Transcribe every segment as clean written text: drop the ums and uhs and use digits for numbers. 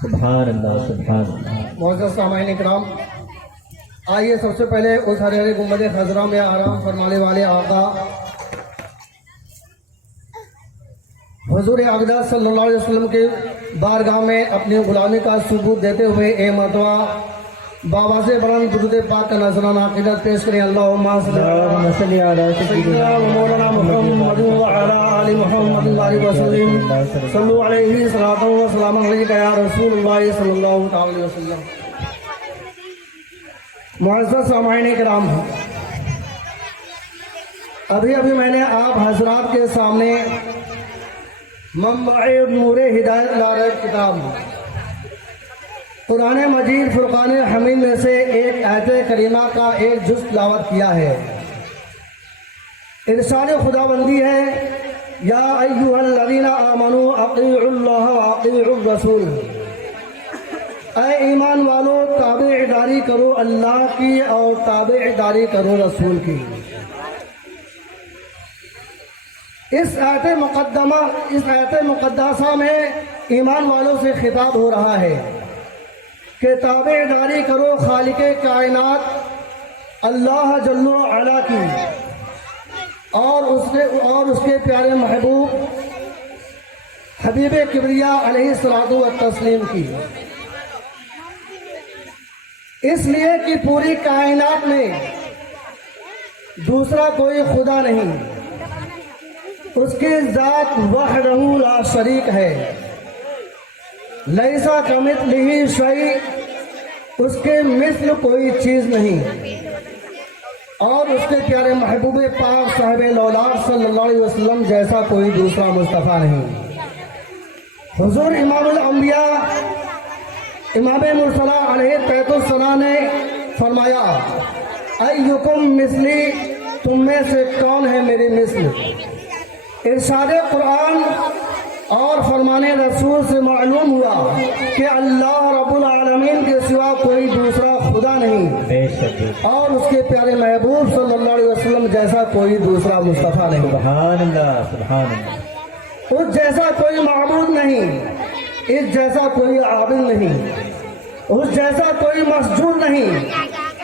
سبحان اللہ سبحان اللہ۔ معزز سامعین کرام، آئیے سب سے پہلے اس ہرے ہرے گنبد خضرا میں آرام فرمانے والے آقا حضور اقدس صلی اللہ علیہ وسلم کے بارگاہ میں اپنی غلامی کا ثبوت دیتے ہوئے اے مرتبہ بابا سے بلند درود پاک کا نذرانہ عقیدت پیش کریں۔ اللہم صلی علی سیدنا و مولانا محمد وعلی آل محمد وآلہ وسلم، صلو علیہ صلاۃ و سلام علیک یا رسول اللہ صلی اللہ علیہ وسلم۔ معزز سامعین کرام، ابھی میں نے آپ حضرات کے سامنے منبع نور ہدایت لارب کتاب قرآن مجید فرقان حمید میں سے ایک آیت کریمہ کا ایک جز تلاوت کیا ہے۔ ارشاد خدا بندی ہے، یا ایھا الذین آمنوا اطیعوا اللہ واطیعوا الرسول، اے ایمان والو تابع داری کرو اللہ کی اور تابع داری کرو رسول کی۔ اس آیت مقدسہ میں ایمان والوں سے خطاب ہو رہا ہے کہ تابع داری کرو خالق کائنات اللہ جل وعلا کی اور اس کے پیارے محبوب حبیب کبریا علیہ الصلوۃ والتسلیم کی، اس لیے کہ پوری کائنات میں دوسرا کوئی خدا نہیں، اس کی ذات وحدہ لا شریک ہے، لیسا کمثلہ شیء، اس کے مثل کوئی چیز نہیں، اور اس کے پیارے محبوب پاک صاحب الاولاد صلی اللہ علیہ وسلم جیسا کوئی دوسرا مصطفیٰ نہیں۔ حضور امام الانبیاء امام مرسلہ علیہ السلام نے فرمایا، ایکم مثلی، تم میں سے کون ہے میری مثل؟ ارشاد قرآن اور فرمان رسول سے معلوم ہوا کہ اللہ رب العالمین کے سوا کوئی دوسرا خدا نہیں، اور اس کے پیارے محبوب صلی اللہ علیہ وسلم جیسا کوئی دوسرا مصطفیٰ نہیں۔ سبحان اللہ سبحان اللہ۔ اس جیسا کوئی معبود نہیں، اس جیسا کوئی عابد نہیں، اس جیسا کوئی مسجود نہیں،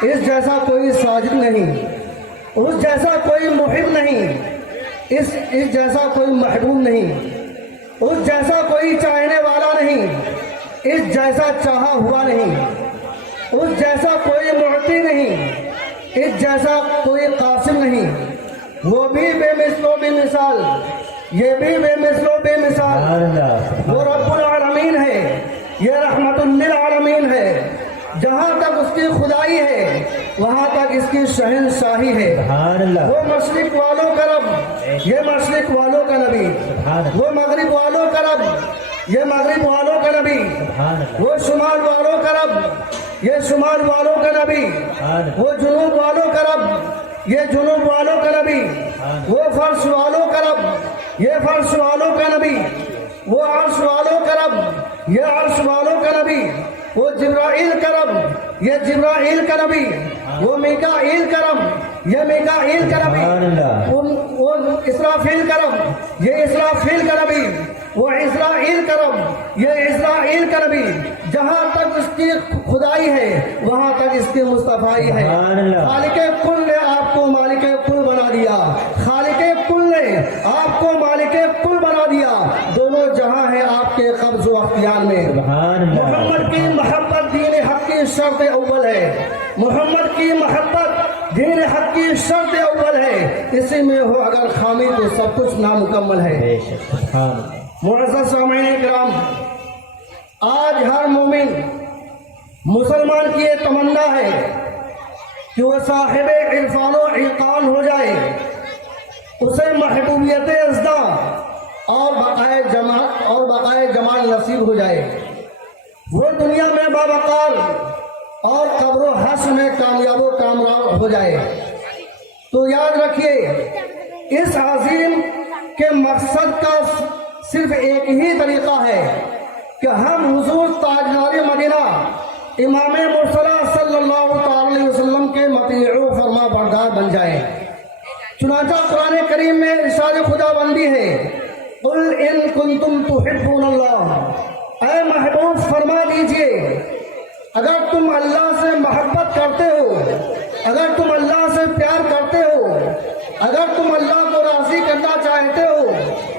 اس جیسا کوئی ساجد نہیں، اس جیسا کوئی محب نہیں، اس جیسا کوئی محبوب نہیں، اس جیسا کوئی چاہنے والا نہیں، اس جیسا چاہا ہوا نہیں، اس جیسا کوئی معطی نہیں، اس جیسا کوئی قاسم نہیں، وہ بھی بے مثل و بے مثال، یہ بھی بے مثل و بے مثال، وہ رب العالمین ہے، یہ رحمت للعالمین ہے، جہاں تک اس کی خدائی ہے وہاں تک اس کی شہنشاہی ہے، وہ مشرق والوں کا رب، یہ مشرق والوں کا نبی، وہ مغرب والوں کا رب، یہ مغرب والوں کا نبی، وہ شمال والوں کا رب، یہ شمال والوں کا نبی، وہ جنوب والوں کا رب، یہ جنوب والوں کا نبی، وہ فرش والوں کا رب، یہ فرش والوں کا نبی، وہ عرش والوں کا رب، یہ عرش والوں کا نبی، وہ جبرائیل کا رب، یہ جبرائیل کا نبی، وہ میکائیل کا رب، یہ میکائیل کا نبی، وہ اسرافیل کا رب، یہ اسرافیل کا نبی، وہ اسرائیل کا رب، یہ اسرائیل کا نبی، جہاں تک اس کی خدائی ہے وہاں تک اس کی مصطفیٰ ہے۔ خالق کل نے آپ کو مالک کل بنا دیا، خالق کل نے آپ کو مالک کل بنا دیا، دونوں جہاں ہیں آپ کے قبض و اختیار میں۔ محمد کی محبت دین حق کی شرط اول ہے، محمد کی محبت دین حق کی شرط اول ہے، اسی میں ہو اگر خامی تو سب کچھ نامکمل ہے۔ معزز سامعین کرام، آج ہر مومن مسلمان کی یہ تمنا ہے کہ وہ صاحب عرفان و عقان ہو جائے، اسے محبوبیت ازدہ اور بقائے جمال نصیب ہو جائے، وہ دنیا میں باوقار اور قبر و حشر میں کامیاب و کامران ہو جائے۔ تو یاد رکھیے، اس عظیم کے مقصد کا صرف ایک ہی طریقہ ہے کہ ہم حضور تاجدار مدینہ امام مرسلہ صلی اللہ علیہ وسلم کے مطیع و فرما بردار بن جائیں۔ چنانچہ قرآن کریم میں ارشاد خدا بندی ہے، قل ان کنتم تحبون اللہ، اے محبوب فرما اگر تم اللہ سے محبت کرتے ہو، اگر تم اللہ سے پیار کرتے ہو، اگر تم اللہ کو راضی کرنا چاہتے ہو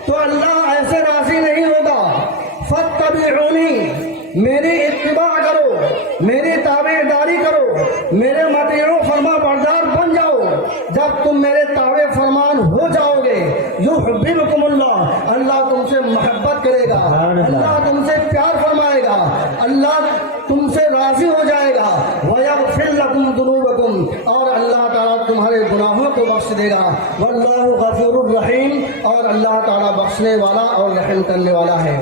تو اللہ ایسے راضی نہیں ہوگا۔ فاتبعونی، میری اتباع کرو، میری تابع داری کرو، میرے مطیع و فرما بردار بن جاؤ۔ جب تم میرے تابع فرمان ہو جاؤ گے، یحببکم اللہ، اللہ تم سے محبت کرے گا، اللہ تم سے پیار فرمائے گا، اللہ تم سے راضی ہو جائے گا۔ وَيَغْفِرْ لَكُمْ ذُنُوبَكُمْ، اور اللہ تعالیٰ تمہارے گناہوں کو بخش دے گا۔ وَاللَّهُ غَفُورٌ رَحِيمٌ، اور اللہ تعالیٰ بخشنے والا اور رحم کرنے والا ہے۔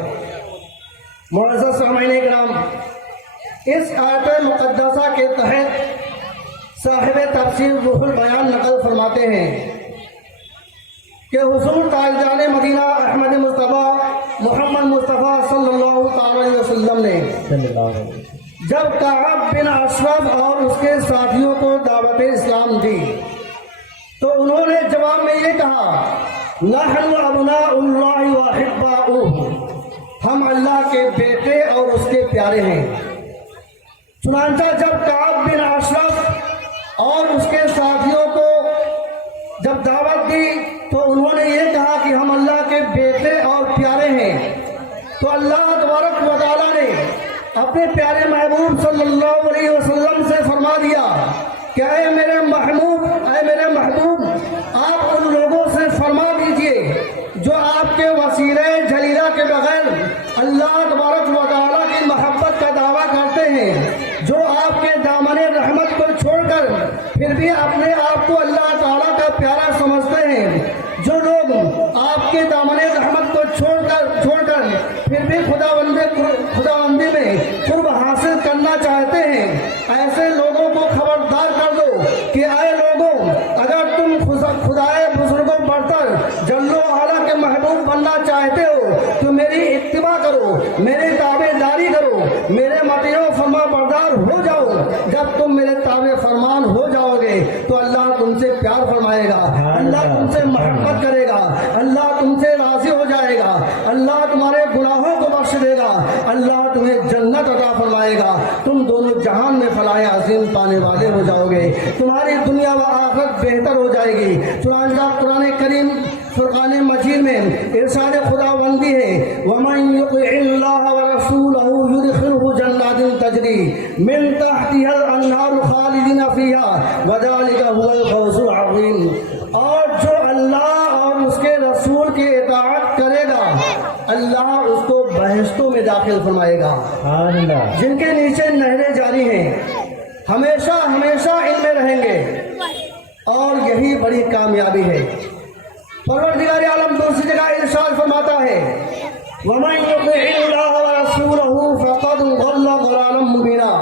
معزز سامعین کرام، اس آیت مقدسہ کے تحت صاحب تفسیر روح البیان نقل فرماتے ہیں کہ حضور تاجدار مدینہ احمد مصطفیٰ محمد مصطفیٰ صلی اللہ تعالی علیہ وسلم نے صلی اللہ علیہ وسلم جب کعب بن اشرف اور اس کے ساتھیوں کو دعوت اسلام دی تو انہوں نے جواب میں یہ کہا، نحن ابناء اللہ واحباؤہ، ہم اللہ کے بیٹے اور اس کے پیارے ہیں۔ چنانچہ جب کعب بن اشرف اور اس کے ساتھیوں کو جب دعوت دی تو انہوں نے یہ کہا کہ ہم اللہ کے بیٹے اور پیارے ہیں، تو اللہ تبارک و تعالیٰ نے اپنے پیارے محبوب صلی اللہ علیہ وسلم سے فرما دیا کہ اے میرے محبوب آپ ان لوگوں سے فرما دیجئے جو آپ کے وسیلہ جلیلہ کے بغیر اللہ تبارک و تعالیٰ کی محبت کا دعویٰ کرتے ہیں، جو آپ کے دامن رحمت کو چھوڑ کر پھر بھی اپنے آپ کو اللہ تعالیٰ کا پیارا سمجھتے ہیں، جو لوگ آپ کے دامن رحمت کو چھوڑ کر پھر بھی خداوندی میں قرب حاصل کرنا چاہتے ہیں، ایسے لوگوں کو خبردار کر دو کہ اے لوگوں، اگر تم خدائے بزرگوں برتر جل و علا کے محبوب بننا چاہتے ہو تو میری اتباع کرو، میری تابع داری کرو، میرے مطیع و فرما بردار ہو جاؤ۔ جب تم میرے تابع فرمان ہو جاؤ گے تو اللہ تم سے پیار فرمائے گا، اللہ تم سے محبت کرے گا، اللہ تم سے راضی ہو جائے گا، اللہ تمہارے گناہوں کو بخش دے گا، اللہ تمہیں جنت عطا فرمائے گا، تم دونوں جہان میں فلاح عظیم پانے والے ہو جاؤ گے، تمہاری دنیا و آخرت بہتر ہو جائے گی۔ چنانچہ قرآن کریم فرقان مجید میں ارشاد خداوندی ہے، وَمَن يُطِعِ اللَّهَ وَرَسُولَهُ يُدْخِلْهُ جَنَّاتٍ تَجْرِي مِن تَحْتِهَا الْأَنْهَارُ خَالِدِينَ فِيهَا وَذَلِكَ هُوَ الْفَوْزُ الْعَظِيمُ، اور جو اللہ اور اس کے رسول کی اطاعت کرے گا اللہ اس کو بہشتوں میں داخل فرمائے گا، جن کے نیچے نہریں جاری ہیں، ہمیشہ ہمیشہ ان میں رہیں گے، اور یہی بڑی کامیابی ہے۔ پروردگار عالم دوسری جگہ ارشاد فرماتا ہے، وَمَن يُطِعِ اللَّهَ وَرَسُولَهُ فَقَدْ ضَلَّ ضَلَالًا مُبِينًا،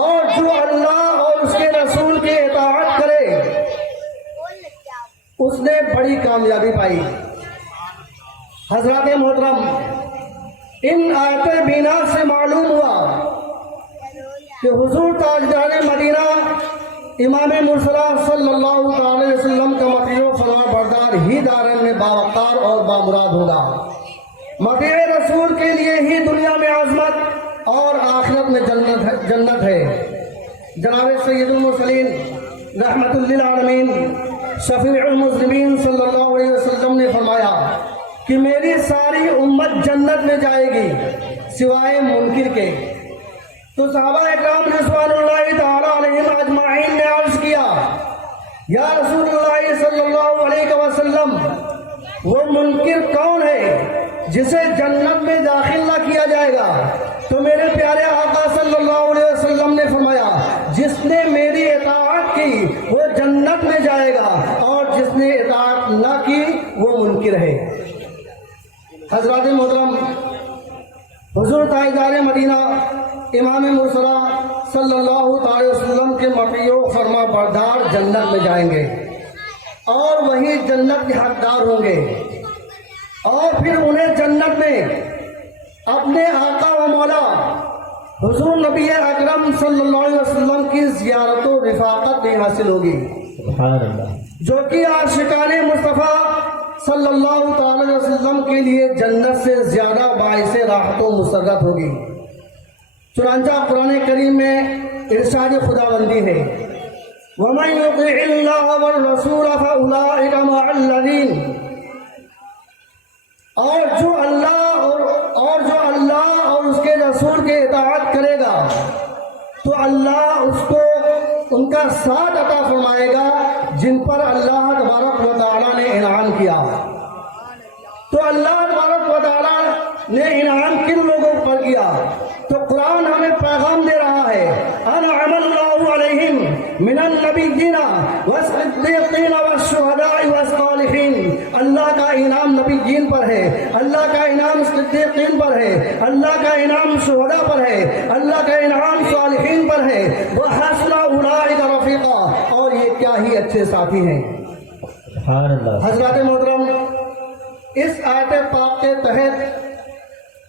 اور جو اللہ اور اس کے رسول کی اطاعت کرے اس نے بڑی کامیابی پائی۔ حضرات محترم، ان آیت بینا سے معلوم ہوا کہ حضور تاجدار مدینہ امام مرسلہ صلی اللہ علیہ وسلم کا مطیع و فرما بردار ہی دارین میں باوقار اور بامراد ہوگا۔ مطیع رسول کے لیے ہی دنیا میں عظمت اور آخرت میں جنت ہے۔ جناب سید المرسلین رحمت للعالمین شفیع المذنبین صلی اللہ علیہ وسلم نے فرمایا کہ میری ساری امت جنت میں جائے گی سوائے منکر کے۔ تو صحابہ اکرام رضوان اللہ تعالی علیہم اجمعین نے عرض کیا، یا رسول اللہ صلی اللہ علیہ وسلم، وہ منکر کون ہے جسے جنت میں داخل نہ کیا جائے گا؟ تو میرے پیارے آقا صلی اللہ علیہ وسلم نے فرمایا، جس نے میری اطاعت کی وہ جنت میں جائے گا، اور جس نے اطاعت نہ کی وہ منکر ہے۔ حضرات محترم، حضور تاجدار مدینہ امام مرسلہ صلی اللہ تعالی وسلم کے مطیع و فرما بردار جنت میں جائیں گے، اور وہی جنت کے حقدار ہوں گے، اور پھر انہیں جنت میں اپنے آقا و مولا حضور نبی اکرم صلی اللہ علیہ وسلم کی زیارت و رفاقت بھی حاصل ہوگی، سبحان اللہ، جو کہ عاشقان مصطفیٰ صلی اللہ تعالی علیہ وسلم کے لیے جنت سے زیادہ باعث راحت و مسرت ہوگی۔ चुनांचा कुरान करीम में इरशाद खुदाबंदी है, वमन युतिइल्लाह वर रसूल फउलाइका मअल्लज़ीन, और जो अल्लाह और उसके रसूल के इताअत करेगा तो अल्लाह उसको उनका साथ अता फरमाएगा जिन पर अल्लाह तबारक व तआला ने इनाम किया। तो अल्लाह तबारक व तआला ने इनाम किन लोगों पर किया? तो कुरान हमें पैगाम दे रहा है, अनअमल्लाहु अलैहिम मिनन नबिय्यिना वस्सिद्दीक़ीन वश्शुहदाኢ वस्सालिहीन। अल्लाह का इनाम नबिय्यीन पर है, अल्लाह का इनाम सिद्दीक़ीन पर है, अल्लाह का इनाम शुहदा पर है, अल्लाह का इनाम सालिहीन पर है। व हसना उलाइका रफ़ीक़ा, और ये क्या ही अच्छे साथी हैं। सुभान अल्लाह। हज़रात मोहतरम, इस आयत पाक के तहत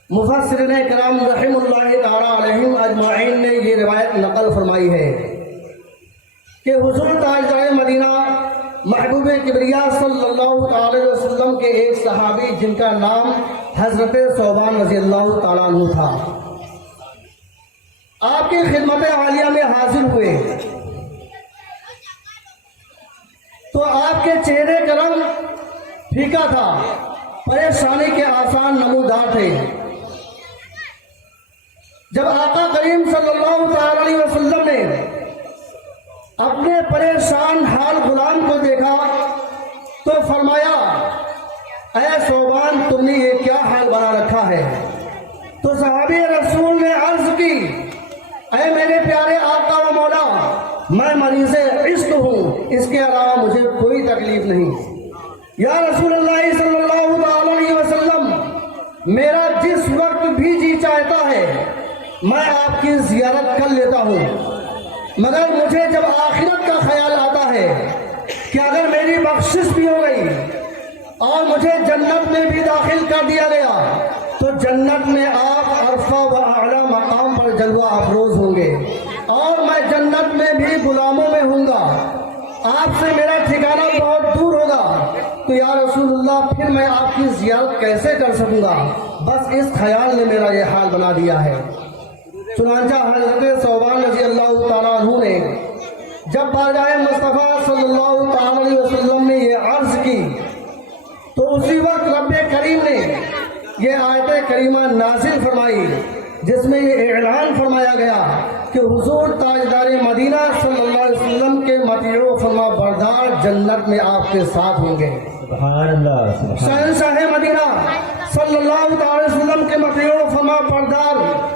मुफस्सिरीन किराम रहमतुल्लाहि तआला अलैहिम अजमाइन ने ये रिवायत नकल फरमाई है कि हुजूर ताजदार मदीना महबूब किबरिया सल्लल्लाहु अलैहि वसल्लम के एक सहाबी जिनका नाम हजरत सौबान रज़ी अल्लाह तआला अन्हु था, आपकी खिदमत आलिया में हाजिर हुए तो आपके चेहरे का रंग फीका था, परेशानी के आसान नमूदार थे। जब आका करीम सल्लल्लाहु अलैहि वसल्लम ने अपने परेशान हाल गुलाम को देखा तो फरमाया, ऐ सौबान, तुमने ये क्या हाल बना रखा है? तो सहाबी रसूल ने अर्ज की, ऐ मेरे प्यारे आका व मौला, मैं मरीज़ इश्क हूँ, इसके अलावा मुझे कोई तकलीफ नहीं। या रसूलुल्लाह सल्लल्लाहु अलैहि वसल्लम, मेरा जिस वक्त भी जी चाहता है मैं आपकी जियारत कर लेता हूँ, मगर मुझे जब आखिरत का ख्याल आता है कि अगर मेरी बख्शिश भी हो गई और मुझे जन्नत में भी दाखिल कर दिया गया तो जन्नत में आप अरफा व आला मकाम पर जलवा अफरोज होंगे और मैं जन्नत में भी गुलामों में हूँगा, आपसे मेरा ठिकाना बहुत दूर होगा। तो या रसूलुल्लाह, फिर मैं आपकी जियारत कैसे कर सकूँगा? बस इस ख्याल ने मेरा ये हाल बना दिया है। चुनांचा हज़रत सौबान रज़ी अल्लाह तआला अन्हु ने जब बारगाह मुस्तफ़ा सल्लल्लाहु अलैहि वसल्लम ने ये अर्ज़ की तो उसी वक्त रब्बे करीम ने ये आयत करीमा नाज़िल फरमाई जिसमें ये ऐलान फरमाया गया कि हुजूर ताजदार मदीना सल्लल्लाहु अलैहि वसल्लम के मतीउ फरमा बरदार जन्नत में आपके साथ होंगे। सुभान अल्लाह। शहंशाह मदीना सल्लल्लाहु अलैहि वसल्लम के मतीउ फरमा बरदार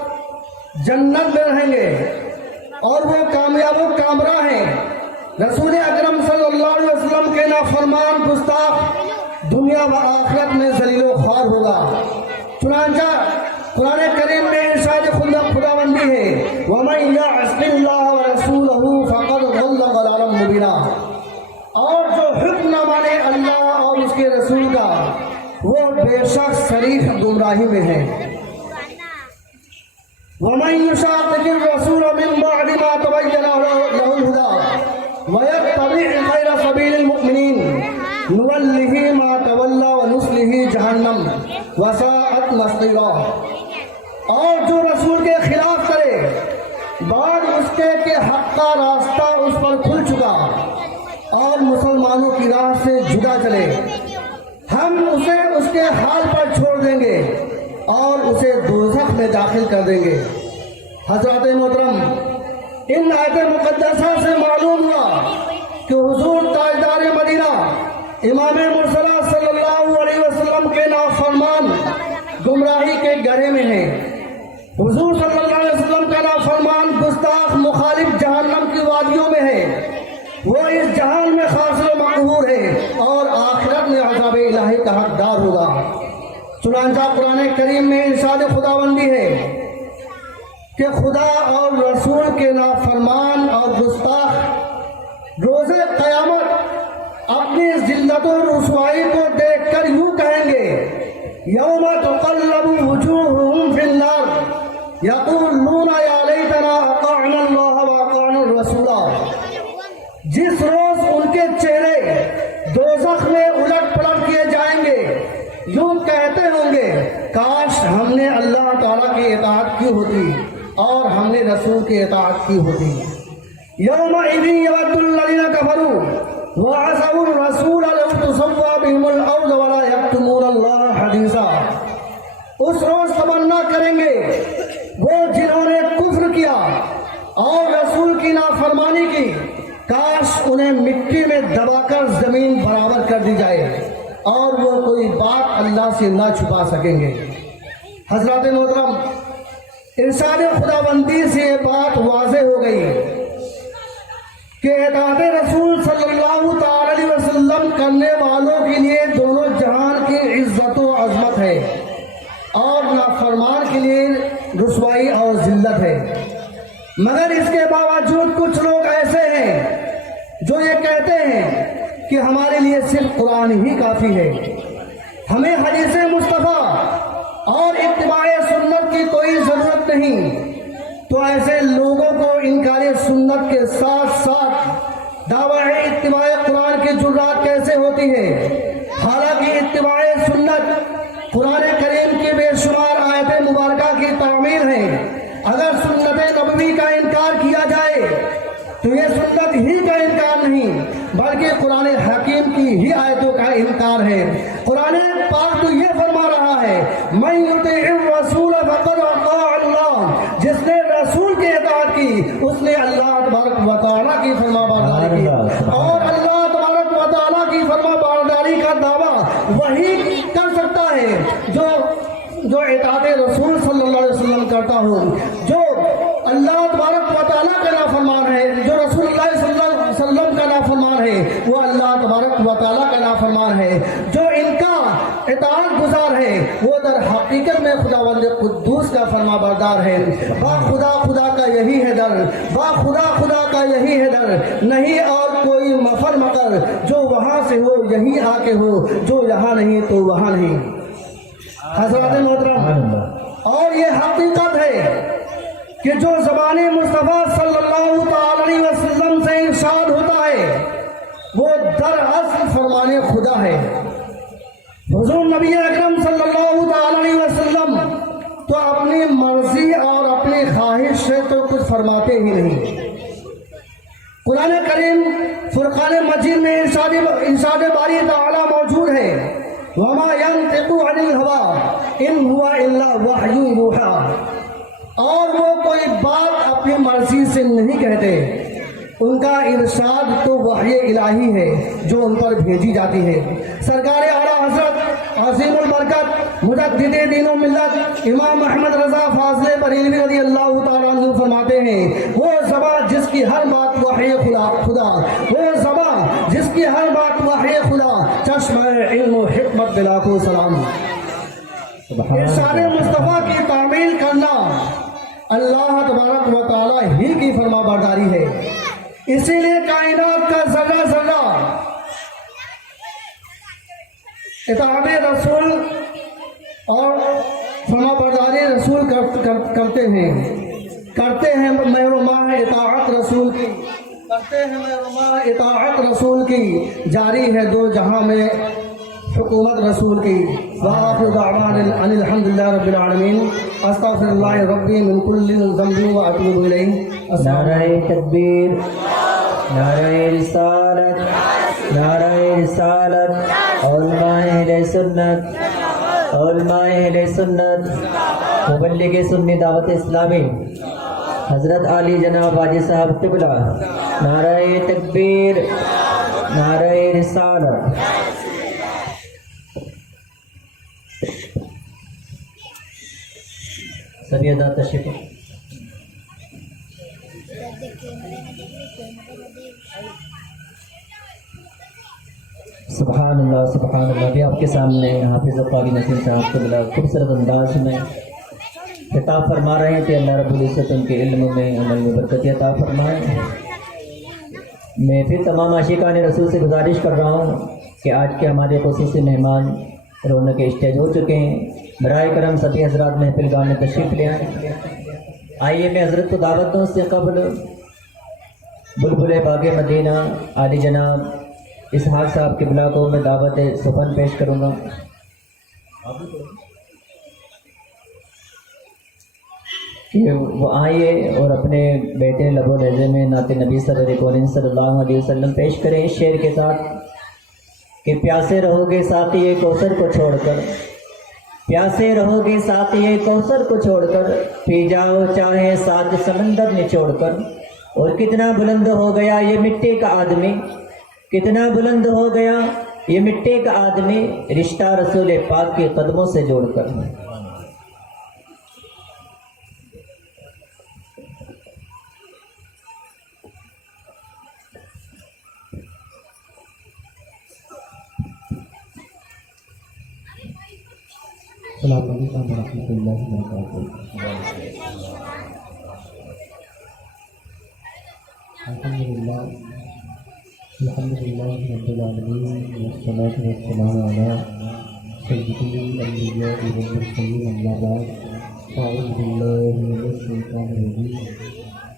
जन्नत में रहेंगे और वो कामयाब कामरा हैं। रसूल अकरम सल्लल्लाहु अलैहि वसल्लम के नाफरमान गुस्ताख दुनिया व आखिरत में ज़लील ख्वार होगा। चुनांचा कुरान करीम में इरशाद खुदाबंदी है, वमन यअसिल्लाह व रसूलहु फक़द ज़ल्ल ज़लालन मुबीना, और जो हुक्म न माने अल्लाह और उसके रसूल का वो बेशक सरीह गुमराही में है। वमन युशाक़िक़िर रसूल मिन बअदि मा तबय्यन लहुल हुदा व यत्तबि' ग़ैरा सबीलिल मुमिनीन नुवल्लिहि मा तवल्ला व नुस्लिहि जहन्नम व साअत मसीरा। और जो रसूल के खिलाफ करे बाद उसके के हक का रास्ता उस पर खुल चुका और मुसलमानों की राह से जुदा चले, हम उसे उसके हाल पर छोड़ देंगे और उसे दोज़ख में दाखिल कर देंगे। हज़रात मोहतरम, इन आयत मुक़द्दसा से मालूम हुआ कि हुजूर ताजदार मदीना इमाम मुरसला सल्लल्लाहु अलैहि वसल्लम के नाफरमान गुमराही के गहरे में हैं। हुजूर सल्लल्लाहु अलैहि वसल्लम का नाफरमान गुस्ताख मुखालिफ जहन्नम की वादियों में है, वो इस जहान में खासिर मक़हूर है और आखिरत में अज़ाब इलाही का हकदार होगा। चुनांचा कुरान करीम में इरशाद खुदाबंदी है कि खुदा और रसूल के नाफरमान और गुस्ताख रोज़े क़यामत अपनी जिल्लत और रुसवाई को देखकर यूं कहेंगे, यौम तुक़ल्लबु वुजूहुहुम फिन्नार यक़ूलूना या लैतना अताअना अल्लाह व अताअना रसूला। जिस रोज उनके चेहरे दोज़ख में उलट पलट किए जाएंगे, यूं कहते होंगे, काश हमने अल्लाह ताला की इताअत की होती اور ہم نے رسول کی اطاعت کی ہوتی. یومئذ یود الذین کفروا وعصوا الرسول لو تسوی بهم الارض ولا یکتمون اللہ حدیثا. اس روز تمنا کریں گے وہ جنہوں نے کفر کیا اور رسول کی نافرمانی کی، کاش انہیں مٹی میں دبا کر زمین برابر کر دی جائے اور وہ کوئی بات اللہ سے نہ چھپا سکیں گے. حضرات محترم، ارشاد خداوندی سے یہ بات واضح ہو گئی کہ اطاعت رسول صلی اللہ تعالی علیہ وسلم کرنے والوں کے لیے دونوں جہان کی عزت و عظمت ہے اور نافرمان کے لیے رسوائی اور ذلت ہے. مگر اس کے باوجود کچھ لوگ ایسے ہیں جو یہ کہتے ہیں کہ ہمارے لیے صرف قرآن ہی کافی ہے، ہمیں حدیث مصطفیٰ اور اتباع سنت کی کوئی ضرورت نہیں. تو ایسے لوگوں کو انکار سنت کے ساتھ ساتھ دعویٰ اتباع قرآن کی جرات کیسے ہوتی ہے؟ حالانکہ اتباع سنت قرآن کریم کی بے شمار آیت مبارکہ کی تعمیل ہے. اگر سنت نبوی کا انکار کیا جائے تو یہ سنت ہی کا انکار نہیں بلکہ قرآن حکیم کی ہی آیتوں کا انکار ہے. قرآن پاک تو یہ فرما رہا ہے من یطع الرسول فقد اطاع اللہ، جس نے رسول کی اطاعت کی اس نے اللہ تبارک و تعالیٰ کی فرما برداری کی. اور اللہ تبارک و تعالیٰ کی فرما برداری کا دعویٰ وہی کر سکتا ہے جو اطاعت رسول صلی اللہ علیہ وسلم کرتا ہو. جو اللہ تبارک و تعالیٰ کا نافرمان ہے، جو رسول اللہ صلی اللہ علیہ وسلم کا نافرمان ہے، وہ اللہ تبارک و تعالیٰ کا نافرمان ہے. جو ان کا اطاعت گزار ہے وہ در حقیقت میں خداوند قدوس کا فرما بردار ہے. با خدا خدا کا یہی ہے در، با خدا خدا کا یہی ہے در، نہیں اور کوئی مفر مگر جو وہاں سے ہو یہی آ کے ہو، جو یہاں نہیں تو وہاں نہیں. حضرات محترم، اور یہ حقیقت ہے کہ جو زبان مصطفیٰ صلی اللہ تعالی علیہ وسلم سے ارشاد ہوتا ہے وہ دراصل فرمان خدا ہے. حضور نبی اکرم صلی اللہ تعالی علیہ وسلم تو اپنی مرضی اور اپنی خواہش سے تو کچھ فرماتے ہی نہیں. قرآن کریم فرقان مجید میں ارشاد باری تعالی موجود ہے وَمَا يَنْطِقُ عَنِ الْهَوَىٰ إِنْ هُوَ إِلَّا وَحْيٌ يُوحَىٰ. اور وہ کوئی بات اپنی مرضی سے نہیں کہتے، ان کا ارشاد تو وحی الہی ہے جو ان پر بھیجی جاتی ہے. سرکار اعلیٰ حضرت عظیم البرکت مجدد دین و ملت امام محمد رضا فاضل بریلوی رضی اللہ تعالیٰ عنہ فرماتے ہیں وہ زبان جس کی ہر بات وحی خدا، وہ زبان جس کی ہر بات وحی خدا، چشمہ علم و حکمت بلا کو سلام. ارشاد مصطفیٰ کی تعمیل کرنا اللہ تبارک و تعالیٰ ہی کی فرما برداری ہے. اسی لیے کائنات کا ذرہ ذرہ اطاعت رسول اور فرما برداری رسول کرتے ہیں محروماہ اطاعت رسول کی، محروماہ اطاعت رسول کی جاری ہے دو جہاں میں حکومت رسول کی. وآخر دعوانا ان الحمدللہ رب العالمین. استغفر اللہ ربی من کل ذنب واتوب الیہ. نعرہ تکبیر، نعرہ رسالت، نعرہ رسالت، علماء اہل سنت، علماء اہل سنت، مبلغ سنی دعوت اسلامی حضرت علی جناب حاجی صاحب قبلہ. نعرہ تکبیر، نعرہ رسالت. سبھی ادا تشریف. سبحان اللہ، سبحان اللہ. بھی آپ کے سامنے حافظ قاری نسیم صاحب کو بلا خوبصورت انداز میں خطاب فرما رہے ہیں کہ اللہ رب العزت ان کے علم میں عمل میں برکت عطا فرمائے. میں پھر تمام عاشقان رسول سے گزارش کر رہا ہوں کہ آج کے ہمارے خصوصی مہمان رونق اسٹیج ہو چکے ہیں. برائے کرم سبھی حضرات محفل گاہ میں تشریف لے آئیں. آئیے میں حضرت کو دعوت دوں. اس سے قبل بلبل باغ مدینہ عالی جناب اسحاق صاحب کے بلا کو میں دعوت سخن پیش کروں گا. کہ وہ آئیے اور اپنے بیٹے لب و لہجے میں نعت نبی صلی اللہ علیہ وسلم پیش کریں اس شعر کے ساتھ کہ پیاسے رہو گے ساقی کوثر کو چھوڑ کر، پیاسے رہو گے ساقی کوثر کو چھوڑ کر، پی جاؤ چاہے سات سمندر نچوڑ کر۔ اور کتنا بلند ہو گیا یہ مٹی کا آدمی، کتنا بلند ہو گیا یہ مٹی کا آدمی، رشتہ رسول پاک کے قدموں سے جوڑ کر۔ السلام علیکم ورحمۃ اللہ وبرکاتہ۔ الحمدللہ رب العالمین والصلاة والسلام علی سید الانبیاء والمرسلین، اما بعد، اعوذ باللہ من الشیطان الرجیم،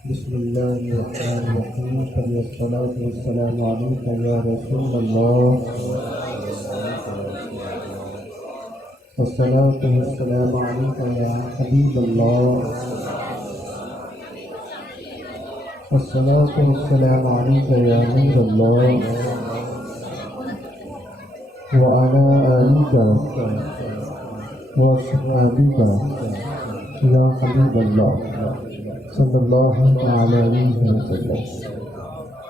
بسم اللہ الرحمن الرحیم، والصلاة والسلام علیک یا رسول اللہ، والصلاة والسلام علیک یا حبیب اللہ، والصلاة والسلام علیک یا نور اللہ، وعلی آلک وصحبک یا حبیب اللہ صلی اللہ علیہ وسلم۔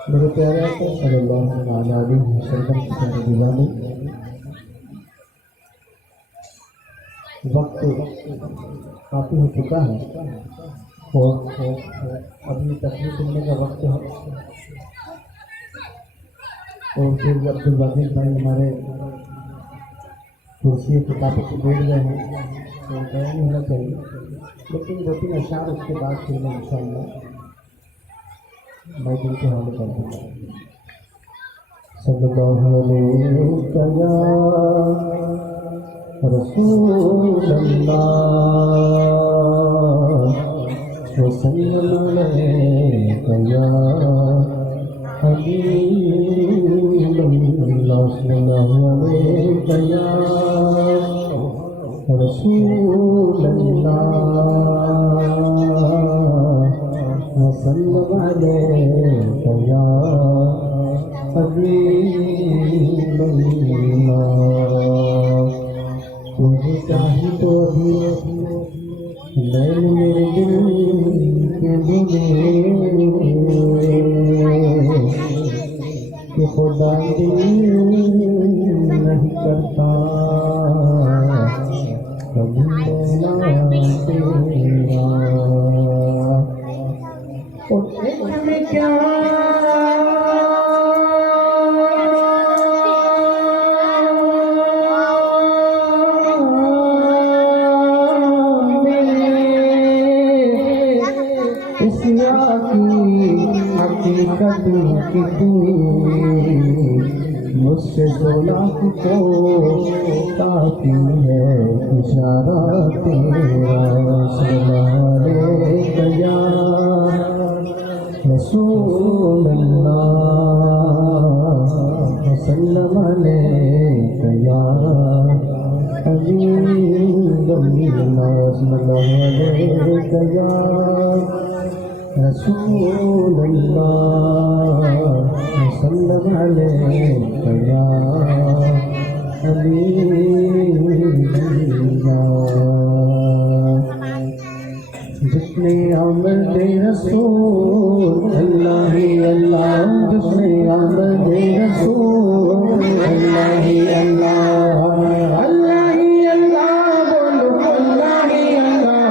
میرے پیارے آقا صلی اللہ علیہ وسلم کی دیوانے، وقت کافی ہو چکا ہے اور ابھی تقریر کرنے کا وقت ہے، اور پھر عبدالواجد بھائی ہمارے کرسی کتابوں سے بیٹھ گئے ہیں تو نہیں ہونا چاہیے، لیکن دو تین اشعار اس کے بعد پھر میں انشاءاللہ میں دل کے حوالے کر دوں گا۔ صلی اللہ علیہ رسول اللہ وسلم علیک یا حبیب اللہ، صلی اللہ علیک یا رسول اللہ وسلم علیک یا حبیب اللہ۔ تجھے چاہی تو بھی نین میرے دل کے بجے کہ خدا دل نہیں کرتا کبھی لینا تیرا، اور ایک میں کیا حقیقت کتنی مجھ سے 2 لاکھ کو کافی ہے اشارہ تیرا، صلی علیک یا رسول اللہ وسلم علیک یا حبیب اللہ، صلی علیک یا رسول اللہ وسلم علیک یا حبیب اللہ۔ جس نے آمد رسول اللہ ہی اللہ، جس نے آمد رسول اللہ ہی اللہ، اللہ ہی اللہ بولو، اللہ ہی اللہ،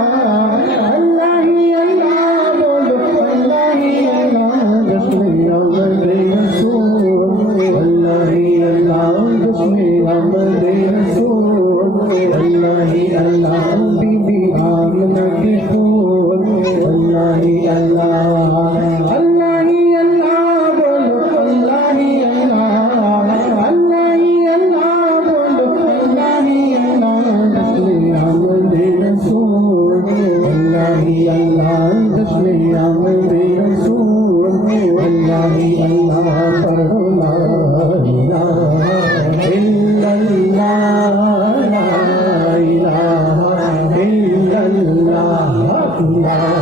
اللہ ہی اللہ بولو، اللہ ہی اللہ۔ جس نے آمد رسول اللہ ہی اللہ، جس نے آمد رسول اللہ ہی اللہ، بی بی آمنہ کی پھول اللہ ہی اللہ، اللہ ہی اللہ بولو، اللہ ہی اللہ، اللہ ہی اللہ بولو، اللہ ہی اللہ۔ جس نے آمد رسول اللہ ہی اللہ، جس نے آمد رسول اللہ ہی اللہ، پڑھو لا الہ الا اللہ، لا الہ الا اللہ، لا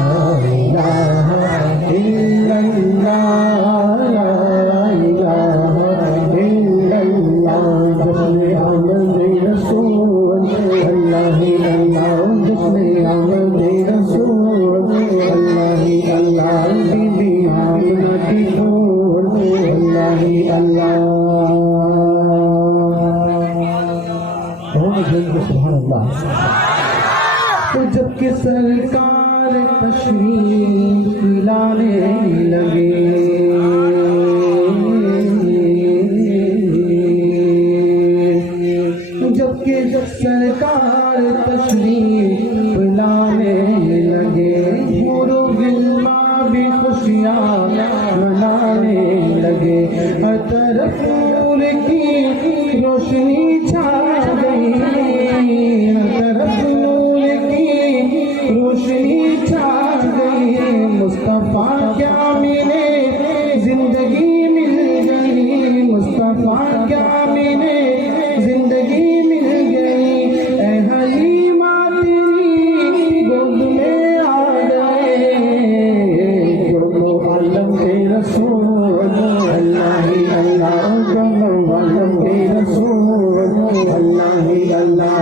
کہ سرکار تشریف لانے لگے جب کہ سرکار تشریف لانے لگے حور و غلمان بھی خوشیاں منانے لگے ہر طرف نور کی روشنی چھا گئی ہر طرف نور کی روشنی چھا گئی مصطفیٰ کیا ملے زندگی مل گئی مصطفیٰ کیا ملے زندگی مل گئی اے حلیمہ تیری گود میں آ گئے دونوں عالم کے رسول اللہ ہی اللہ دونوں عالم کے رسول اللہ ہی اللہ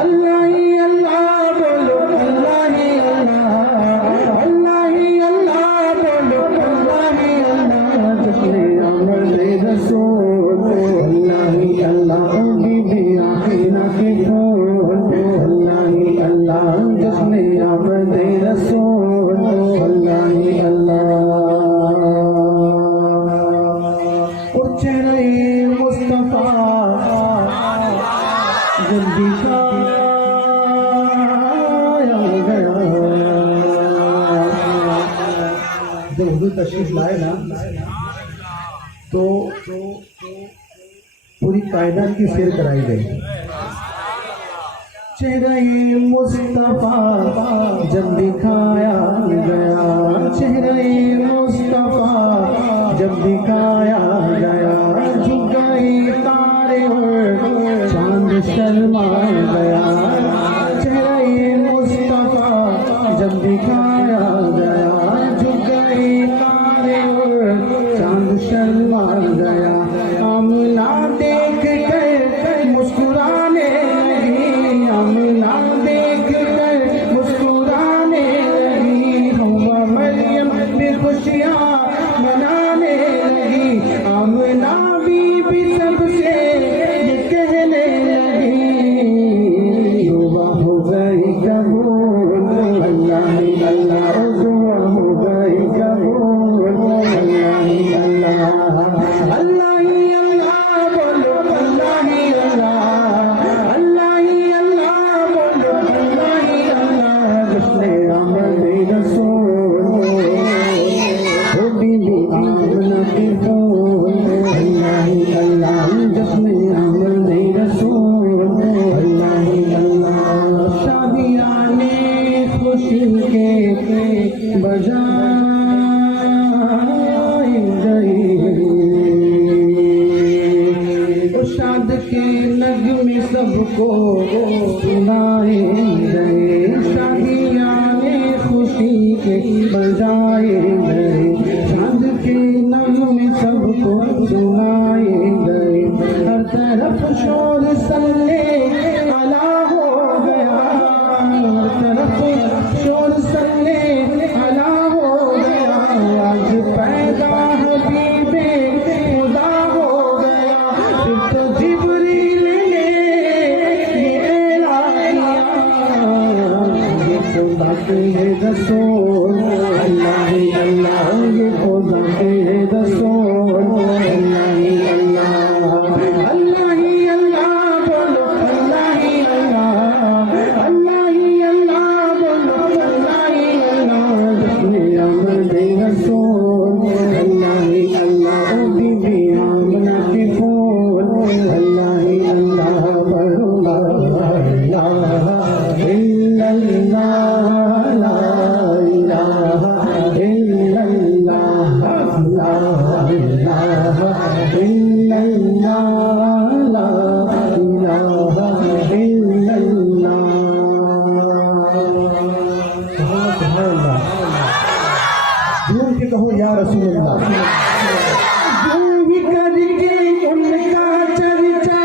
اللہ ہی اللہ بولو اللہ ہی اللہ اللہ ہی اللہ بولو اللہ ہی اللہ جشن آمد رسول اللہ ہی اللہ بی بی آمینہ کے پھول اللہ ہی اللہ جشن آمد رسول اللہ ہی اللہ اور چہرہ مصطفیٰ جب دکھایا گیا جب حضور تشریف لائے نا تو پوری کائنات کی سیر کرائی گئی چہرہ مصطفیٰ جب دکھایا گیا چہرہ مصطفیٰ جب دکھایا گیا جھک گئی تارے اور چاند شرما گیا چہرہ مصطفیٰ جب دکھایا گیا جھک گئی تارے اور چاند شرما گیا آمنہ دیکھ کر مسکرانے لگی آمنہ دیکھ کر مسکرانے لگی ہوا مریم بھی خوشیاں منانے لگی آمنہ بی بی سب سے یہ کہنے لگی دعا ہو گئی قبول اللہ ہی اللہ دعا ہو گئی قبول اللہ ہی اللہ اللہ ہی اللہ بولو اللہ ہی اللہ اللہ ہی اللہ بولو اللہ ہی اللہ جشن آمد رسول او بی بی آمنہ کے پھول اللہ ہی اللہ جشن آمد رسول اللہ ہی اللہ شادیاں نے خوشی کے بجائے گئی ارشاد کے نغمے سب کو سنائے گئے شادیاں نے خوشی کے بجائے گئے چاند کے نغمے سب کو سنائے گئے ہر طرف شور سلے علا ہو گیا ہر طرف شور سلے علا ہو گیا آج پیدا حبیب خدا ہو گیا پھر تو جبریل نے یہ اعلان کیا یہ خدا کے رسول اللہ ہی اللہ یہ خدا کے رسول اللہ ہی اللہ اللہ ہی اللہ بولو اللہ ہی اللہ اللہ ہی اللہ بولو اللہ ہی اللہ جشن آمد رسول اللہ ہی اللہ بی بی آمنہ کے پھول اللہ ہی اللہ بولو لا الہ الا اللہ لا الہ الا اللہ لا الہ الا اللہ لا الہ الا اللہ سبحان اللہ جھوم کے کہو یا رسول اللہ یوں ہی کر کے ان کا چرچا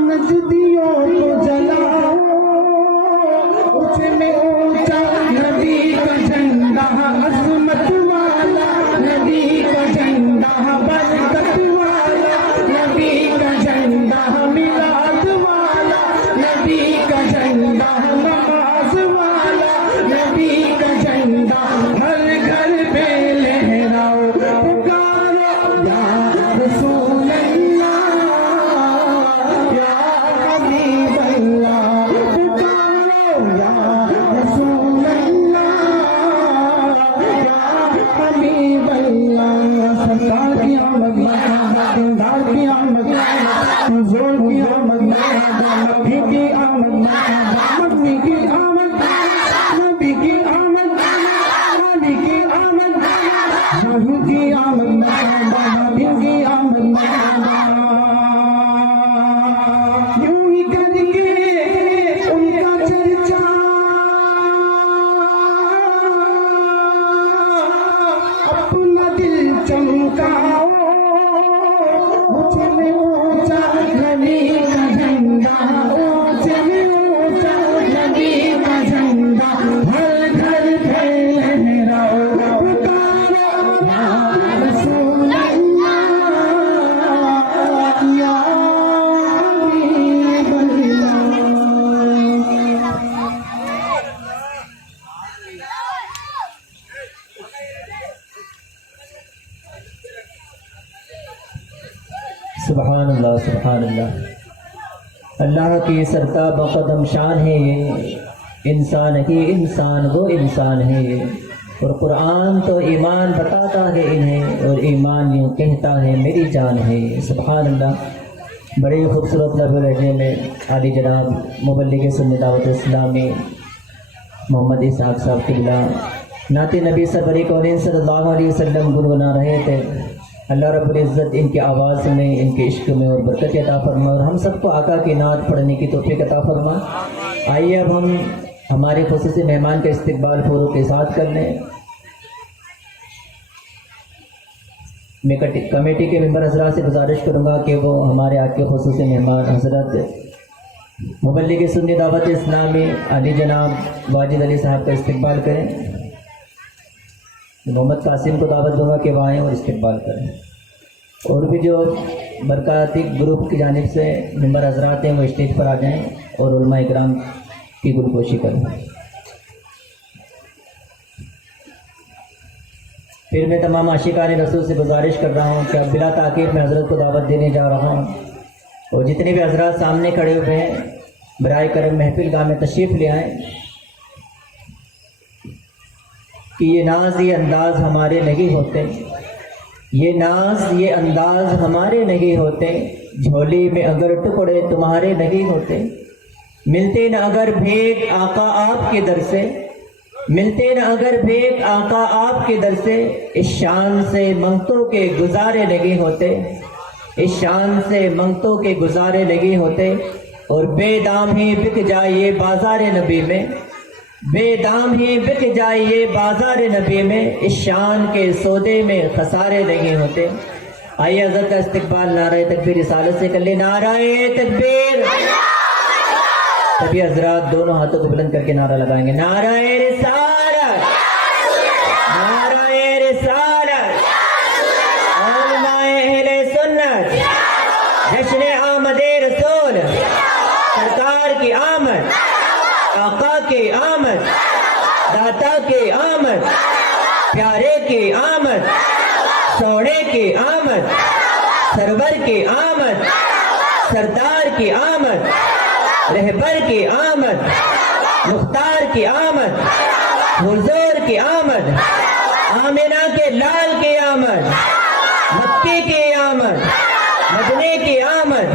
نجدیوں کو جلاؤ اس میں اونچا نبی کا جھنڈا عظمت والا نبی کا جھنڈا برکت والا نبی کا جھنڈا आमद मदनी की आमद नबी की आमद अली की आमद शाही की आमद नबी की आमद यूं ही करके उनका चर्चा अपना दिल चमकाओ ऊंचे में ऊंचा नबी का झंडा ऊंचे में ऊंचा नबी का झंडा हर घर पे लहराओ पुकारो या रसूल अल्लाह या हबीब अल्लाह। सुभान अल्लाह सुभान अल्लाह। अल्लाह की सरता बकदम शान है ये, इंसान ही इंसान वो इंसान है ये। और कुरान तो ईमान बताता है इन्हें और ईमान यूँ कहता है मेरी जान है ये। सुभान अल्लाह। बड़े खूबसूरत लफ्ज़ लहजे में आली जनाब मुबल्लिग सुन्नत दावत इस्लामी मोहम्मद इसहाक साहब किबला नाते नबी सरवरी कौन सल्लल्लाहु अलैहि वसल्लम गुनगुना रहे थे। अल्लाह रब्बुल इज़्ज़त इनकी आवाज़ में इनके इश्क में और बरकत अता फरमा और हम सबको आका की नात पढ़ने की तौफीक अता फरमा। आइए अब हम हमारे ख़ुसूसी मेहमान का इस्तकबाल फ़ौर के साथ कर लें। मैं कमेटी के मेंबर हज़रात से गुजारिश करूँगा कि वो हमारे आज के ख़ुसूसी मेहमान हज़रत मुबल्लिग सुन्नी दावत इस्लामी अली जनाब वाजिद अली साहब का इस्तकबाल करें। मोहम्मद कासिम को दावत दूंगा कि वहाँ आएँ और इस्तकबाल करें। और भी जो बरकाती ग्रुप की जानिब से मेंबर हज़रात हैं वो स्टेज पर आ जाएं और उलमा इकराम की गुलगोशी करें। फिर मैं तमाम आशिकान रसूल से गुजारिश कर रहा हूँ कि अब बिला ताक़ीर मैं हज़रत को दावत देने जा रहा हूँ और जितने भी हज़रात सामने खड़े हुए हैं बराए करम महफिल गाह में तशरीफ़ ले आएँ कि ये नाज ये अंदाज़ हमारे नहीं होते, ये नाज ये अंदाज़ हमारे नहीं होते, झोली में अगर टुकड़े तुम्हारे नहीं होते, मिलते न अगर भेंट आका आपके दर से, मिलते न अगर भेंट आका आपके दर से, इस शान से मंगतों के गुजारे नहीं होते, इस शान से मंगतों के गुजारे नहीं होते। और बेदाम ही बिक जाइए बाजार नबी में, बेदाम ही बिक जाइए बाजार नबी में, इस शान के सौदे में खसारे नहीं होते। आइए हज़रत का इस्तकबाल नारे तकबीर रिसालत से कर ले। नाराए तकबीर। सभी हज़रात दोनों हाथों को बुलंद करके नारा लगाएंगे। नाराए रिसालत, नाराए रिसालत, उलमाए अहले सुन्नत, जश्न आमदे रसूल, सरकार की आमद, आका की आमद, दाता की आमद, प्यारे की आमद, सोने की आमद, सरवर की आमद, सरदार की आमद, रहबर की आमद, मुख्तार की आमद, हुजूर की आमद, आमिना के लाल की आमद, मक्की की आमद, मदनी की आमद,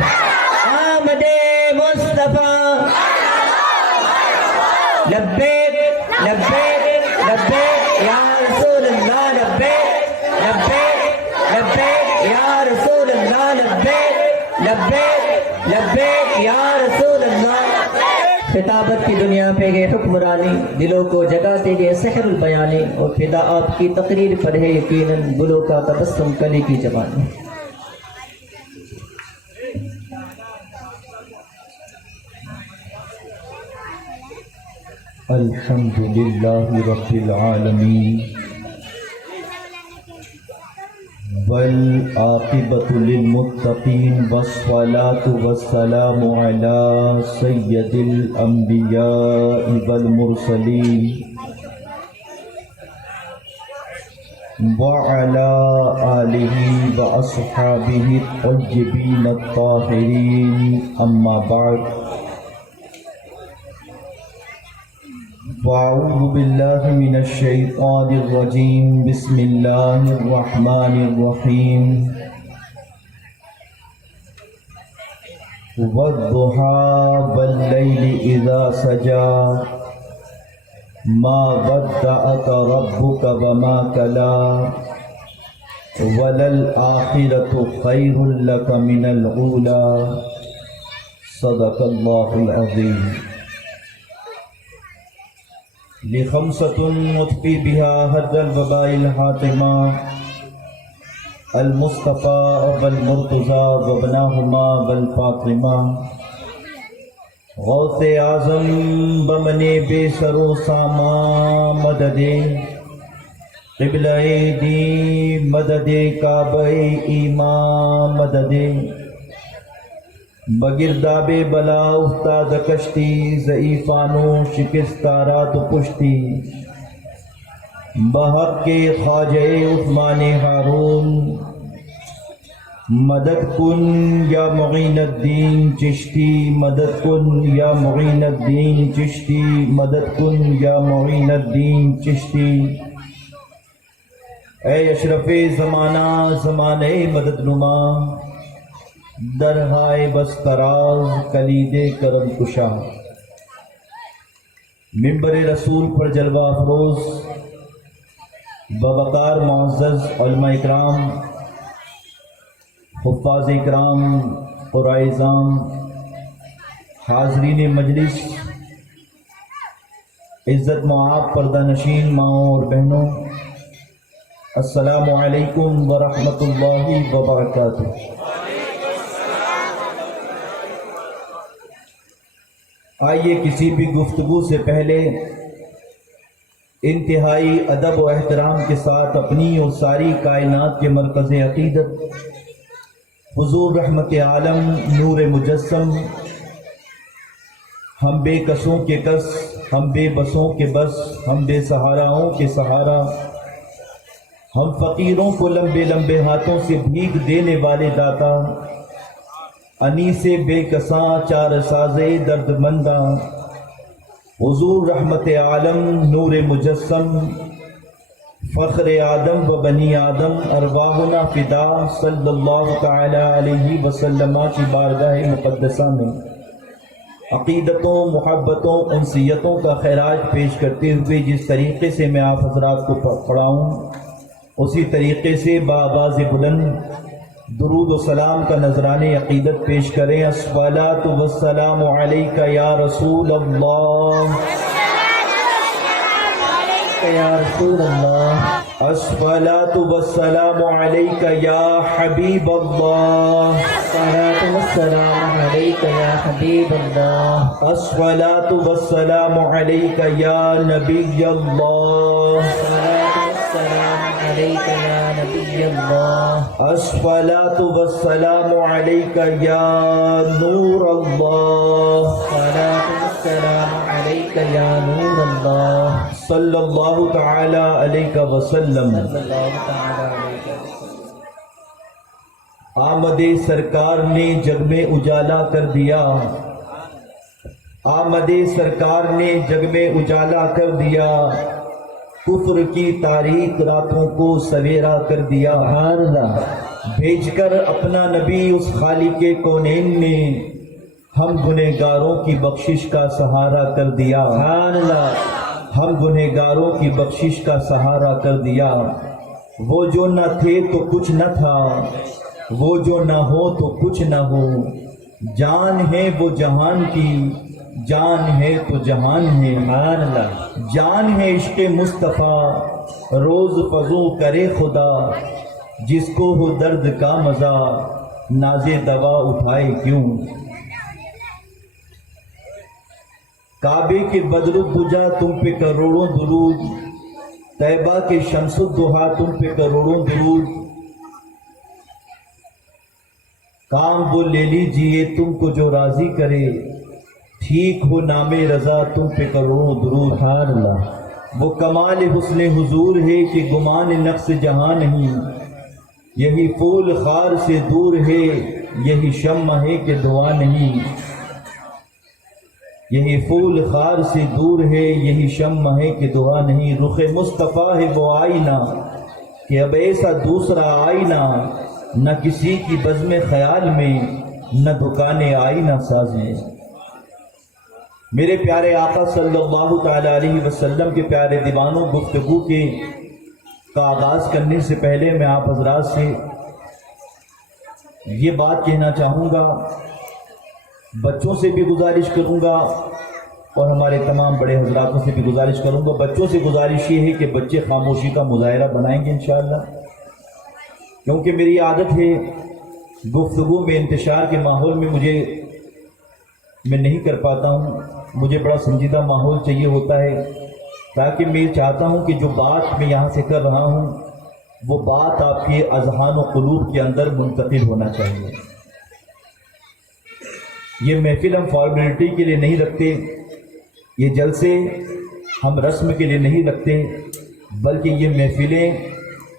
आमदे मुस्तफा। लब्बैक लब्बैक लब्बैक या रसूल अल्लाह, लब्बैक लब्बैक लब्बैक या रसूल अल्लाह, लब्बैक लब्बैक लब्बैक या रसूल अल्लाह। खिताबत की दुनिया पे गए हुक्मरानी, दिलों को जगाते गए सहरुल बयानी, और फिदा आपकी तकरीर पर है यकीनन गुलों का तबस्सुम कली की जवानी। अल्हम्दुलिल्लाहि रब्बिल आलमीन वल आक़िबतु लिल मुत्तक़ीन वस्सलातु वस्सलामु अला सय्यदिल अंबिया'i वल मुरसलीन व अला आलिहि व अस्हाबिहि अत-तय्यिबीन अत-ताहिरीन। अम्मा बअद। वअऊज़ु बिल्लाहि मिनश शैतानिर रजीम। बिस्मिल्लाहिर रहमानिर रहीम। والضحى والليل إذا سجى ما ودعك ربك وما قلى وللآخرة خير لك من الأولى صدق الله العظيم لخمسة نطفي بها هد الوباء الحاتمة المصطفى والمرتضى وابناهما والفاطمة غوث اعظم بمن بے سر و ساما مدد قبلہ دی مدد کعبہ ایمان مدد بگرداب بلا افتاد کشتی ضعیفانو شکستارات پشتی بحق کے خواجہ عثمان ہارون مدد کن یا معین الدین چشتی مدد کن یا معین الدین چشتی مدد کن یا معین الدین چشتی اے اشرف زمانہ زمانہ مدد نما درہائے بستراز کلید کرم کشا منبر رسول پر جلوہ افروز بوقار معزز علماء اکرام حفاظ اکرام قرائزام حاضرین مجلس عزت معاب پردہ نشین ماؤں اور بہنوں السلام علیکم ورحمۃ اللہ وبرکاتہ۔ آئیے کسی بھی گفتگو سے پہلے انتہائی ادب و احترام کے ساتھ اپنی اور ساری کائنات کے مرکز عقیدت حضور رحمت عالم نور مجسم ہم بے کسوں کے کس ہم بے بسوں کے بس ہم بے سہاراؤں کے سہارا ہم فقیروں کو لمبے لمبے ہاتھوں سے بھیگ دینے والے داتا انیس بے کساں چار سازے درد منداں حضور رحمت عالم نور مجسم فخر آدم و بنی آدم ارواحنا فدا صلی اللہ تعالی علیہ وسلم کی بارگاہ مقدسہ میں عقیدتوں محبتوں انسیتوں کا خراج پیش کرتے ہوئے جس طریقے سے میں آپ حضرات کو پڑھاؤں اسی طریقے سے بآواز بلند درود و سلام کا نذران عقیدت پیش کریں۔ الصلاۃ والسلام علیک یا رسول اللہ یا رسول اللہ، الصلاۃ والسلام علیک یا حبیب اللہ، الصلاۃ والسلام علیک یا حبیب اللہ، الصلاۃ والسلام علیک یا نبی اللہ، الصلاۃ والسلام علیک یا نبی اللہ، الصلاۃ والسلام علیک یا نور اللہ، الصلاۃ والسلام علیک یا نور اللہ، صلی اللہ تعالی علیہ وسلم۔ صلی اللہ تعالی علیہ وسلم۔ آمد سرکار نے جگ میں اجالا کر دیا، آمد سرکار نے جگ میں اجالا کر دیا، کفر کی تاریک راتوں کو سویرا کر دیا، سبحان اللہ، بھیج کر اپنا نبی اس خالق کونین نے ہم گنہگاروں کی بخشش کا سہارا کر دیا، سبحان اللہ، ہم گنہگاروں کی بخشش کا سہارا کر دیا۔ وہ جو نہ تھے تو کچھ نہ تھا، وہ جو نہ ہو تو کچھ نہ ہو، جان ہے وہ جہان کی، جان ہے تو جہان ہے، سبحان اللہ، جان ہے عشق مصطفیٰ روز فضو کرے خدا، جس کو ہو درد کا مزہ ناز دوا اٹھائے کیوں۔ کعبے کے بدر الدجا تم پہ کروڑوں درود، طیبہ کے شمس الضحیٰ تم پہ کروڑوں درود، کام وہ لے لیجئے تم کو جو راضی کرے، ٹھیک ہو نام رضا تم پہ کروڑوں درود۔ سبحان اللہ، وہ کمال حسن حضور ہے کہ گمان نقص جہاں نہیں، یہی پھول خار سے دور ہے، یہی شمع ہے کہ دعا نہیں، یہی پھول خار سے دور ہے، یہی شمع ہے کہ دعا نہیں۔ رخ مصطفیٰ ہے وہ آئینہ کہ اب ایسا دوسرا آئینہ نہ کسی کی بزم خیال میں، نہ دکانیں آئینہ سازیں۔ میرے پیارے آقا صلی اللہ تعالی علیہ وسلم کے پیارے دیوانوں، گفتگو کا آغاز کرنے سے پہلے میں آپ حضرات سے یہ بات کہنا چاہوں گا، بچوں سے بھی گزارش کروں گا اور ہمارے تمام بڑے حضراتوں سے بھی گزارش کروں گا۔ بچوں سے گزارش یہ ہے کہ بچے خاموشی کا مظاہرہ بنائیں گے انشاءاللہ، کیونکہ میری عادت ہے گفتگو میں انتشار کے ماحول میں میں نہیں کر پاتا ہوں، مجھے بڑا سنجیدہ ماحول چاہیے ہوتا ہے، تاکہ میں چاہتا ہوں کہ جو بات میں یہاں سے کر رہا ہوں وہ بات آپ کے اذہان و قلوب کے اندر منتقل ہونا چاہیے۔ یہ محفل ہم فارمیلٹی کے لیے نہیں رکھتے، یہ جلسے ہم رسم کے لیے نہیں رکھتے، بلکہ یہ محفلیں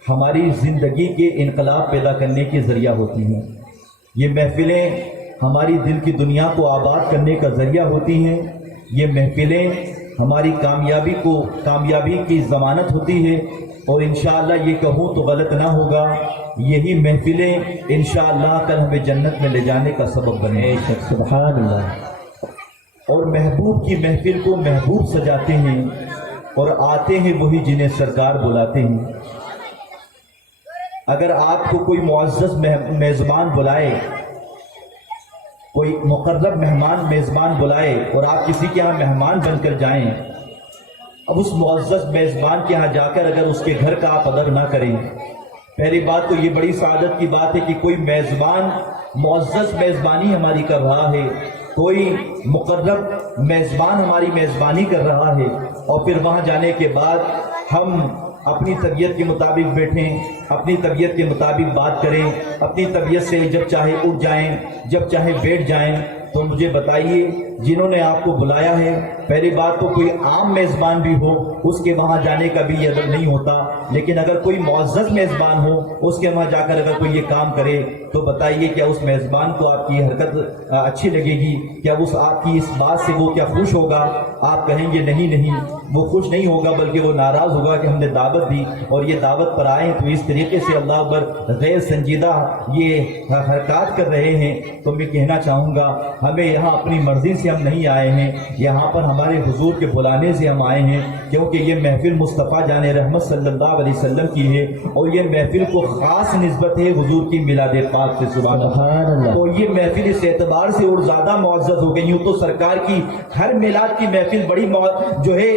ہماری زندگی کے انقلاب پیدا کرنے کے ذریعہ ہوتی ہیں۔ یہ محفلیں ہماری دل کی دنیا کو آباد کرنے کا ذریعہ ہوتی ہیں۔ یہ محفلیں ہماری کامیابی کی ضمانت ہوتی ہے، اور انشاءاللہ یہ کہوں تو غلط نہ ہوگا، یہی محفلیں انشاءاللہ کل ہمیں جنت میں لے جانے کا سبب بنے۔ سبحان اللہ۔ اور محبوب کی محفل کو محبوب سجاتے ہیں اور آتے ہیں وہی جنہیں سرکار بلاتے ہیں۔ اگر آپ کو کوئی معزز میزبان بلائے، کوئی مقرب میزبان بلائے اور آپ کسی کے ہاں مہمان بن کر جائیں، اب اس معزز میزبان کے ہاں جا کر اگر اس کے گھر کا آپ ادب نہ کریں، پہلی بات تو یہ بڑی سعادت کی بات ہے کہ کوئی میزبان معزز میزبانی ہماری کر رہا ہے، کوئی مقرب میزبان ہماری میزبانی کر رہا ہے، اور پھر وہاں جانے کے بعد ہم اپنی طبیعت کے مطابق بیٹھیں، اپنی طبیعت کے مطابق بات کریں، اپنی طبیعت سے جب چاہے اٹھ جائیں، جب چاہے بیٹھ جائیں۔ تو مجھے بتائیے، جنہوں نے آپ کو بلایا ہے، پہلی بات تو کوئی عام میزبان بھی ہو اس کے وہاں جانے کا بھی یہ ادب نہیں ہوتا، لیکن اگر کوئی معزز میزبان ہو اس کے وہاں جا کر اگر کوئی یہ کام کرے تو بتائیے کیا اس میزبان کو آپ کی حرکت اچھی لگے گی؟ کیا آپ کی اس بات سے وہ کیا خوش ہوگا؟ آپ کہیں گے نہیں، وہ خوش نہیں ہوگا، بلکہ وہ ناراض ہوگا کہ ہم نے دعوت دی اور یہ دعوت پر آئے تو اس طریقے سے اللہ اکبر غیر سنجیدہ یہ حرکات کر رہے ہیں۔ تو میں کہنا چاہوں گا، ہمیں یہاں اپنی مرضی سے ہم نہیں آئے ہیں، یہاں پر ہمارے حضور کے بلانے سے ہم آئے ہیں، کیونکہ یہ محفل مصطفیٰ جان رحمت صلی اللہ علیہ وسلم کی ہے، اور یہ محفل کو خاص نسبت ہے حضور کی میلاد پاک سے۔ سبحان اللہ۔ تو یہ محفل اس اعتبار سے اور زیادہ معزز ہو گئی ہوں تو سرکار کی ہر میلاد کی محفل بڑی جو ہے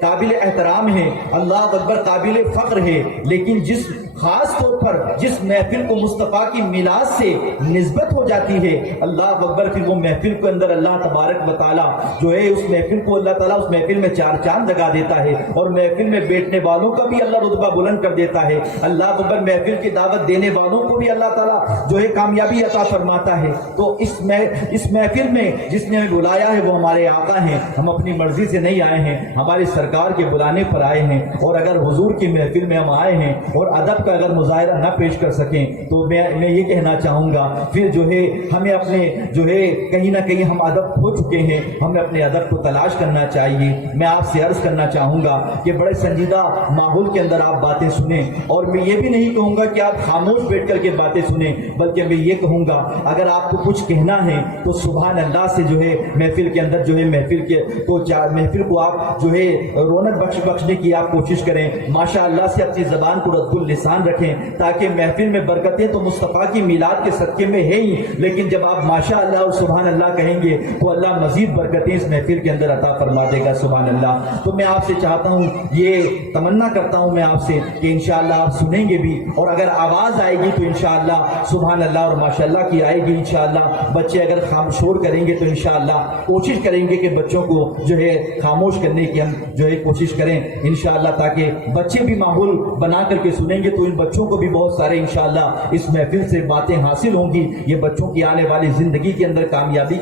قابل احترام ہے، اللہ اکبر قابل فخر ہے، لیکن جس خاص طور پر جس محفل کو مصطفیٰ کی میلاد سے نسبت ہو جاتی ہے، اللہ اکبر، پھر وہ محفل کے اندر اللہ تبارک و تعالیٰ جو ہے اس محفل کو اللہ تعالیٰ اس محفل میں چار چاند لگا دیتا ہے، اور محفل میں بیٹھنے والوں کا بھی اللہ رتبہ بلند کر دیتا ہے، اللہ اکبر، محفل کی دعوت دینے والوں کو بھی اللہ تعالیٰ جو ہے کامیابی عطا فرماتا ہے۔ تو اس محفل میں جس نے ہمیں بلایا ہے وہ ہمارے آقا ہیں، ہم اپنی مرضی سے نہیں آئے ہیں، ہمارے سرکار کے بلانے پر آئے ہیں، اور اگر حضور کی محفل میں ہم آئے ہیں اور ادب کا اگر مظاہرہ نہ پیش کر سکیں تو میں یہ کہنا چاہوں گا پھر جو ہے ہمیں اپنے جو ہے کہیں نہ کہیں ہم ادب کھو چکے ہیں، ہمیں اپنے ادب کو تلاش کرنا چاہیے۔ میں آپ سے عرض کرنا چاہوں گا کہ بڑے سنجیدہ ماحول کے اندر آپ باتیں سنیں، اور میں یہ بھی نہیں کہوں گا کہ آپ خاموش بیٹھ کر کے باتیں سنیں، بلکہ میں یہ کہوں گا اگر آپ کو کچھ کہنا ہے تو سبحان اللہ سے جو ہے محفل کے اندر جو ہے محفل کو آپ جو ہے رونق بخشنے کی آپ کوشش کریں، ماشاء اللہ سے اپنی زبان کو رطب اللسان رکھیں، تاکہ محفل میں برکتیں تو مصطفیٰ کی میلاد کے صدقے میں ہے ہی، لیکن جب آپ ماشاء اللہ اور سبحان اللہ کہیں گے تو اللہ مزید برکتیں اس محفل کے اندر عطا فرما دے گا۔ سبحان اللہ۔ تو میں آپ سے چاہتا ہوں، یہ تمنا کرتا ہوں میں آپ سے کہ انشاءاللہ آپ سنیں گے بھی، اور اگر آواز آئے گی تو انشاءاللہ سبحان اللہ اور ماشاء اللہ کی آئے گی انشاءاللہ۔ بچے اگر خاموش کریں گے تو انشاءاللہ کوشش کریں گے کہ بچوں کو جو ہے خاموش کرنے کی ہم جو ہے کوشش کریں انشاءاللہ، تاکہ بچے بھی ماحول بنا کر کے سنیں گے تو ان بچوں کو بھی بہت سارے انشاءاللہ اس محفل سے باتیں حاصل ہوں گی، یہ بچوں کی آنے والی زندگی کے اندر کامیابی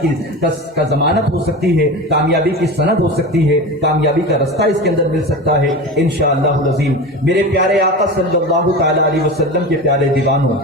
کا ضمانت ہو سکتی ہے، کامیابی کی سند ہو سکتی ہے، کامیابی کا رستہ اس کے اندر مل سکتا ہے انشاءاللہ العظیم۔ میرے پیارے آقا صلی اللہ تعالی علیہ وسلم کے پیارے دیوانوں،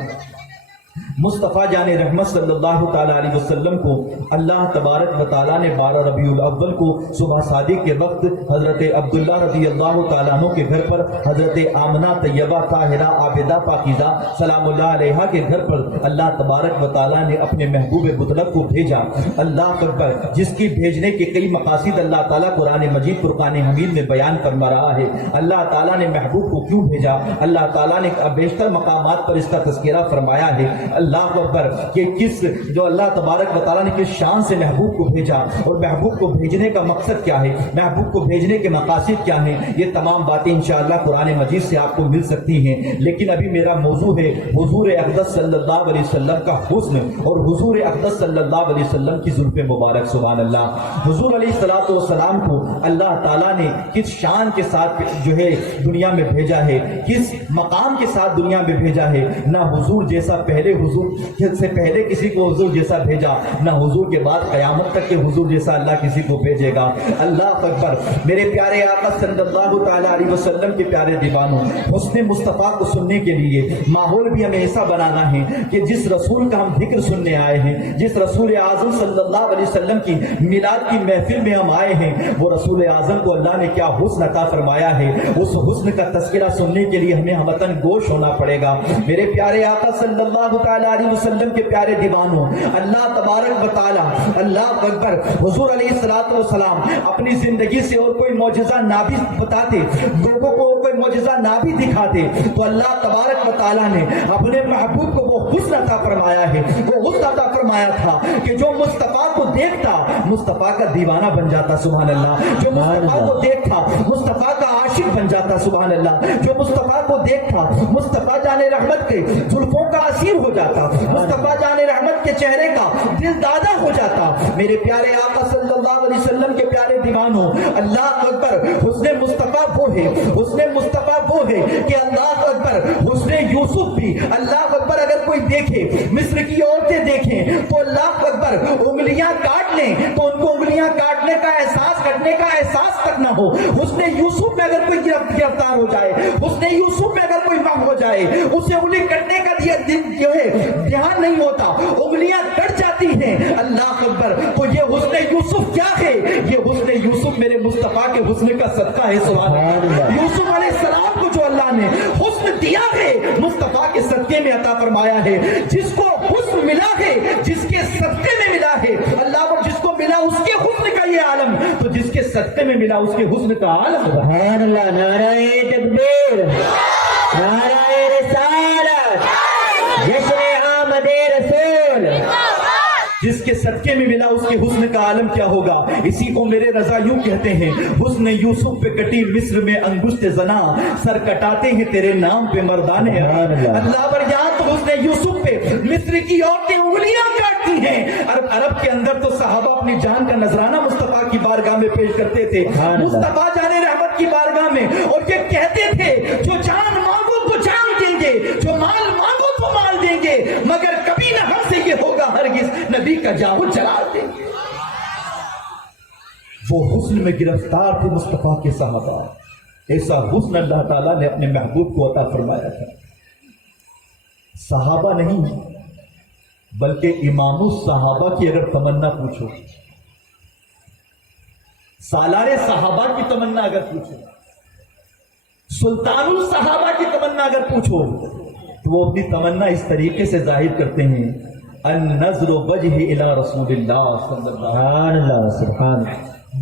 मुस्तफ़ा जान रहमत सल्लल्लाहु ताला अलैहि वसल्लम को अल्लाह तबारक व ताला ने 12 रबीउल अव्वल को सुबह सादिक के वक्त हज़रत अब्दुल्ला रज़ी अल्लाह ताला अन्हु के घर पर हज़रत आमना तैयबा ताहिरा आबिदा पाकीज़ा सलामुल्लाह अलैहा के घर पर अल्लाह तबारक व ताला ने अपने महबूब मुतलक को भेजा। अल्लाह अकबर, जिसकी भेजने के कई मकासिद अल्लाह ताला कुरान मजीद फुरकान हमीद में बयान फरमा रहा है। अल्लाह ताला ने महबूब को क्यों भेजा, अल्लाह ताला ने बेशतर मकामात पर इसका तज़किरा फरमाया है। अल्लाह अकबर कि किस जो अल्लाह तबारक व तआला ने किस शान से महबूब को भेजा और महबूब को भेजने का मकसद क्या है, महबूब को भेजने के मकासिद क्या हैं, ये तमाम बातें इंशाअल्लाह कुरान मजीद से आपको मिल सकती हैं। लेकिन अभी मेरा मौजू है हुजूर अक़दस सल्लल्लाहु अलैहि वसल्लम का हुस्न और हुजूर अक़दस सल्लल्लाहु अलैहि वसल्लम की जुल्फ़े मुबारक। सुभान अल्लाह। हुजूर अलैहिस्सलातु वस्सलाम को अल्लाह ताला ने किस शान के साथ जो है दुनिया में भेजा है, किस मकाम के साथ दुनिया में भेजा है। ना हुजूर जैसा पहले हुजूर से पहले किसी को हुजूर जैसा भेजा, ना हुजूर के बाद क़यामत तक के हुजूर जैसा अल्लाह किसी को भेजेगा। अल्लाह अकबर। मेरे प्यारे आका सल्लल्लाहु ताला अलैहि वसल्लम के प्यारे दीवानों, हुस्न मुस्तफ़ा को सुनने के लिए माहौल भी हमें ऐसा बनाना है कि जिस रसूल का हम जिक्र सुनने आए हैं, जिस रसूल आज़म सल्लल्लाहु अलैहि वसल्लम की मिलाद की महफिल में हम आए हैं, वो रसूल आज़म को अल्लाह ने क्या हुस्न अता फरमाया है, उस हुस्न का तज़किरा सुनने के लिए हमें हमवतन गोश होना पड़ेगा। मेरे प्यारे आका सल्लल्लाहु ताला अलैहि वसल्लम के प्यारे दीवानों, अल्लाह तबारक व तआला अल्लाह अकबर हुजूर अलैहिस्सलातु वस्सलाम अपनी जिंदगी से और कोई मौजज़ा ना भी बताते, लोगों को कोई मौजज़ा ना भी दिखाते, तो अल्लाह तबारक व तआला ने अपने महबूब को वो हुस्न अता फरमाया है, वो हुस्न अता फरमाया था कि जो मुस्तफ़ा को देखता मुस्तफ़ा का दीवाना बन जाता। सुभान अल्लाह। जो मुस्तफ़ा को देखता मुस्तफ़ा का आशिक बन जाता। सुभान अल्लाह। जो मुस्तफ़ा को देखता मुस्तफ़ा जाने रहमत के जुल्फों का असीर हो जाता, मुस्तफ़ा जाने रहमत के चेहरे का दिल दादा हो जाता। मेरे प्यारे आका सल्लल्लाहु अलैहि वसल्लम के प्यारे दीवानों, अल्लाह अकबर हुस्न मुस्तफ़ा वो है, हुस्न मुस्तफ़ा वो है कि अल्लाह अकबर हुस्न यूसुफ भी अल्लाह अकबर अगर कोई देखे, मिस्र की औरतें देखें तो अल्लाह अकबर उंगलियां काट लें तो उनको उंगलियां काटने का एहसास, कटने का एहसास तक ना हो। हुस्न यूसुफ में अगर कोई गिरफ्तार हो जाए, हुस्न यूसुफ में अगर कोई मांग हो जाए, उसे उंगली कटने का जो है ध्यान नहीं होता, उंगलियां कट जाती हैं। अल्लाह अकबर। तो ये हुस्न यूसुफ क्या है, ये हुस्न यूसुफ मेरे मुस्तफ़ा के हुस्न का सदका है। सुभान अल्लाह। यूसुफ अलैहिस्सलाम को जो अल्लाह ने हुस्न दिया है मुस्तफ़ा के सदके में अता फरमाया है। जिसको हुस्न मिला है, जिसके सदके में मिला है, अल्लाह को जिसको मिला उसके हुस्न का ये आलम, तो जिसके सदके में मिला उसके हुस्न का आलम। सुभान अल्लाह। नाराए तकबीर, नाराए रिसालत, जश्न आमदे रसूल। जिसके सदके में मिला उसके हुस्न का आलम क्या होगा। इसी को मेरे रजा यूं कहते हैं, हुस्न यूसुफ पे कटी मिस्र में अंगुश्त जना, सर कटाते हैं तेरे नाम पे मर्दाने। अल्लाह पर याद तो हुस्न यूसुफ पे मिस्र की औरतें उंगलियां काटती हैं। अरब के अंदर तो सहाबा अपनी जान का नजराना मुस्तफा की बारगाह में पेश करते थे, मुस्तफा जाने रहमत की बारगाह में, और ये कहते थे जो जान मांगो तो जान देंगे, जो माल मांगो तो माल देंगे, मगर कभी ना हमसे ये होगा हरगिज नबी का जाओ जलाल देंगे। वो हुस्न में गिरफ्तार थे मुस्तफा के सहाबा। ऐसा हुस्न अल्लाह ताला ने अपने महबूब को अता फरमाया था। सहाबा नहीं बल्कि इमामु सहाबा की अगर तमन्ना पूछो, सालारे सहाबा की तमन्ना अगर पूछो, सुल्तानुल सहाबा की तमन्ना अगर पूछो, तो वो अपनी तमन्ना इस तरीके से जाहिर करते हैं, अन नज़्र वजह इला रसूलिल्लाह सल्लल्लाहु अलैहि वसल्लम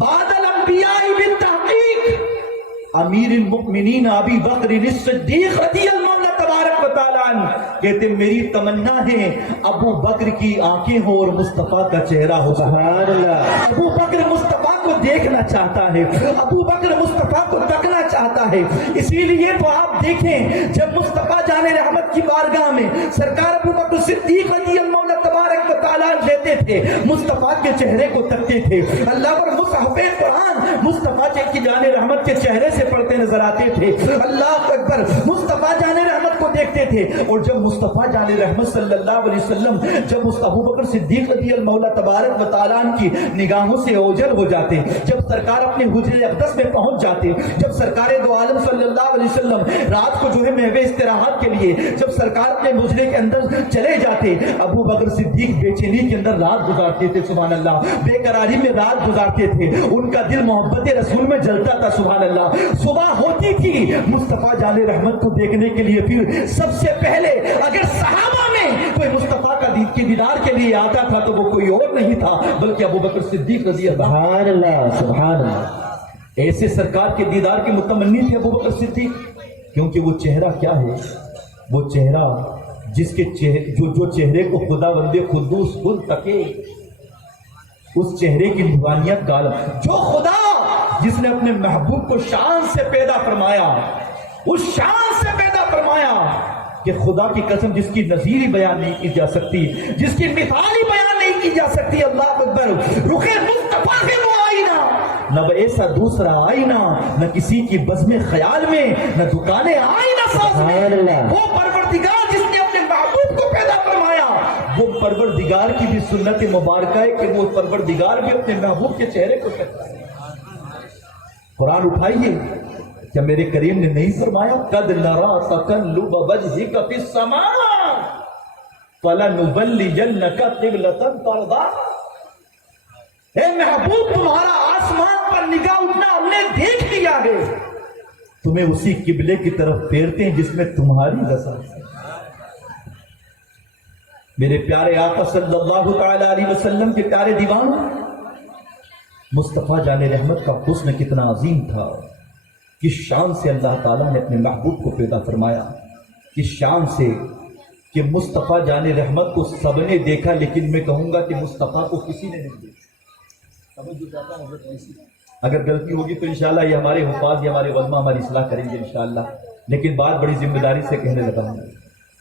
बादल अंबिया बिन तहकीक अमीरुल मुमिनीन अबी बकर सिद्दीक रज़ियल्लाहु तबारक व तआला अन्हु कहते मेरी तमन्ना है अबू बकर की आंखें हो और मुस्तफा का चेहरा हो। सुभान अल्लाह। अबू बकर मुस्तफा को देखना चाहता है, अबू बकर मुस्तफा को तकना चाहता है। इसीलिए तो आप देखें जब मुस्तफा जाने रहमत की बारगाह में सरकार अबू बकर सिद्दीक रज़ियल्लाहु तबारक व तआला लेते थे, मुस्तफा के चेहरे को तकते थे। अल्लाह पर मुसहफ़े कुरान मुस्तफा की जाने रहमत के चेहरे से पढ़ते नजर आते थे। अल्लाह अकबर। मुस्तफा जाने रहमत को देखते थे। और जब मुस्तफ़ा जान रहमत सल्लल्लाहु अलैहि वसल्लम जब उस अबू बकर सिद्दीक रज़ी अल्लाह मौला तबारक व तआला की निगाहों से ओझल हो जाते, जब सरकार अपने हुजरे अक़दस में पहुंच जाते, जब सरकार दो आलम सल्लल्लाहु अलैहि वसल्लम रात को जो है महवे इस्तिराहत के लिए जब सरकार अपने हुजरे के अंदर चले जाते, अबू बकर सिद्दीक बेचैनी के अंदर रात गुजारते थे, सुभान अल्लाह, बेकरारी में रात गुजारते थे, उनका दिल मोहब्बत रसूल में जलता था, सुभान अल्लाह। सुबह होती थी मुस्तफ़ा जाने रहमत को देखने के लिए, फिर सबसे पहले अगर सहाबा में कोई मुस्तफ़ा का दीदार के लिए आता था तो वो कोई और नहीं था बल्कि अबू बकर सिद्दीक रज़ी अल्लाह, सुभान अल्लाह। ऐसे सरकार के दीदार के मुतमन्नी थे अबू बकर सिद्दीक, क्योंकि वो चेहरा क्या है, वो चेहरा जिसके जो चेहरे को खुदा बंदे खुदूस खुद तके, उस चेहरे की नूरानियत का आलम, जो खुदा जिसने अपने महबूब को शान से पैदा फरमाया, उस शान से पैदा फरमाया कि खुदा की कसम जिसकी नजीर ही बयान नहीं की जा सकती, जिसकी मिसाल ही बयान नहीं की जा सकती। अल्लाह अकबर। रुखे मुस्तफा के वो आईना, न ऐसा दूसरा आईना, न किसी की बज़्म ख्याल में, न दुकाने आईना साथ में। वो परवरदिगार जिसने अपने महबूब को पैदा फरमाया, वो परवरदिगार की भी सुन्नत मुबारक है कि वो परवरदिगार भी अपने महबूब के चेहरे को देखता है। कुरान उठाइए, क्या मेरे करीम ने नहीं फरमाया, कद नरा तकल्लुब वजहिका फिस समा फलनुवल्लियन्नका क़िबलतन तरदा। हे महबूब, तुम्हारा आसमान पर निगाह उठना हमने देख लिया है, तुम्हें उसी किबले की तरफ फेरते हैं जिसमें तुम्हारी रज़ा है। मेरे प्यारे आका सल्लल्लाहु तआला अलैहि वसल्लम के प्यारे दीवान मुस्तफ़ा जाने रहमत का हुस्न कितना अजीम था, किस शान से अल्लाह ताला ने अपने महबूब को पैदा फरमाया, किस शान से कि मुस्तफ़ा जाने रहमत को सबने देखा, लेकिन मैं कहूँगा कि मुस्तफ़ा को किसी ने नहीं देखा। समझ जाता हूँ, अगर गलती होगी तो इंशाल्लाह ये हमारे हुफ़ाज़ या हमारे वज़मा हमारी इस्लाह करेंगे इंशाल्लाह, लेकिन बात बड़ी जिम्मेदारी से कहने लगा हूँ।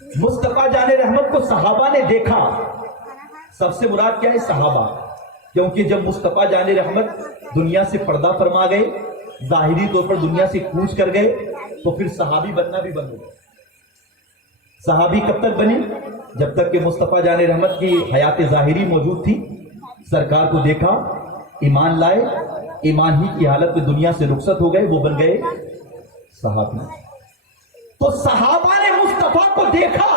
मुस्तफ़ा जाने रहमत को सहाबा ने देखा, सबसे मुराद क्या है, सहाबा, क्योंकि जब मुस्तफ़ा जाने रहमत दुनिया से पर्दा फरमा गए, ज़ाहिरी तौर पर दुनिया से कूच कर गए, तो फिर सहाबी बनना भी बंद हो गया। सहाबी कब तक बने, जब तक कि मुस्तफ़ा जाने रहमत की हयात ज़ाहिरी मौजूद थी, सरकार को देखा, ईमान लाए, ईमान ही की हालत में दुनिया से रुखसत हो गए, वो बन गए सहाबी। तो सहाबा ने मुस्तफ़ा को देखा,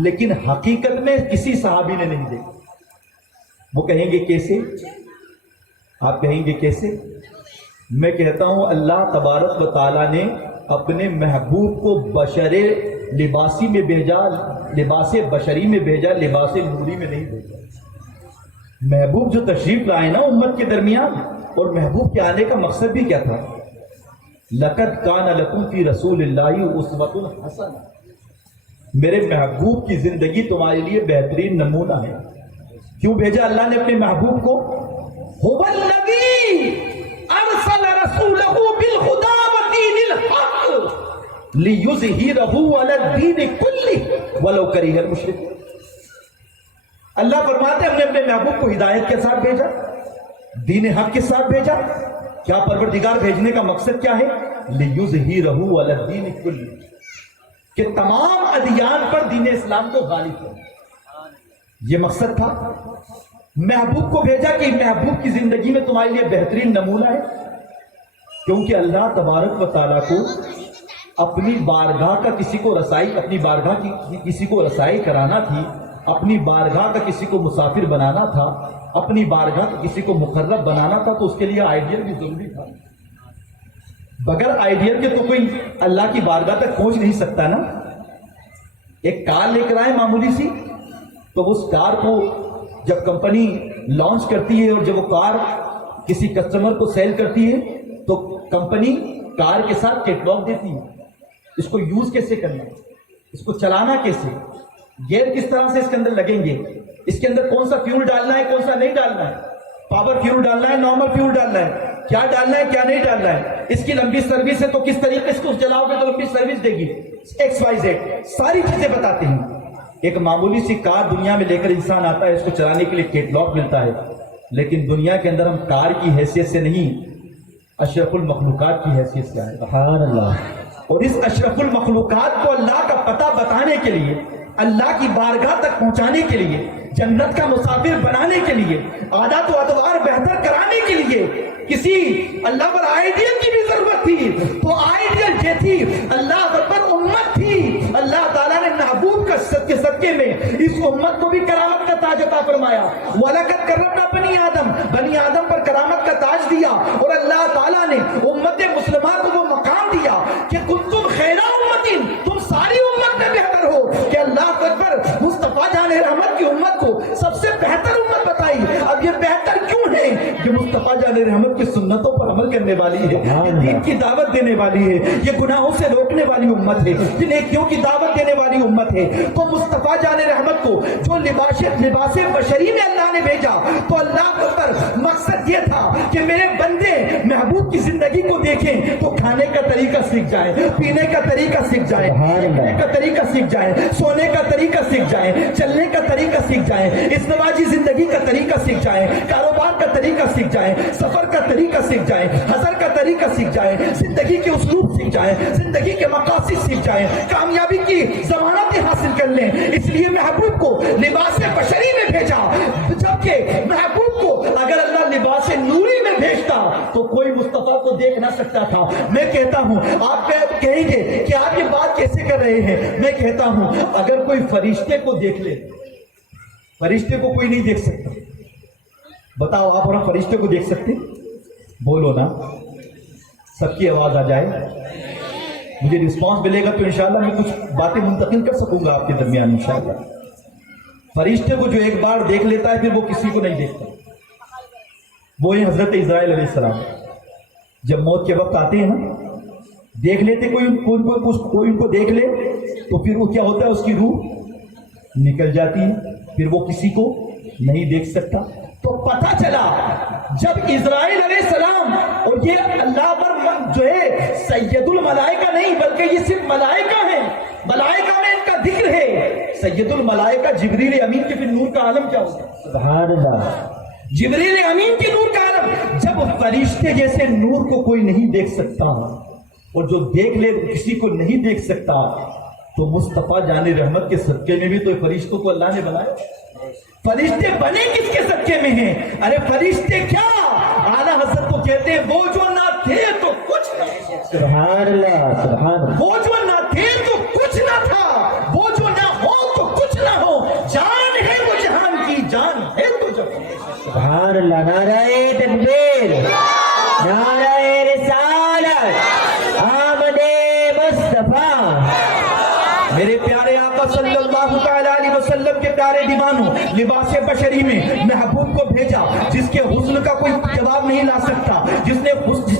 लेकिन हकीकत में किसी सहाबी ने नहीं देखा। वो कहेंगे कैसे, आप कहेंगे कैसे, मैं कहता हूं अल्लाह तबारक व तआला ने अपने महबूब को बशरे लिबासी में भेजा, लिबासे बशरी में भेजा, लिबासे नूरी में नहीं भेजा। महबूब जो तशरीफ लाए ना उम्मत के दरमियान, और महबूब के आने का मकसद भी क्या था, लक़द कान लकुम फी रसूलिल्लाहि उस्वतुन हसना, मेरे महबूब की जिंदगी तुम्हारे लिए बेहतरीन नमूना है। क्यों भेजा अल्लाह ने अपने महबूब को, हुवल्लज़ी अरसल रसूलहू बिल हुदा व दीनिल हक़ लियुज़हिरहू अला दीनि कुल्लिही वलौ करिहल मुशरिकून। अल्लाह फरमाते हमने अपने महबूब को हिदायत के साथ भेजा, दीन हक के साथ भेजा। क्या परवरदिगार भेजने का मकसद क्या है, लियुज़हिरहू अला दीनि कुल्लिही, कि तमाम अदियान पर दीन इस्लाम को गालिब करें, ये मकसद था। महबूब को भेजा कि महबूब की जिंदगी में तुम्हारे लिए बेहतरीन नमूना है, क्योंकि अल्लाह तबारक व तआला को अपनी बारगाह का किसी को रसाई, अपनी बारगाह की किसी को रसाई कराना थी, अपनी बारगाह का किसी को मुसाफिर बनाना था, अपनी बारगाह का किसी को मुकर्रब बनाना था, तो उसके लिए आइडियल भी जरूरी था। बगैर आइडियल के तो कोई अल्लाह की बारगाह तक पहुंच नहीं सकता ना। एक कार लेकर आए मामूली सी, तो उस कार को जब कंपनी लॉन्च करती है और जब वो कार किसी कस्टमर को सेल करती है, तो कंपनी कार के साथ कैटलॉग देती है, इसको यूज कैसे करना है, इसको चलाना कैसे, गियर किस तरह से इसके अंदर लगेंगे, इसके अंदर कौन सा फ्यूल डालना है, कौन सा नहीं डालना है, पावर फ्यूल डालना है, नॉर्मल फ्यूल डालना है, क्या डालना है क्या नहीं डालना है, इसकी लंबी सर्विस है तो किस तरीके से उसको चलाओगे तो लंबी सर्विस देगी, XYZ सारी चीजें बताते हैं। एक मामूली सी कार दुनिया में लेकर इंसान आता है, इसको चलाने के लिए कैटलॉग मिलता है, लेकिन दुनिया के अंदर हम कार की हैसियत से नहीं, अशरफुल मखलूकात की हैसियत से आए। सुभान अल्लाह। اور اس اشرف المخلوقات کو اللہ کا پتہ بتانے کے لیے، اللہ کی بارگاہ تک پہنچانے کے لیے، جنت کا مسافر بنانے کے لیے، عادات و ادوار بہتر کرانے کے لیے کسی اللہ پر آئیڈیل کی بھی ضرورت تھی، تو آئیڈیل یہ تھی اللہ پر امت تھی۔ اللہ تعالیٰ نے محبوب کا صدقے میں اس امت کو بھی کرامت کا تاج عطا فرمایا۔ وَلَقَدْ كَرَّمْنَا بَنِي آدم، بنی آدم پر کرامت کا تاج دیا، اور اللہ تعالیٰ نے امت مسلمہ کو وہ مقام دیا کہ کنتم خیر امت، تم ساری امت میں بہتر ہو، کہ اللہ اکبر مصطفیٰ جان رحمت کی امت کو سب سے بہتر امت بتائی۔ اب یہ بہتر کیوں ہے؟ کہ مصطفیٰ جان رحمت کی سنتوں پر عمل کرنے والی ہے، یہ دین کی دعوت دینے والی ہے، یہ گناہوں سے روکنے والی امت ہے، یہ نیکیوں کی دعوت دینے والی امت ہے۔ تو مصطفیٰ جان رحمت کو جو لباس بشری میں اللہ نے بھیجا، تو اللہ پر مقصد یہ تھا کہ میرے بندے محبوب کی زندگی کو دیکھیں تو کھانے کا طریقہ سیکھ جائیں، پینے کا طریقہ سیکھ جائیں، رہنے کا طریقہ سیکھ جائیں، سونے کا طریقہ سیکھ جائیں، چلنے کا طریقہ سیکھ جائیں، ازدواجی زندگی کا طریقہ سیکھ جائیں، کاروبار کا طریقہ سیکھ جائیں، سفر کا طریقہ سیکھ جائیں، حضر کا طریقہ سیکھ جائیں، زندگی کے اسلوب سیکھ جائیں، زندگی کے مقاصد سیکھ جائیں، کامیابی کی ضمانتیں حاصل کر لیں۔ اس لیے محبوب کو لباس بشری میں بھیجا، جبکہ محبوب کو اگر اللہ لباس نوری میں بھیجتا تو کوئی مصطفیٰ کو دیکھ نہ سکتا تھا۔ میں کہتا ہوں، آپ کہیں گے کہ آپ یہ بات کیسے کر رہے ہیں؟ میں کہتا ہوں اگر کوئی فرشتے کو دیکھ لے، فرشتے کو کوئی نہیں دیکھ سکتا، بتاؤ آپ اور ہم فرشتے کو دیکھ سکتے؟ بولو نا، سب کی آواز آ جائے، مجھے رسپانس ملے گا تو انشاءاللہ میں کچھ باتیں منتقل کر سکوں گا آپ کے درمیان انشاءاللہ۔ فرشتے کو جو ایک بار دیکھ لیتا ہے پھر وہ کسی کو نہیں دیکھتا، وہ ہے حضرت اسرائیل علیہ السلام۔ جب موت کے وقت آتے ہیں نا، دیکھ لیتے کوئی ان کو دیکھ لے تو پھر وہ کیا ہوتا ہے، اس کی روح نکل جاتی ہے، پھر وہ کسی کو نہیں دیکھ سکتا۔ تو پتہ چلا جب اسرائیل علیہ السلام، اور یہ اللہ پر جو ہے سید الملائکہ نہیں بلکہ یہ صرف ملائکہ ہیں، ملائکہ میں ان کا ذکر ہے، سید الملائکہ جبریل امین کے پھر نور کا عالم کیا ہوتا ہے؟ سبحان اللہ، جبریل امین کے نور کا عالم۔ جب فرشتے جیسے نور کو کوئی نہیں دیکھ سکتا اور جو دیکھ لے کسی کو نہیں دیکھ سکتا، تو مصطفیٰ جان رحمت کے صدقے میں بھی تو فرشتوں کو اللہ نے بنایا۔ فرشتے بنے کس کے صدقے میں ہیں؟ ارے فرشتے کیا، اعلیٰ حضرت تو کہتے ہیں وہ جو نہ تھے تو کچھ نہ، سبحان اللہ، سبحان اللہ، وہ جو نہ تھے تو کچھ نہ تھا، وہ جو نہ ہو تو کچھ نہ ہو، جان ہے وہ جہان کی، جان ہے تو جہان۔ سبحان اللہ، نعرہ تکبیر، نعرہ رسالت، آمد مصطفیٰ۔ میرے پیارے آقا صلی اللہ تعالیٰ علیہ وسلم کے پیارے دیوانوں، لباس بشری میں محبوب کو بھیجا جس کے حسن کا کوئی جواب نہیں لا سکتا، جس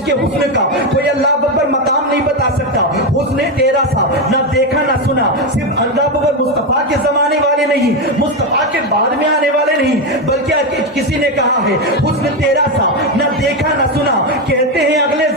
کے حسن کا کوئی اللہ پر مقام نہیں بتا سکتا۔ حسن تیرا سا نہ دیکھا نہ سنا، صرف اللہ پر مصطفیٰ کے زمانے والے نہیں، مصطفیٰ کے بعد میں آنے والے نہیں، بلکہ کسی نے کہا ہے حسن تیرا سا نہ دیکھا نہ سنا، کہتے ہیں اگلے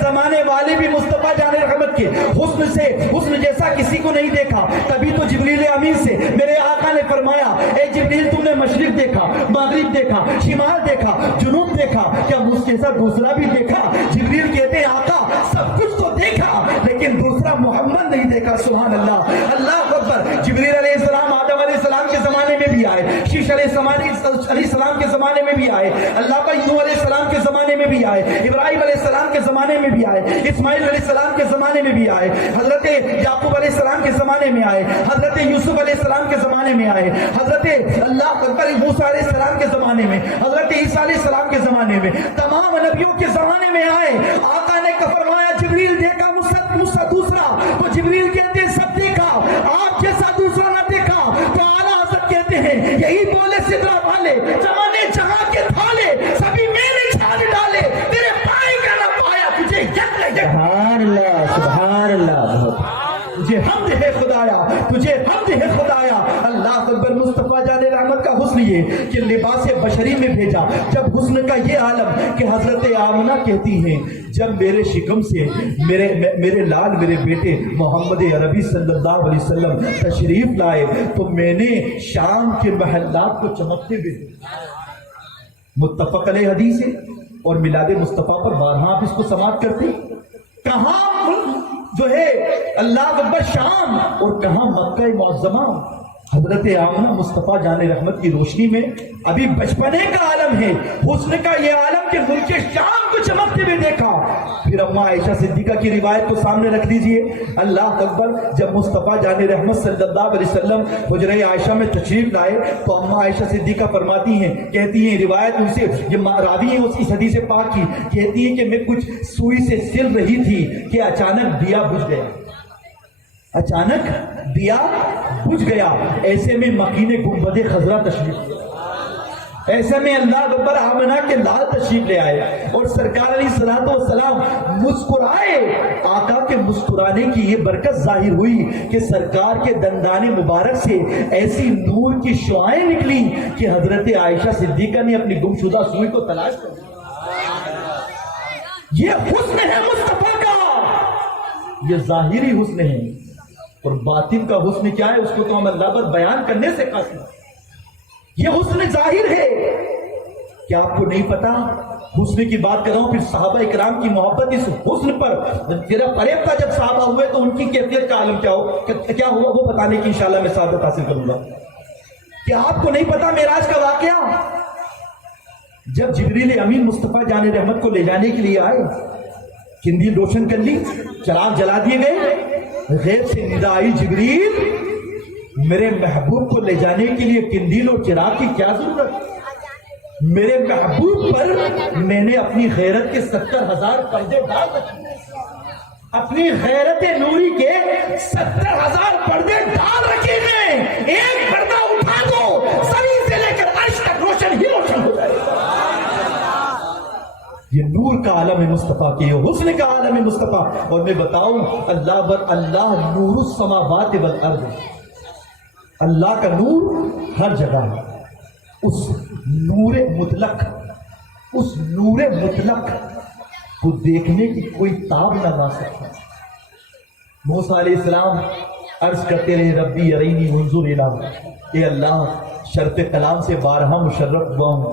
زمانے والے بھی مصطفیٰ جان رحمت کے حسن جیسا کسی کو نہیں دیکھا۔ تبھی تو جبریل امین سے میرے آقا نے فرمایا، اے جبریل تم نے مشرق دیکھا، مغرب دیکھا، شمال دیکھا، جنوب دیکھا، کیا مجھ جیسا دوسرا بھی دیکھا؟ جبریل کہتے ہیں آقا سب کچھ تو دیکھا لیکن دوسرا محمد نہیں دیکھا۔ سبحان اللہ، اللہ اکبر۔ جبریل علیہ السلام آدم علیہ السلام کے زمانے میں بھی آئے، شیش علیہ السلام کے زمانے میں بھی آئے، اللہ پر نوح علیہ السلام کے زمانے میں بھی آئے، ابراہیم علیہ السلام کے زمانے میں بھی آئے، اسماعیل علیہ السلام کے زمانے میں بھی آئے، حضرت یعقوب علیہ السلام کے زمانے میں آئے، حضرت یوسف علیہ السلام کے زمانے میں آئے، حضرت اللہ اکبر موسیٰ علیہ السلام کے زمانے میں، حضرت عیسیٰ علیہ السلام کے زمانے میں، تمام نبیوں کے زمانے میں آئے۔ آقا نے فرمایا جبریل دیکھا مجھ سے دوسرا، تو جبریل کہتے ہیں سب دیکھا، آپ جیسا دوسرا نہ دیکھا۔ تو اعلیٰ حضرت کہتے ہیں یہی بولے سدرا والے، زمانے جہاں کے تھالے سبھی میں نے چھان ڈالے، تیرے پائے کا نہ پایا تجھے سبحان اللہ، سبحان اللہ، تجھے حمد ہے خدایا، تجھے حمد ہے خدایا۔ اللہ اکبر۔ مصطفیٰ جان رحمت کا حسن یہ کہ لباس بشری میں بھیجا، جب حسن کا یہ عالم کہ حضرت آمنہ کہتی ہیں جب میرے شکم سے میرے لال میرے بیٹے محمد عربی صلی اللہ علیہ وسلم تشریف لائے تو میں نے شام کے محلات کو چمکتے ہوئے، متفق علیہ حدیث ہے اور میلاد مصطفیٰ پر بارہا آپ اس کو سماعت کرتے، کہاں جو ہے اللہ اکبر شام اور کہاں مکہ معظمہ. حضرت آمنہ مصطفیٰ جان رحمت کی روشنی میں ابھی بچپنے کا عالم ہے, حسن کا یہ عالم کہ ملک شام کو چمکتے ہوئے دیکھا. پھر اماں عائشہ صدیقہ کی روایت کو سامنے رکھ دیجئے. اللہ اکبر, جب مصطفیٰ جان رحمت صلی اللہ علیہ وسلم حجرہ عائشہ میں تشریف لائے تو اماں عائشہ صدیقہ فرماتی ہیں, کہتی ہیں, روایت ان سے یہ راوی ہیں اس حدیث پاک کی, کہتی ہیں کہ میں کچھ سوئی سے سل رہی تھی کہ اچانک دیا بجھ گیا. اچانک دیا بجھ گیا. ایسے میں مکین گنبد خضرا تشریف لے, ایسے میں اللہ اکبر آمنہ کے لال تشریف لے آئے اور سرکار علیہ الصلوۃ والسلام مسکرائے. آقا کے مسکرانے کی یہ برکت ظاہر ہوئی کہ سرکار کے دندان مبارک سے ایسی نور کی شعائیں نکلی کہ حضرت عائشہ صدیقہ نے اپنی گمشدہ سوئی کو تلاش کر دیا. یہ حسن ہے مصطفیٰ کا, یہ ظاہری حسن ہے, اور باطن کا حسن کیا ہے اس کو تو ہم اللہ پر بیان کرنے سے قاصر. یہ حسن ظاہر ہے. کیا آپ کو نہیں پتا؟ حسن کی بات کر رہا ہوں. پھر صحابہ اکرام کی محبت اس حسن پر میرا فریب تھا. جب صحابہ ہوئے تو ان کی کیفیت کا عالم کیا ہوا وہ بتانے کی انشاءاللہ میں سعادت حاصل کروں گا. کیا آپ کو نہیں پتا معراج کا واقعہ؟ جب جبریل امین مصطفیٰ جان رحمت کو لے جانے کے لیے آئے, قندیل روشن کر لی, چراغ جلا دیے گئے, غیب سے ندا آئی, جبریل میرے محبوب کو لے جانے کے لیے قندیل اور چراغ کی کیا ضرورت؟ میرے محبوب پر میں نے اپنی غیرت کے 70,000 پردے ڈال رکھے, اپنی غیرت نوری کے 70,000 پردے ڈال رکھے ہیں. ایک پردہ اٹھا دو, زمین سے لے کر عرش تک روشن ہی روشن ہو جائے. یہ نور کا عالم ہے مصطفیٰ کی, یہ حسن کا عالم ہے مصطفیٰ. اور میں بتاؤں اللہ نور السماوات والارض, اللہ کا نور ہر جگہ ہے. اس نور مطلق کو دیکھنے کی کوئی تاب نہ لا سکتا. موسیٰ علیہ السلام عرض کرتے رہے, ربی ارینی انظر الی, اے اللہ شرط کلام سے بارہا مشرف ہوا ہوں,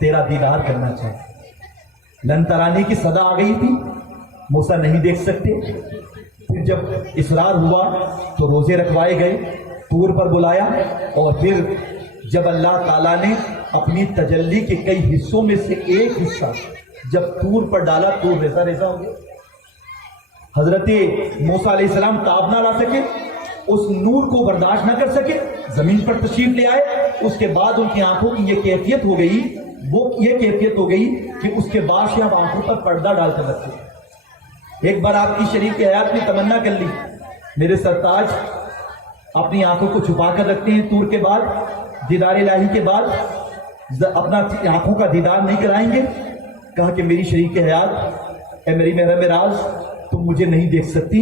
تیرا دیدار کرنا چاہتا. لن ترانی کی صدا آ گئی تھی, موسیٰ نہیں دیکھ سکتے. پھر جب اصرار ہوا تو روزے رکھوائے گئے, طور پر بلایا, اور پھر جب اللہ تعالیٰ نے اپنی تجلی کے کئی حصوں میں سے ایک حصہ جب طور پر ڈالا تو ریزہ ریزہ ہو گیا. حضرت موسیٰ علیہ السلام تاب نہ لا سکے, اس نور کو برداشت نہ کر سکے, زمین پر تشریف لے آئے. اس کے بعد ان کی آنکھوں کی یہ کیفیت ہو گئی, یہ کیفیت ہو گئی کہ اس کے بعد سے آپ آنکھوں پر پردہ ڈال کر رکھتے. ایک بار آپ کی شریف کی حیات میں تمنا کر لی, میرے سرتاج اپنی آنکھوں کو چھپا کر رکھتے ہیں, طور کے بعد دیدار الہی کے بعد اپنا آنکھوں کا دیدار نہیں کرائیں گے. کہا کہ میری شریف کی حیات, اے میری محرم راز, تم مجھے نہیں دیکھ سکتی,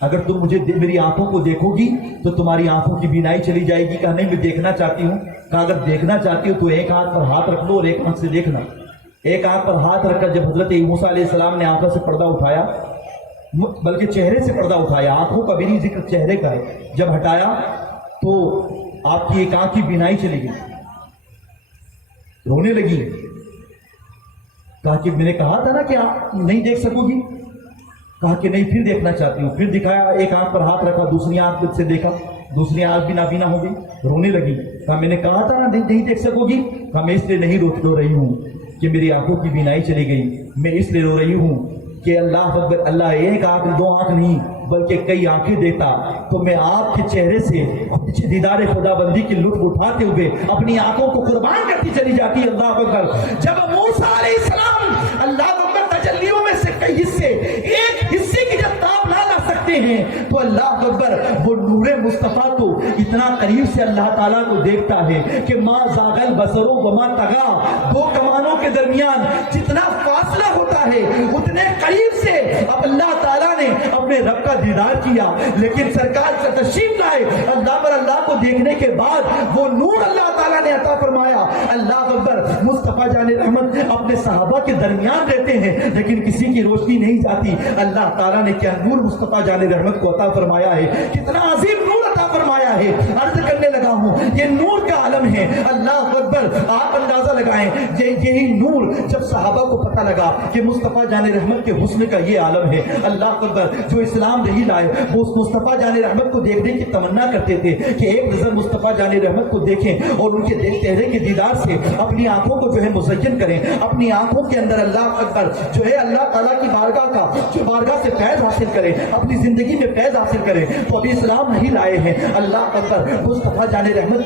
اگر تم مجھے میری آنکھوں کو دیکھو گی تو تمہاری آنکھوں کی بینائی چلی جائے گی. کہا نہیں, میں دیکھنا چاہتی ہوں. کہا اگر دیکھنا چاہتی ہو تو ایک ہاتھ پر ہاتھ رکھ لو اور ایک آنکھ سے دیکھنا. ایک آنکھ پر ہاتھ رکھ کر جب حضرت موسیٰ علیہ السلام نے آنکھوں سے پردہ اٹھایا, بلکہ چہرے سے پردہ اٹھایا, آنکھوں کا بھی نہیں ذکر, چہرے کا ہے, جب ہٹایا تو آپ کی ایک آنکھ کی بینائی چلی گئی, رونے لگی. کہا کہ میں نے کہا تھا نا کہ آپ نہیں دیکھ سکو گی. کہا کہ نہیں, پھر دیکھنا چاہتی ہوں. پھر دکھایا, ایک آنکھ پر ہاتھ رکھا, دوسری آنکھ سے دیکھا, دوسری آنکھ بھی نابینا ہو گئی, رونے لگی. کہا میں نے کہا تھا نا نہیں دیکھ سکو گی. کہا میں اس لیے نہیں رو رہی ہوں کہ میری آنکھوں کی بینائی چلی گئی, میں اس لیے رو رہی ہوں کہ اللہ ایک آنکھ دو آنکھ نہیں بلکہ کئی آنکھیں دیتا تو میں آپ کے چہرے سے دیدار خدا بندی کی لطف اٹھاتے ہوئے اپنی آنکھوں کو قربان کرتی چلی جاتی. اللہ اکبر. جب موسیٰ علیہ السلام اللہ اکبر تجلیوں میں سے کئی حصے ایک حصے کی جب تاب نہ لا سکتے ہیں تو اللہ اکبر وہ نور مصطفیٰ تو اتنا قریب سے اللہ تعالیٰ کو دیکھتا ہے کہ ما زاغل بصر وما طغا, دو کمانوں کے درمیان جتنا فاصلہ ہوتا ہے اتنے قریب سے اب اللہ تعالیٰ نے اپنے رب کا دیدار کیا. لیکن سرکار سے تشریف لائے, اللہ پر اللہ کو دیکھنے کے بعد وہ نور اللہ تعالیٰ نے عطا فرمایا. اللہ اکبر. مصطفیٰ جان رحمت اپنے صحابہ کے درمیان رہتے ہیں لیکن کسی کی روشنی نہیں جاتی. اللہ تعالیٰ نے کیا نور مصطفیٰ جان رحمت کو عطا فرمایا ہے, کتنا عظیم نور عطا فرمایا. फरमाया है। अर्ज करने लगा हूँ ये नूर का आलम है। अल्लाह अकबर। आप अंदाजा लगाएं यही नूर जब सहाबा को पता लगा कि मुस्तफ़ा जाने रहमत के हुस्न का ये आलम है, अल्लाह अकबर, जो इस्लाम नहीं लाए वो उस मुस्तफ़ा जाने रहमत को देखने की तमन्ना करते थे कि एक नजर मुस्तफ़ा जाने रहमत को देखें और उनके चेहरे के दीदार से अपनी आंखों को जो है मुज़य्यन करें, अपनी आंखों के अंदर अल्लाह अकबर जो है अल्लाह ताला की बारगाह का जो बारगाह से फैज़ हासिल करें, अपनी जिंदगी में फैज़ हासिल करें। तो अभी इस्लाम नहीं लाए हैं। अल्लाह अकबर मुस्तफ़ा जाने रहमत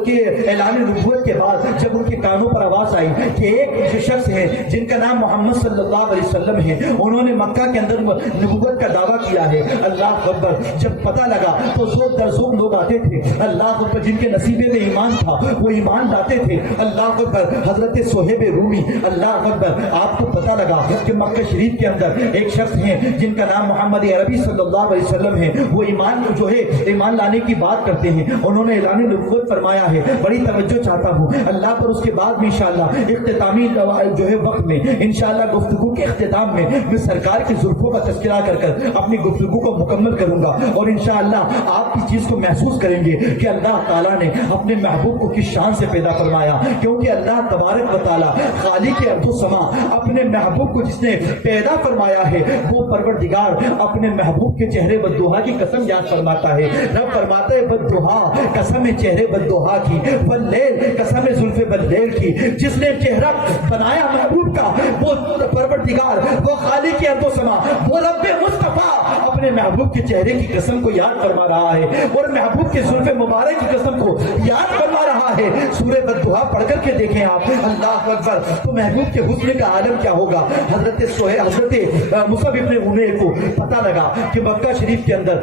के ऐलान नबूवत के बाद जब उनके कानों पर आवाज़ आई कि एक जो शख्स है जिनका नाम मोहम्मद सल्लल्लाहु अलैहि वसल्लम है, उन्होंने मक्का के अंदर नबूवत का दावा किया है, अल्लाह अकबर, जब पता लगा तो ज़ोक दर ज़ोक लोग आते थे, अल्लाह अकबर, जिनके नसीबे में ईमान था वो ईमान लाते थे। अल्लाह अकबर, हजरत सोहेब रूमी, अल्लाह अकबर, आपको पता लगा कि मक्का शरीफ के अंदर एक शख्स है जिनका नाम मोहम्मद अरबी सल्लल्लाहु अलैहि वसल्लम है, वो ईमान जो है ईमान लाने की बात करते हैं, उन्होंने ऐलान नबूवत फरमाया है। बड़ी तवज्जो चाहता हूँ अल्लाह पर, उसके बाद भी इंशाअल्लाह इख्तितामी जो है वक्त में इंशाअल्लाह गुफ्तगू के इख्तिताम में मैं सरकार की जुल्फों का तज़किरा कर कर अपनी गुफ्तगू को मुकम्मल करूंगा और इंशाअल्लाह आप इस चीज़ को महसूस करेंगे कि अल्लाह ताला ने अपने महबूब को किस शान से पैदा फरमाया, क्योंकि अल्लाह तबारक व तआला खालिक अर्ज़ व समा अपने महबूब को जिसने पैदा फरमाया है वो परवरदिगार अपने महबूब के चेहरे बद्दुहा की कसम याद फरमाता है। रब फरमाता है बद्दुहा, कसम चेहरे बद्दुहा की, वल्लैल, कसम जुल्फ़े बल्लैल की, जिसने चेहरा बनाया महबूब का वो परवरदिगार, वो खालिक अर्ज़ व समा, वो रब्बे मुस्तफ़ा अपने महबूब के चेहरे की कसम को याद फरमा रहा है और महबूब के जुल्फ़े मुबारक की कसम को याद फरमा रहा है। सूरह बद्दुहा पढ़ करके देखें आप, अल्लाह अकबर, तो महबूब के हुस्न का आलम क्या होगा। हजरत मुसअब इब्न उमैर को पता लगा कि मक्का शरीफ के अंदर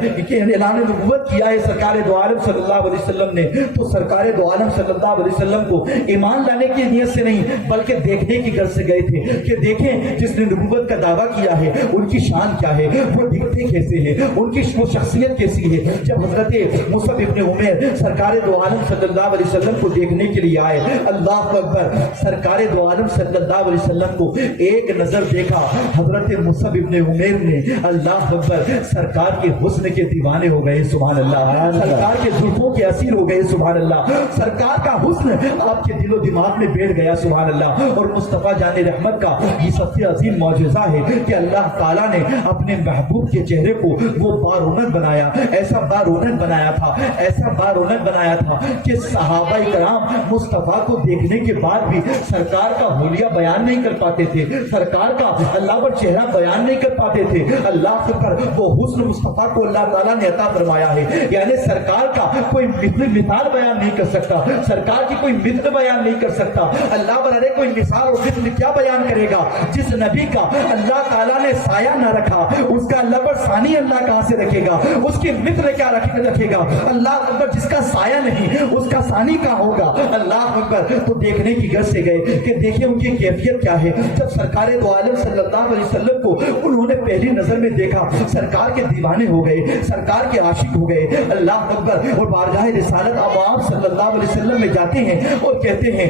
ऐलान नबूवत किया है सरकार दो आलम सल्लल्लाहु अलैहि वसल्लम ने, तो सरकार दो आलम सल्लल्लाहु अलैहि वसल्लम को ईमान लाने की नियत से नहीं बल्कि देखने की गर्ज से गए थे कि देखें जिसने नबूवत का दावा किया है उनकी शान क्या है, वो दिखते कैसे हैं, उनकी वो शख्सियत कैसी है। जब हजरत मुसअब इब्न उमैर सरकार दो आलम सल्लल्लाहु अलैहि वसल्लम को देखने के लिए आए, अल्लाह अकबर, सरकार दो आलम सल्लल्लाहु अलैहि वसल्लम को एक नजर देखा हजरत मुसअब इब्न उमैर ने, अल्लाह अकबर, सरकार के हुस्न के दीवाने हो गए, सुभान अल्लाह, सरकार के जुल्फों के असीर हो गए, सुभान अल्लाह, सरकार का हुस्न आपके दिलो दिमाग में बैठ गया, सुभान अल्लाह। और मुस्तफ़ा जाने रहमत का ये सबसे अजीम मौजज़ा है कि अल्लाह ताला ने अपने महबूब के चेहरे को वो बारौनक बनाया, ऐसा बारौनक बनाया था, ऐसा बारौनक बनाया था कि सहाबा इकराम मुस्तफ़ा को देखने के बाद भी सरकार का हुलिया बयान नहीं कर पाते थे, सरकार का अल्लाह पर चेहरा बयान नहीं कर पाते थे। अल्लाह पर वो हुस्न मुस्तफ़ा को अल्लाह ताला ने अता फरमाया है, यानी सरकार का कोई मिसाल बयान नहीं कर सकता, सरकार की कोई मिसल बयान नहीं कर सकता। अल्लाह पर अरे कोई मिसाल और मिसल क्या बयान करेगा जिस नबी का अल्लाह ताला ने साया न रखा, उसका अल्लाह पर सानी अल्लाह कहां से रखेगा, उसकी मिसल क्या रखेगा। अल्लाह अकबर, जिसका साया नहीं उसका सानी कहां होगा। अल्लाह अकबर, तो देखने की गर्ज से गए कि देखिए उनकी कैफियत क्या है। जब सरकार दो आलम सल्लल्लाहु अलैहि वसल्लम को उन्होंने पहली नजर में देखा, सरकार के दीवाने हो गए, सरकार के आशिक हो गए। अल्लाह अकबर, और बारगाह रिसालत आप सल्लल्लाहु अलैहि वसल्लम में जाते हैं और कहते हैं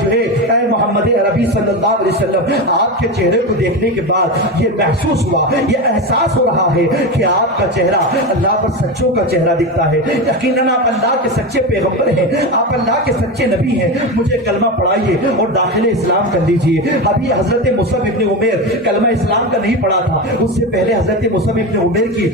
जो है मोहम्मद अरबी सल्लल्लाहु अलैहि वसल्लम, आपके चेहरे को देखने के बाद ये महसूस हुआ, ये एहसास हो रहा है कि आपका चेहरा अल्लाह पर सच्चों का चेहरा दिखता है। यकीनन आप अल्लाह के सच्चे पैगंबर हैं, आप अल्लाह के सच्चे नबी हैं, मुझे कलमा पढ़ाइए और दाखिल इस्लाम कर लीजिए। अभी हजरत मुसअब इब्न उमैर कलमा इस्लाम का नहीं पढ़ा था, उससे पहले हजरत मुसअब इब्न उमैर की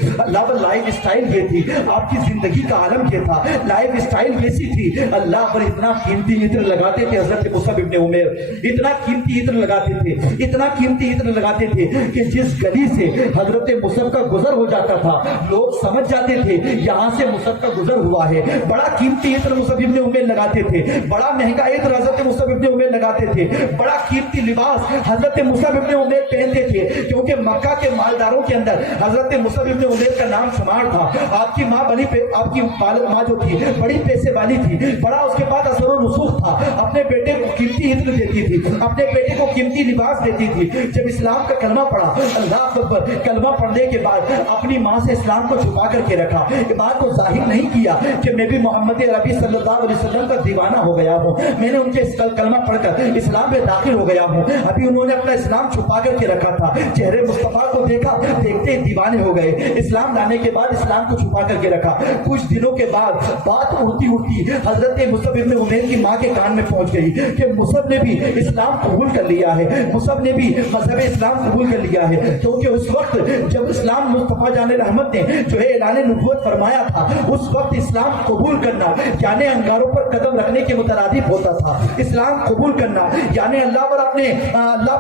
लाइफ स्टाइल ये थी, आपकी जिंदगी का आलम ये था, लाइफ स्टाइल कैसी थी। अल्लाह पर इतना कीमती इत्र लगाते थे हजरत मुसअब इब्न उमैर, इतना कीमती इत्र लगाते थे, इतना कीमती इत्र लगाते थे कि जिस गली से हजरत मुसअब का गुजर हो जाता था लोग समझ जाते थे यहाँ से मुसअब का गुजर हुआ है। बड़ा कीमती इत्र मुसअब इब्न उमैर लगाते थे, बड़ा महंगा इत्र हजरत मुसअब इब्न उमैर लगाते थे, बड़ा कीमती लिबास हजरत मुसअब इब्न उमैर पहनते थे, क्योंकि मक्का के मालदारों के अंदर हजरत मुसअब इब्न उमैर का नाम शुमार था। आपकी माँ आपकी माँ जो थी बड़ी पैसे वाली थी, बड़ा उसके बाद असर और रसूख था, अपने बेटे को कीमती इत्र देती थी, अपने बेटे को कीमती लिबास देती थी। जब इस्लाम का कलमा पढ़ा, अल्लाह अकबर, कलमा पढ़ने के बाद अपनी माँ से इस्लाम को छुपा करके रखा, ये बात को जाहिर नहीं किया कि मैं भी मोहम्मद अरबी सल्लल्लाहु अलैहि वसल्लम का दीवाना हो गया हूँ, मैंने उनके कलमा पढ़कर इस्लाम में दाखिल हो गया हूँ। अभी उन्होंने अपना इस्लाम छुपा करके रखा था, चेहरे मुस्तफ़ा को देखा, देखते ही दीवाने हो गए। इस्लाम लाने के बाद इस्लाम को छुपा करके रखा। कुछ दिनों के बाद बात उड़ती उड़ती हजरत मुसअब इब्न उमैर की माँ के कान में पहुंच गई कि मुसअब ने भी इस्लाम कबूल कर लिया है, मुसअब ने भी मजहब इस्लाम कबूल कर लिया है। क्योंकि उस वक्त जब इस्लाम मुस्तफ़ा जाने रहमत ने जो है ऐलान नबूवत फरमाया था, उस वक्त इस्लाम कबूल करना यानी अंगारों पर कदम रखने के मुतरादिफ होता था। इस्लाम कबूल करना यानी अल्लाह पर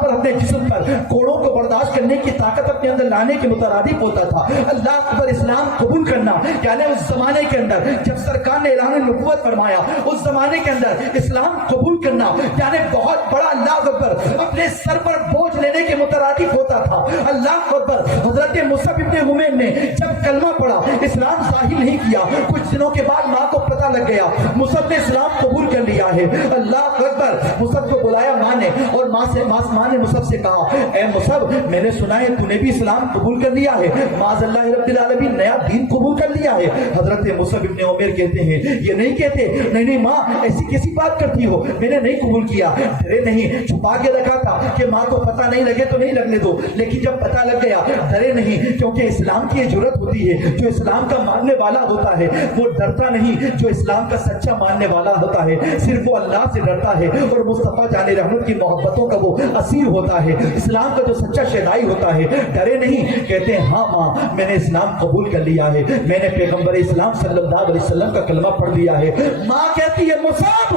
अपने जिस्म पर कोड़ों को बर्दाश्त करने की ताकत अपने अंदर लाने के मुतरादिफ होता था। अल्लाह पर इस्लाम कबूल करना यानी उस जमाने के अंदर जब सरकार ने ऐलान नबूवत फरमाया, उस जमाने के अंदर इस्लाम कबूल करना यानी बहुत बड़ा अल्लाह अकबर अपने सर पर बोझ लेने के मुतरादिफ होता था। अल्लाह अकबर हजरत मुसअब इब्न उमैर ने जब कलमा पढ़ा, इस्लाम जाहिर नहीं किया, कुछ दिनों के बाद माँ को पता लग गया मुसअब ने इस्लाम कबूल कर लिया है। अल्लाह अकबर मुसअब को बुलाया माँ ने, और माँ ने मुसअब से कहा, ए मुसअब, मैंने सुना है तूने भी इस्लाम कबूल कर लिया है, माज़अल्लाह रब्बिल आलमीन नया दीन कबूल कर लिया है। हजरत मुसअब इब्न उमैर कहते हैं, ये नहीं कहते, नहीं माँ ऐसी कैसी बात करती हो, मैंने नहीं कबूल किया। डरे नहीं, छुपा के रखा था कि माँ को पता नहीं लगे तो नहीं लगने दो, लेकिन जब पता लग गया डरे नहीं, क्योंकि इस्लाम की जरूरत होती है। जो इस्लाम का मानने वाला होता है वो डरता नहीं, जो इस्लाम का सच्चा मानने वाला होता है सिर्फ वो अल्लाह से डरता है और मुस्तफ़ा जाने रहमत की मोहब्बतों का वो असीर होता है। इस्लाम का जो सच्चा शहदाई होता है डरे नहीं, कहते हैं हाँ माँ मैंने इस्लाम कबूल कर लिया है, मैंने पैगंबर इस्लाम सल्लल्लाहु अलैहि वसल्लम का कलमा पढ़ लिया है। माँ कहती है मुसअब,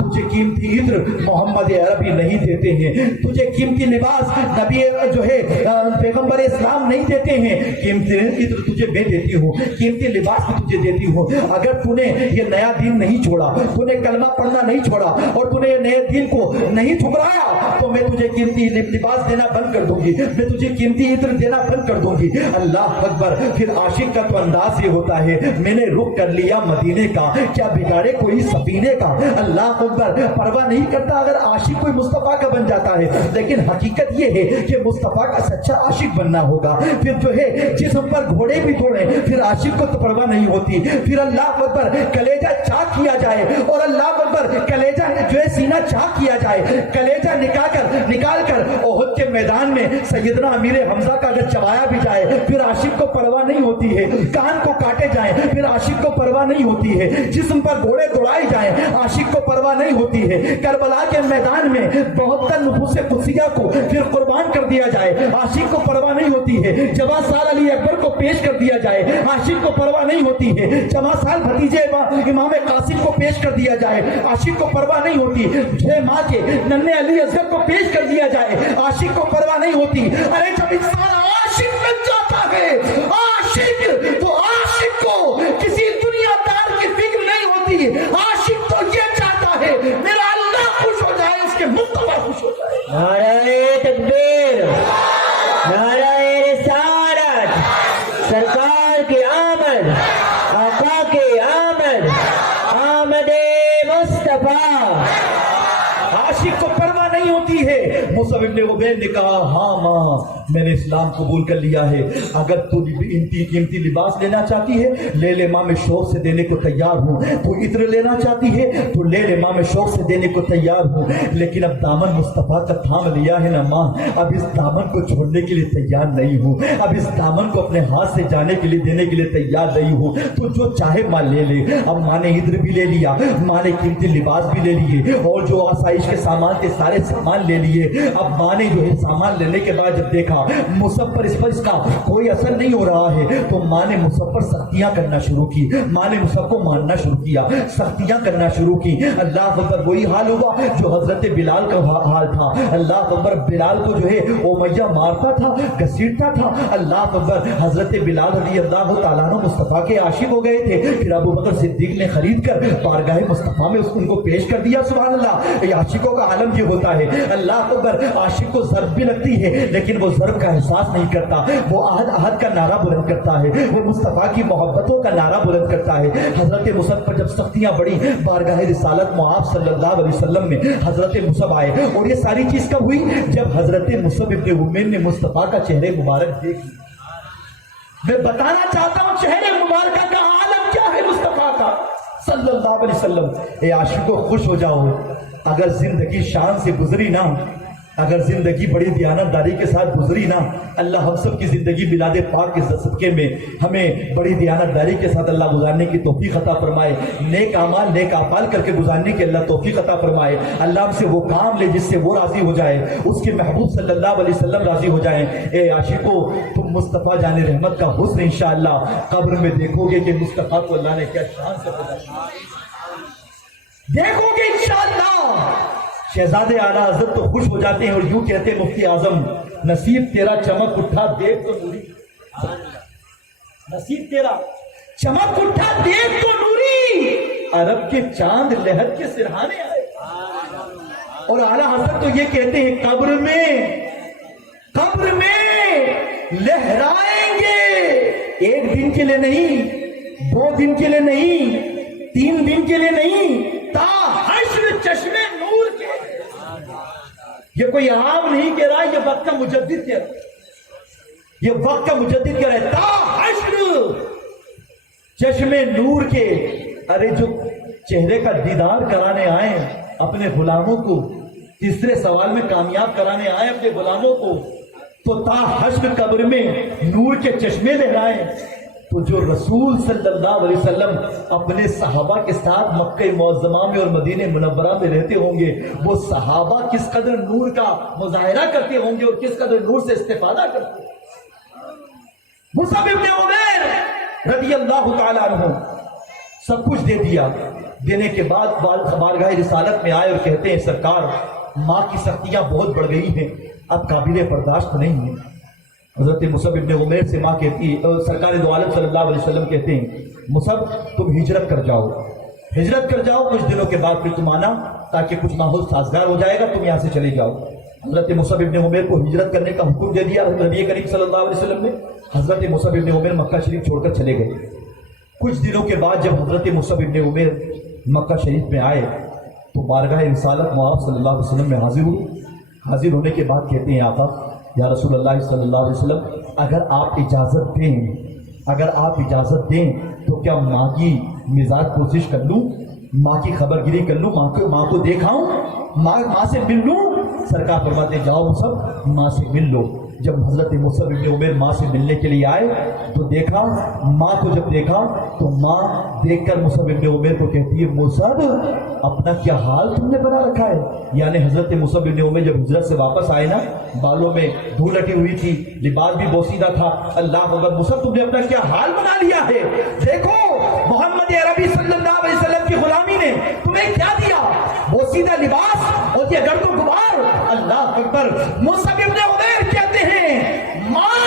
तुझे कीमती इत्र मोहम्मद अरबी नहीं देते हैं, तुझे कीमती लिबास नबी जो है पैगंबर इस्लाम नहीं देते हैं, कीमती इत्र तुझे मैं देती हूँ, कीमती लिबास भी तुझे देती हूँ। अगर तूने ये नया दीन नहीं छोड़ा, तूने कलमा पढ़ना नहीं छोड़ा और तूने ये नए दीन को नहीं ठुकराया, तो मैं तुझे कीमती लिबास देना बंद कर दूंगी, मैं तुझे कीमती इत्र देना बंद कर दूंगी। अल्लाह अकबर। फिर आशिक का तो अंदाज ये होता है, मैंने रुख कर लिया मदीने का, क्या बिगाड़े कोई सफीने का। अल्लाह अकबर। परवाह नहीं करता अगर आशिक कोई मुस्तफ़ा का बन जाता है, लेकिन हकीकत ये है कि मुस्तफ़ा का सच्चा आशिक बनना होगा। फिर जो है जिस्म पर घोड़े भी दौड़े, फिर आशिक को तो परवाह नहीं होती। फिर अल्लाह अकबर कलेजा चाक किया जाए, और अल्लाह अकबर कलेजा जो है सीना चाक किया जाए, कलेजा निकाल कर ओहद के मैदान में सैयदना अमीर हमजा का अगर चबाया भी जाए, फिर आशिक को परवाह नहीं होती है। कान को काटे जाए, फिर आशिक को परवाह नहीं होती है। जिस्म पर घोड़े दौड़ाए जाए, आशिक को परवाह नहीं होती है। करबला के मैदान में 72 नफूस कुदसिया को फिर कुर्बान कर दिया जाए, आशिक को परवाह नहीं होती है। जवां साल अली अकबर को पेश कर दिया जाए, आशिक को परवाह नहीं होती है। जवां साल भतीजे इमाम कासिम को पेश कर दिया जाए, आशिक को परवाह नहीं होती। 6 माह के नन्हे अली असगर को पेश कर दिया जाए, आशिक को परवाह नहीं होती। अरे जब इंसान आशिक बन जाता है, आशिक तो आशिक को किसी दुनियादार की फिक्र नहीं होती। आशिक तो ये चाहता है मेरा अल्लाह खुश हो जाए, उसके मुस्तफा खुश हो जाए। नारे तकबीर, नारे रिसालत, सरकार की आमद, आका की आमद, आमदे मुस्तफा। आशिक को परवाह नहीं होती है। मुसअब इब्न उमैर ने कहा, हाँ माँ मैंने इस्लाम कबूल कर लिया है, अगर तू कीमती लिबास लेना चाहती है ले ले माँ, मैं शौक से देने को तैयार हूँ। तू इत्र लेना चाहती है तो ले ले माँ, मैं शौक से देने को तैयार हूँ। लेकिन अब दामन मुस्तफ़ा का थाम लिया है ना माँ, अब इस दामन को छोड़ने के लिए तैयार नहीं हूँ, अब इस दामन को अपने हाथ से जाने के लिए देने के लिए तैयार नहीं हूँ। तो जो चाहे माँ ले ले। अब माँ ने इत्र भी ले लिया, माँ ने कीमती लिबास भी ले लिए, और जो आसाइश के सामान थे सारे सामान ले लिए। अब माँ ने जो है सामान लेने के बाद जब देखा मुसअब पर इसका कोई असर नहीं हो रहा है, तो माँ ने मुसअब पर सख्तियां करना शुरू की। माँ ने मुसअब को मारना शुरू किया, सख्तियां करना शुरू की। अल्लाह अकबर। वही हाल हुआ जो हजरत बिलाल का हाल था। अल्लाह अकबर। बिलाल को जो है उमैया मारता था, घसीटता था। अल्लाह अकबर। हजरत बिलाल रज़ी अल्लाह तआला अन्हु मुस्तफ़ा के आशिक हो गए थे। फिर अबू बकर सिद्दीक ने खरीद कर बारगाह मुस्तफ़ा में उनको पेश कर दिया। सुभान अल्लाह। ये आशिकों का आलम ये होता है। अल्लाह अकबर। आशिक को ज़र्ब भी लगती है, लेकिन वो ज़र्ब का एहसास नहीं करता। वो अहद का नारा बुलंद करता है, वो मुस्तफ़ा की मोहब्बतों का नारा बुलंद करता है। हजरत मुसअब पर जब सख्तियां बढ़ी, बारगाह रिसालत मुआब सल्लल्लाहु अलैहि वसल्लम में हजरत मुसअब आए। और ये सारी चीज कब हुई? जब हजरत मुसअब इब्न उमैर ने मुस्तफ़ा का चेहरे मुबारक देख लिया। मैं बताना चाहता हूँ चेहरे मुबारक का आलम क्या है मुस्तफ़ा का सल्लल्लाहु अलैहि वसल्लम। ए आशिकों खुश हो जाओ, अगर जिंदगी शान से गुजरी ना अगर जिंदगी बड़ी दयानतदारी के साथ गुजरी ना, अल्लाह हम सब की जिंदगी मिलाद पाक के सदक़े में हमें बड़ी दयानतदारी के साथ अल्लाह गुजारने की तौफीक अता फरमाए। नेक अमाल नेक अफ़ाल करके गुजारने की अल्लाह तौफीक अता फरमाए। अल्लाह हमसे वो काम ले जिससे वो राजी हो जाए, उसके महबूब सल्लल्लाहु अलैहि वसल्लम राजी हो जाए। ए आशिको, तुम मुस्तफ़ा जाने रहमत का हुस्न इंशाअल्लाह कब्र में देखोगे कि मुस्तफ़ा को अल्लाह ने क्या शान से पैदा देखोगे इंशाअल्लाह। शहजादे आला हज़रत तो खुश हो जाते हैं और यूं कहते हैं मुफ्ती आजम, नसीब तेरा चमक उठा देख तो नूरी, नसीब तेरा चमक उठा देख तो नूरी, अरब के चांद लहर के सिरहाने आए। और आला हज़रत तो ये कहते हैं कब्र में लहराएंगे, एक दिन के लिए नहीं, 2 दिन के लिए नहीं, 3 दिन के लिए नहीं, ता हश्र चश्मे नूर के। ये कोई आम नहीं कह रहा, ये वक्त का मुजद्दिद कह रहा है, ये वक्त का मुजद्दिद कह रहा है, ता हश्र चश्मे नूर के। अरे जो चेहरे का दीदार कराने आए अपने गुलामों को, तीसरे सवाल में कामयाब कराने आए अपने गुलामों को, तो ता हश्र कब्र में नूर के चश्मे लहराए। तो जो रसूल सल्लल्लाहु अलैहि वसल्लम अपने सहाबा के साथ मक्के मुअज़्ज़मा में और मदीने मुनव्वरा में रहते होंगे, वो सहाबा किस कदर नूर का मुज़ाहिरा करते होंगे और किस कदर नूर से इस्तिफादा करते होंगे। मुसअब इब्न उमैर रज़ियल्लाहु ताला अन्हु सब कुछ दे दिया, देने के बाद बारगाह रिसालत में आए और कहते हैं सरकार, माँ की सख्तियां बहुत बढ़ गई हैं, अब काबिल बर्दाश्त नहीं है। हज़रत मुसअब इब्न उमैर से माँ कहती है, सरकार दो आलम सल्लल्लाहु अलैहि वसल्लम कहते हैं, मुसअब तुम हिजरत कर जाओ, कुछ दिनों के बाद फिर तुम आना, ताकि कुछ माहौल साजगार हो जाएगा, तुम यहाँ से चले जाओ। हज़रत मुसअब इब्न उमैर को हिजरत करने का हुक्म दे दिया नबी करीम सल्लल्लाहु अलैहि वसल्लम ने। हज़रत मुसअब इब्न उमैर मक्का शरीफ छोड़कर चले गए। कुछ दिनों के बाद जब हज़रत मुसअब इब्न उमैर मक्का शरीफ में आए तो बारगाह रिसालत मुआफ़ सल्लल्लाहु अलैहि वसल्लम में हाजिर हुए। हाजिर होने के बाद कहते हैं, आका या रसूलुल्लाह सल्लल्लाहु अलैहि वसल्लम, अगर आप इजाज़त दें तो क्या माँ की मिजाज कोशिश कर लूँ, माँ की खबरगिरी कर लूँ, माँ को देखाऊँ, माँ से मिल लूँ। सरकार फरमाते जाओ मुसअब, माँ से मिल लो। जब हज़रत मुसअब इब्न उमैर माँ से मिलने के लिए आए तो देखा, माँ को जब देखा तो माँ देखकर मुसअब इब्न उमैर को कहती है, मुसअब अपना क्या हाल तुमने बना रखा है। यानी हज़रत मुसअब इब्न उमैर जब हिजरत से वापस आए ना, बालों में धूल लगी हुई थी, लिबास भी बोसीदा था। अल्लाह अकबर, मुसअब तुमने अपना क्या हाल बना लिया है। देखो मोहम्मद अरबी सल्लल्लाहु अलैहि वसल्लम की गुलामी ने तुम्हें क्या दिया, बोसीदा लिबास और ये गर्दो गुबार। अल्लाह अकबर, मुसअब इब्न उमैर कहते हैं, माँ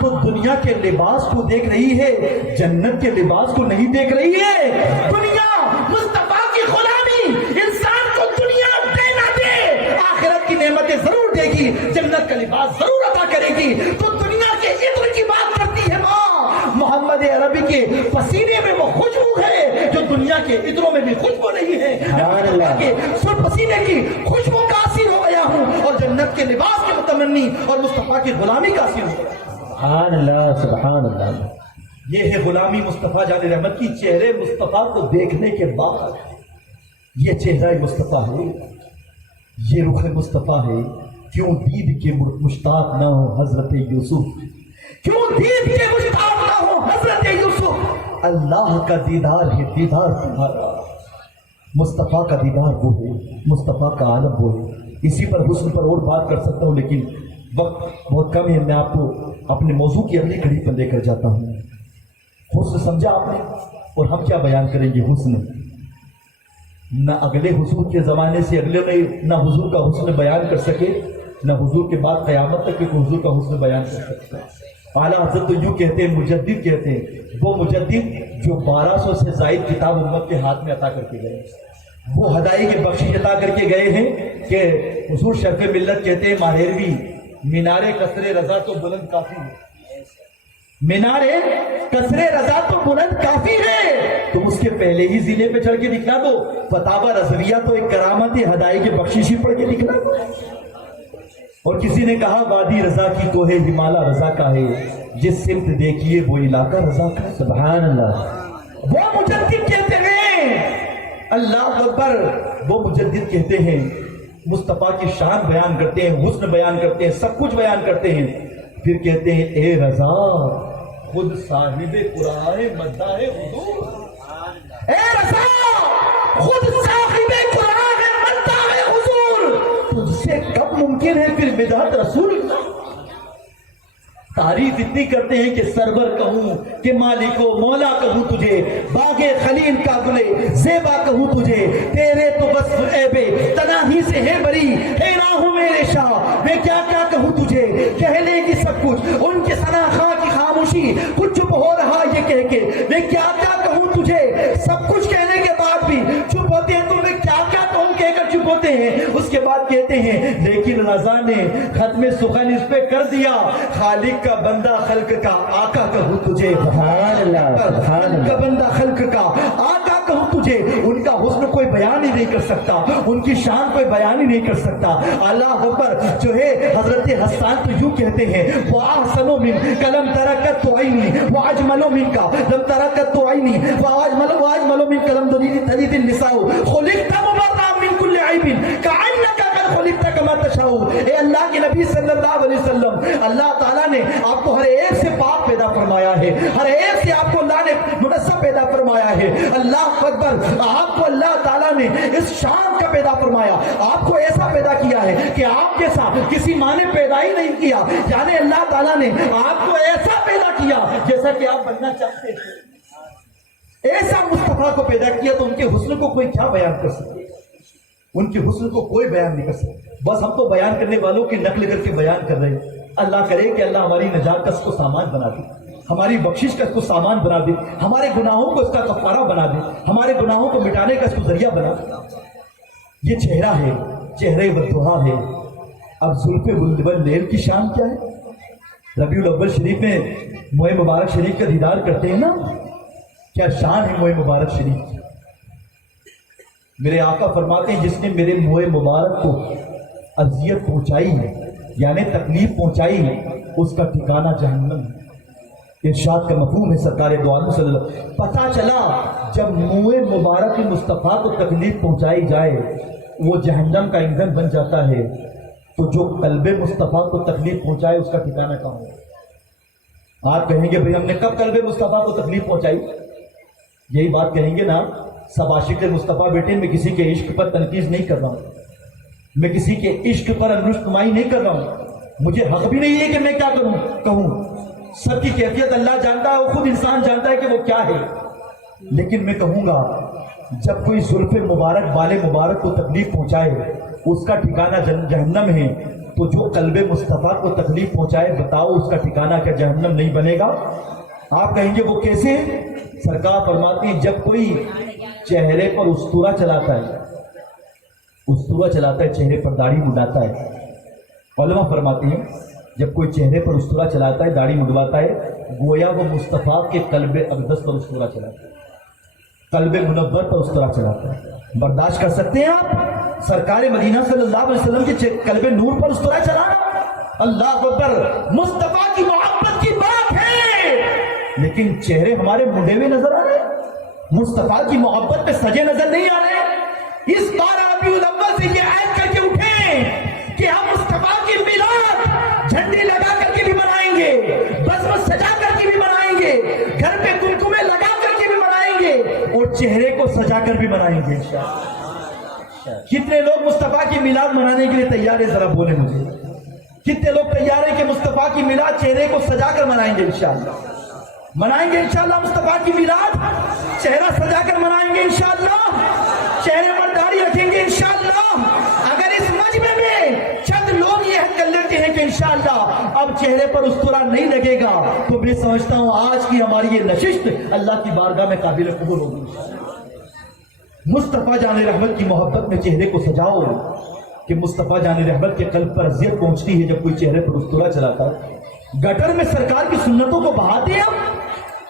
तो दुनिया के लिबास को देख रही है, जन्नत के लिबास को नहीं देख रही है। दुनिया मुस्तफा की गुलामी इंसान को दुनिया दे ना दे, आखिरत की नेमतें जरूर देगी, जन्नत का लिबास जरूर अता करेगी। तो दुनिया के इत्र की बात करती है माँ, मोहम्मद अरबी के पसीने में वो खुशबू है जो दुनिया के इत्रों में भी खुशबू नहीं है। सुर पसीने की खुशबू का असीर हो गया हूँ और जन्नत के लिबास के मुतमन्नी और मुस्तफा की गुलामी का असीर हो गया। सुभान अल्लाह। ये है गुलामी मुस्तफा जाने रहमत की। चेहरे मुस्तफा को देखने के बाद, ये चेहरा मुस्तफा है, ये रुख मुस्तफा है। क्यों दीद के मुश्ताक ना हो हजरत यूसुफ, क्यों दीद के मुश्ताक ना हो हजरत यूसुफ। अल्लाह का दीदार है दीदार तुम्हारा, मुस्तफा का दीदार वो है, मुस्तफा का आलम वो है। इसी पर हुस्न पर और बात कर सकता हूँ, लेकिन वक्त बहुत कम है। मैं आपको अपने मौजू की अगली कड़ी पर लेकर जाता हूँ। हुस्न समझा आपने, और हम क्या बयान करेंगे हुस्न। न अगले हुजूर के ज़माने से अगले में न हुजूर का हुस्न बयान कर सके, न हुजूर के बाद क़यामत तक के हुजूर का हुस्न बयान कर सकता। आला हज़रत तो यूँ कहते हैं, मुजद्दिद कहते हैं, वो मुजद्दिद जो 1200 से ज़ायद किताब उम्मत के हाथ में अता करके गए, वो हदाई की बख्शिश अता करके गए हैं कि हुजूर शर्फ़ मिल्लत कहते हैं, माहेरवी मीनारे कसरे रज़ा तो बुलंद काफ़ी है, मीनारे कसरे रज़ा तो बुलंद काफ़ी है। तुम उसके पहले ही जिले पे चढ़ के दिखला दो, फतावा रज़विया तो एक करामत है, हदाई की बख्शिश ही पढ़ के दिखला दो। और किसी ने कहा, वादी रज़ा की कोहे हिमाला रज़ा का है, जिस सिमत देखिए वो इलाका रज़ा का। सुभान अल्लाह। वो मुजद्दिद कहते हैं, अल्लाह अकबर, वो मुजद्दिद कहते हैं मुस्तफ़ा की शान बयान करते हैं, हुस्न बयान करते हैं, सब कुछ बयान करते हैं, फिर कहते हैं ए रजा खुद साहिबे कुराए मद्दाए हुजूर, ए रजा खुद साहिबे कुराए मद्दाए हुजूर, तुझसे कब मुमकिन है फिर मिदात रसूल। तारीफ इतनी करते हैं कि सरवर कहूं कि मालिको मौला कहूं तुझे, बागे खलील का गुले ज़ेबा कहूं तुझे, तेरे तो बस ऐबे तनाही से है बरी, है ना हूं मेरे शाह मैं क्या क्या कहूं तुझे, कह लेगी सब कुछ उनके सनाखा की खामोशी, कुछ चुप हो रहा ये कह के मैं क्या क्या कहूं तुझे, सब कुछ कहने के बाद भी चुप होते हैं, तो मैं क्या क्या कहूं कहकर चुप होते हैं। उसके बाद कहते हैं लेकिन रजा ने खत्म सुखन इस पे कर दिया, खालिक का बंदा खल्क का आका कहूं तुझे, का बंदा खल्क का आका कहूं तुझे। उनका हुस्न कोई बयान ही नहीं कर सकता, उनकी शान कोई बयान ही नहीं कर सकता। अल्लाह अकबर जो है हजरत हसन तो यूं कहते हैं वो आसनो मिन कलम तरकत तो आईनी वो अजमलो मिन का लम तरकत तो आईनी वो अजमलो मिन कलम दुनीनी तरीदिन निसाउ खुलिकता मुबर्रा मिन कुल्ली आइबिन कअन्नका कद खुलिकता कमा तशाउ। ए अल्लाह के नबी सल्लल्लाहु अलैहि वसल्लम, अल्लाह ताला ने आपको हर एक से पाक पैदा फरमाया है, हर एक से आपको अल्लाह ने मुनस्सब पैदा फरमाया है। अल्लाह अकबर, आपको अल्लाह ताला ने इस शान का पैदा फरमाया, आपको ऐसा पैदा किया है कि आप जैसा किसी माँ ने पैदा ही नहीं किया, यानी अल्लाह ताला ने आपको ऐसा पैदा किया जैसा कि आप बनना चाहते थे। ऐसा मुस्तफा को पैदा किया तो उनके हुस्न को कोई क्या बयान कर सके, उनके हुस्न को कोई बयान नहीं कर सकता। बस हम तो बयान करने वालों की नकल करके बयान कर रहे हैं। अल्लाह करे कि अल्लाह हमारी नजात का इसको सामान बना दे, हमारी बख्शिश का इसको सामान बना दे, हमारे गुनाहों को इसका कफारा बना दे, हमारे गुनाहों को मिटाने का इसको जरिया बना दे। ये चेहरा है, चेहरे बददुआ है। अब जुल्फे बुलबुल की शान क्या है? रबीउल अव्वल शरीफ में मोए मुबारक शरीफ का दीदार करते हैं ना, क्या शान है मोए मुबारक शरीफ की। मेरे आका फरमाते हैं जिसने मेरे मोए मुबारक को अजियत पहुंचाई है यानी तकलीफ पहुंचाई है, उसका ठिकाना जहन्नम है। इरशाद का मफहूम है सरकार दो आलम सल्लल्लाहु अलैहि वसल्लम। पता चला जब मुए मुबारक मुस्तफ़ा को तकलीफ पहुंचाई जाए वो जहन्नम का ईंधन बन जाता है, तो जो कल्बे मुस्तफ़ा को तकलीफ पहुंचाए उसका ठिकाना कहाँ है? आप कहेंगे भाई हमने कब कल्बे मुस्तफ़ा को तकलीफ पहुंचाई? यही बात कहेंगे ना, सब आशिक मुस्तफ़ा बेटे, मैं किसी के इश्क पर तनकीज नहीं कर रहा हूँ, मैं किसी के इश्क पर अनुष्टुमाई नहीं कर रहा हूँ, मुझे हक भी नहीं है कि मैं क्या करूं कहूं। सबकी कैफियत अल्लाह जानता है, वो खुद इंसान जानता है कि वो क्या है। लेकिन मैं कहूंगा जब कोई जुल्फे मुबारक बाले मुबारक को तकलीफ पहुंचाए उसका ठिकाना जहन्नम है, तो जो कल्बे मुस्तफ़ा को तकलीफ पहुंचाए बताओ उसका ठिकाना क्या जहन्नम नहीं बनेगा? आप कहेंगे वो कैसे? सरकार फरमाती है जब कोई चेहरे पर उस्तूरा चलाता है, उस्तूरा चलाता है, चेहरे पर दाढ़ी मुड़ाता है, उलमा फरमाती हैं जब कोई चेहरे पर उस्तूरा चलाता है, दाढ़ी मुड़वाता है, गोया वो मुस्तफ़ा के कल्बे अक़दस पर उस्तूरा चलाता है, कल्बे मुनव्वर पर उस्तूरा चलाता है। बर्दाश्त कर सकते हैं आप सरकार मदीना सल्लल्लाहु अलैहि वसल्लम के कल्बे नूर पर उस्तूरा चलाना? अल्लाह अकबर, मुस्तफ़ा की मोहब्बत की बात है, लेकिन चेहरे हमारे मुंडे हुए नजर आ रहे, मुस्तफ़ा की मोहब्बत में सजे नजर नहीं आ रहे। इस बार रबीउल अव्वल से ये ऐड करके उठे कि हम मुस्तफ़ा की मिलाद झंडी लगा करके भी मनाएंगे, बज़्म सजा करके भी मनाएंगे, घर पे कुमकुमे लगा करके भी मनाएंगे और चेहरे को सजा कर भी मनाएंगे इंशाअल्लाह। कितने लोग मुस्तफ़ा की मिलाद मनाने के लिए तैयार है? जरा बोले मुझे, कितने लोग तैयार है कि मुस्तफ़ा की मिलाद चेहरे को सजा कर मनाएंगे? इंशाअल्लाह मनाएंगे इंशाअल्लाह मुस्तफ़ा की मिलाद, चेहरा सजा कर मनाएंगे इंशाअल्लाह, चेहरे पर दाढ़ी रखेंगे इंशाअल्लाह। अगर इस मजमे में चंद लोग ये कर लेते हैं कि इंशाअल्लाह अब चेहरे पर उस्तरा नहीं लगेगा, तो मैं समझता हूं आज की हमारी ये नशिस्त अल्लाह की बारगाह में काबिल कबूल होगी। मुस्तफ़ा जाने रहमत की मोहब्बत में चेहरे को सजाओ कि मुस्तफ़ा जाने रहमत के कल्ब पर अज़ियत पहुंचती है जब कोई चेहरे पर उस्तरा चलाता है। गटर में सरकार की सुन्नतों को बहाते हैं हम।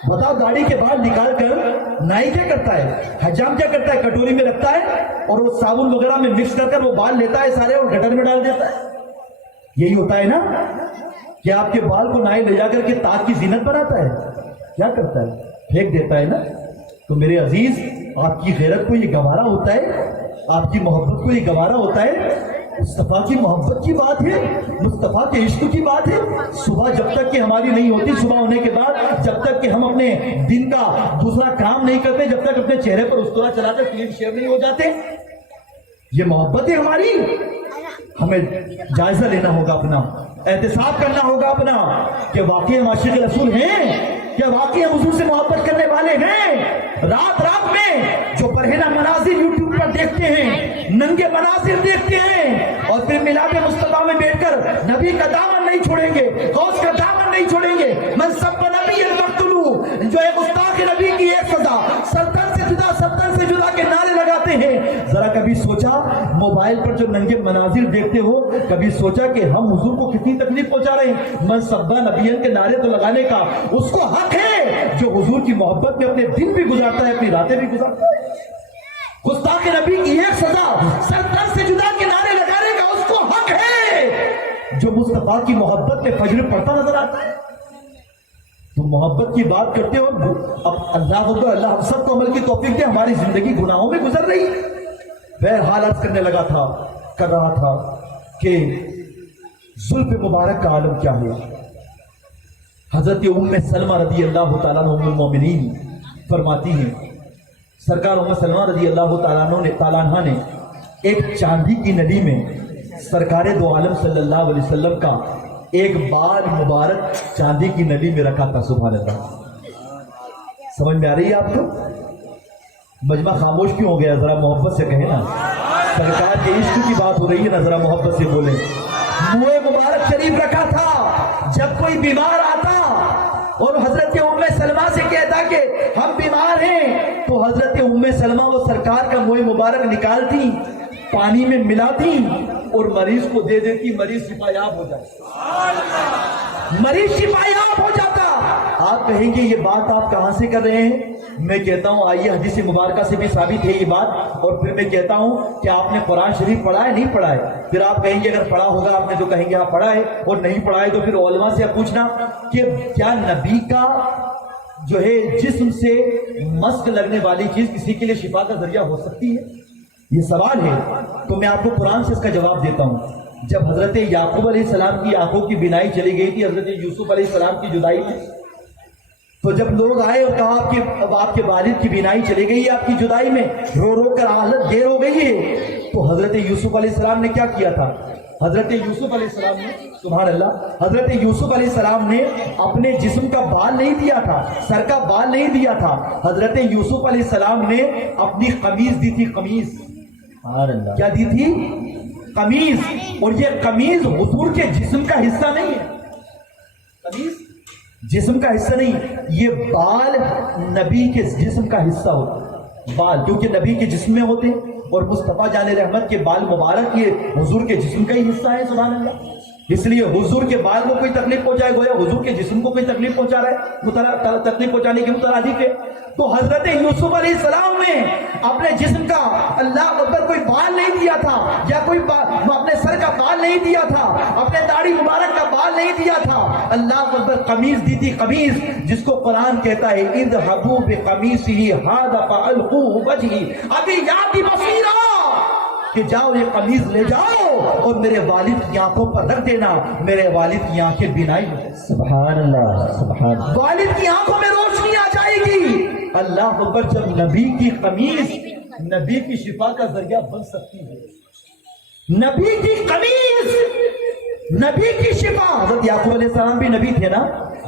बताओ, दाढ़ी के बाल निकाल कर नाई क्या करता है, हजाम क्या करता है? कटोरी में रखता है और वो साबुन वगैरह में मिक्स कर वो बाल लेता है सारे और गटर में डाल देता है। यही होता है ना कि आपके बाल को नाई ले जाकर के ताज की जीनत बनाता है, क्या करता है? फेंक देता है ना। तो मेरे अजीज, आपकी गैरत को ये गवारा होता है, आपकी मोहब्बत को ये गवारा होता है मुस्तफ़ा की मोहब्बत की बात है, मुस्तफ़ा के इश्क की बात है। सुबह जब तक कि हमारी नहीं होती, सुबह होने के बाद जब तक कि हम अपने दिन का दूसरा काम नहीं करते, जब तक अपने चेहरे पर उस्तरा चलाते क्लीन शेव नहीं हो जाते, ये मोहब्बत है हमारी। हमें जायजा लेना होगा अपना, एहतिसाब करना होगा अपना कि वाकई हम आशिक़ रसूल हैं, क्या वाकई हम हुजूर से मोहब्बत करने वाले हैं। रात रात में जो बरहना मनाजिर यूट्यूब पर देखते हैं, नंगे मनाजिर देखते हैं, और फिर मिलाद मुस्तफा में बैठकर नबी का दामन नहीं छोड़ेंगे, गौस का दामन नहीं छोड़ेंगे। मन सब नबी मक्तुलू, जो एक गुस्ताख नबी की एक सजा, सल्तन से जुदा, सल्तन से जुदा के नारे लगाते हैं। जरा कभी सोचा, मोबाइल पर जो नंगे मनाजिर देखते हो, कभी सोचा कि हम हुजूर को कितनी तकलीफ पहुंचा रहे हैं। मन सब्बा नबियन के नारे तो लगाने का उसको हक है, जो हुजूर की मोहब्बत में अपने दिन भी गुजारता है, अपनी रातें भी गुजारता है। गुस्ताख नबी की एक सजा, सल्तन से जुदा के नारे लगाने का उसको हक है, जो मुस्तफा की मोहब्बत में फजर पढ़ता नजर आता है। तो मोहब्बत की बात करते हो, अब अल्लाह हम सबको अमल की तौफीक दे। हमारी जिंदगी गुनाहों में गुजर रही। बहरहाल अर्ज कर रहा था कि जुल्फ मुबारक का आलम क्या है। हजरत उम्मे सलमा रदी अल्लाह तआला उम्मुल मोमिनीन फरमाती हैं, सरकार उम्मे सलमा रदी अल्लाह तआला ने एक चांदी की नली में सरकार दो आलम सल्लल्लाहु अलैहि वसल्लम का एक बाल मुबारक चांदी की नली में रखा था। सुभान अल्लाह। समझ में आ रही है आपको? मजमा खामोश क्यों हो गया? जरा मोहब्बत से कहें ना, सरकार के इश्क की बात हो रही है ना, जरा मोहब्बत से बोले। मुँह मुबारक शरीफ रखा था। जब कोई बीमार आता और हजरत उम्मे सलमा से कहता कि हम बीमार हैं, तो हजरत उम्मे सलमा वो सरकार का मुँह मुबारक निकालती, पानी में मिलाती और मरीज को दे देती, मरीज शिफायाब हो जाता, मरीज शिफायाब हो जाता। आप कहेंगे ये बात आप कहां से कर रहे हैं? मैं कहता हूं आइए हदीस मुबारका से भी साबित है ये बात, और फिर मैं कहता हूं कि आपने कुरान शरीफ पढ़ा है, नहीं पढ़ा है? फिर आप कहेंगे अगर पढ़ा होगा आपने तो कहेंगे हाँ पढ़ा है, और नहीं पढ़ा है तो फिर उलमा से आप पूछना कि क्या नबी का जो है जिस्म से मस्क लगने वाली चीज किसी के लिए शिफा का जरिया हो सकती है? ये सवाल है। तो मैं आपको कुरान से इसका जवाब देता हूं। जब हजरत याकूब अलैहिस्सलाम की आंखों की बिनाई चली गई थी हजरत यूसुफ अलैहिस्सलाम की जुदाई में, तो जब लोग आए और कहा आपके वालिद की बिनाई चली गई है आपकी जुदाई में, रो रो कर हालत देर हो गई है, तो हजरत यूसुफ अलैहिस्सलाम ने क्या किया था? हजरत यूसुफ अलैहिस्सलाम ने, सुभान अल्लाह, हजरत यूसुफ अलैहिस्सलाम ने अपने जिस्म का बाल नहीं दिया था, सर का बाल नहीं दिया था। हजरत यूसुफ अलैहिस्सलाम ने अपनी कमीज दी थी, कमीज। क्या दी थी? कमीज। और ये कमीज हुजूर के जिस्म का हिस्सा नहीं है, कमीज जिस्म का हिस्सा नहीं, ये बाल नबी के जिस्म का हिस्सा होता। बाल क्योंकि नबी के जिस्म में होते हैं, और मुस्तफा जाने रहमत के बाल मुबारक ये हुजूर के जिस्म का ही हिस्सा है। सुभान अल्लाह। इसलिए हुजूर के बाल को कोई तकलीफ पहुंचाए, गोया हुजूर के जिस्म को कोई तकलीफ पहुंचा रहा है, तकलीफ पहुंचाने के मुतरादिफ है। तो हजरत यूसुफ अलैहिस्सलाम ने अपने जिस्म का अल्लाह अकबर कोई बाल नहीं दिया था, या कोई अपने सर का बाल नहीं दिया था, अपने दाढ़ी मुबारक का बाल नहीं दिया था। अल्लाह अकबर कमीज दी थी, कमीज, जिसको कुरान कहता है इज़हबू बिक़मीसिही हाज़ा फ़अल्क़ूहु वजही अबी याती बसीरा, कि जाओ ये कमीज ले जाओ और मेरे वालिद की आंखों पर रख देना, मेरे वालिद की आंखें बिनाई हो जाए। सुभान अल्लाह, सुभान। वालिद की आंखों में रोशनी आ जाएगी। अल्लाह अकबर। जब नबी की कमीज नबी की शिफा का जरिया बन सकती है, नबी की कमीज नबी की शिफा, हज़रत याकूब अलैहिस्सलाम भी नबी थे ना,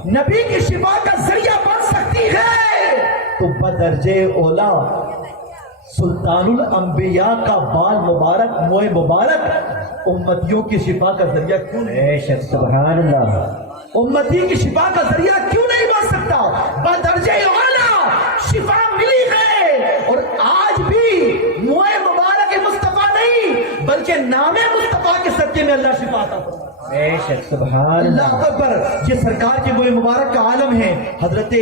नबी की शिफा का जरिया बन सकती है, तो बदरजे औला सुल्तानुल अंबिया का बाल मुबारक, मोए मुबारक उम्मतियों की शिफा का जरिया क्यों नहीं? सुभान अल्लाह। उम्मती की शिफा का जरिया क्यों नहीं बन सकता? बदरजे औला शिफा मिली है, और आज भी मोए मुबारक मुस्तफा नहीं बल्कि नामे मुस्तफा के सदके में अल्लाह शिफा अता फरमाता है। सुभान अल्लाह अकबर। ये सरकार के मोए मुबारक का आलम है। हजरत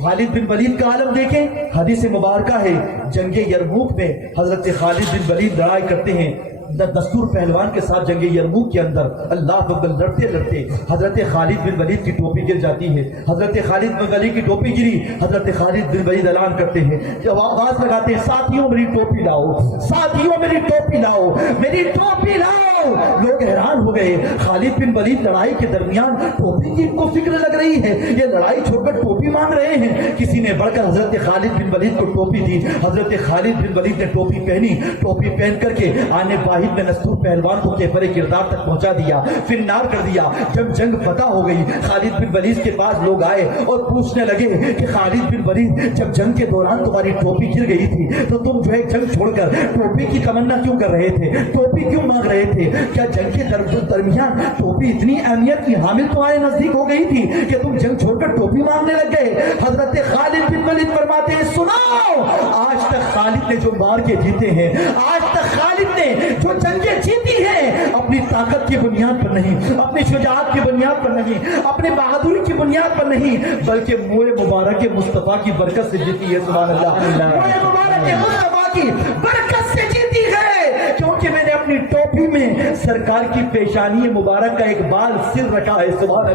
खालिद बिन वलीद का आलम देखें, हदीस मुबारका है, जंगे यरमूक में हजरत खालिद बिन वलीद लड़ाई करते हैं दस्तूर पहलवान के साथ। जंगे यरमूक के अंदर अल्लाह अकबर लड़ते लड़ते हजरत खालिद बिन वलीद की टोपी गिर जाती है। हजरत खालिद बिन वलीद की टोपी गिरी, हजरत खालिद बिन वलीद ऐलान करते हैं, जब आवाज लगाते हैं, साथियों मेरी टोपी लाओ, साथियों मेरी टोपी लाओ, मेरी टोपी लाओ। लोग हैरान हो गए। खालिद बिन वलीद लड़ाई के दरमियान टोपी की इनको फिक्र लग रही है, ये लड़ाई छोड़कर टोपी मांग रहे हैं। किसी ने बढ़कर हजरत खालिद बिन वलीद को टोपी दी। हजरत खालिद बिन वलीद ने टोपी पहनी, टोपी पहन करके आने वाहिद में नस्तूर पहलवान को केफरे किरदार तक पहुंचा दिया, फिर नार कर दिया। जब जंग फतह हो गई, खालिद बिन वलीद के पास लोग आए और पूछने लगे कि खालिद बिन वलीद, जब जंग के दौरान तुम्हारी टोपी गिर गई थी तो तुम जो है जंग छोड़कर टोपी की तमन्ना क्यों कर रहे थे, टोपी क्यों मांग रहे थे? क्या जंग के दरमियान टोपी इतनी अहमियत की हामिल तुम्हारे नजदीक हो गई थी कि तुम जंग छोड़कर टोपी मांगने लग गए? हजरत खालिद बिन वलीद फरमाते हैं, सुनो, आज तक खालिद ने जो मार के जीते हैं, आज तक खालिद ने जो जंगें जीती हैं, अपनी ताकत की बुनियाद पर नहीं, अपनी शुजाअत की बुनियाद पर नहीं, अपनी बहादुरी की बुनियाद पर नहीं, बल्कि मोए मुबारक मुस्तफा की बरकत से जीती है। सुभान अल्लाह, मोए मुबारक मुस्तफा की बरकत से जीती है, क्योंकि मैंने अपनी टोपी में सरकार की पेशानी मुबारक का एक बाल सिर रखा है। सुभान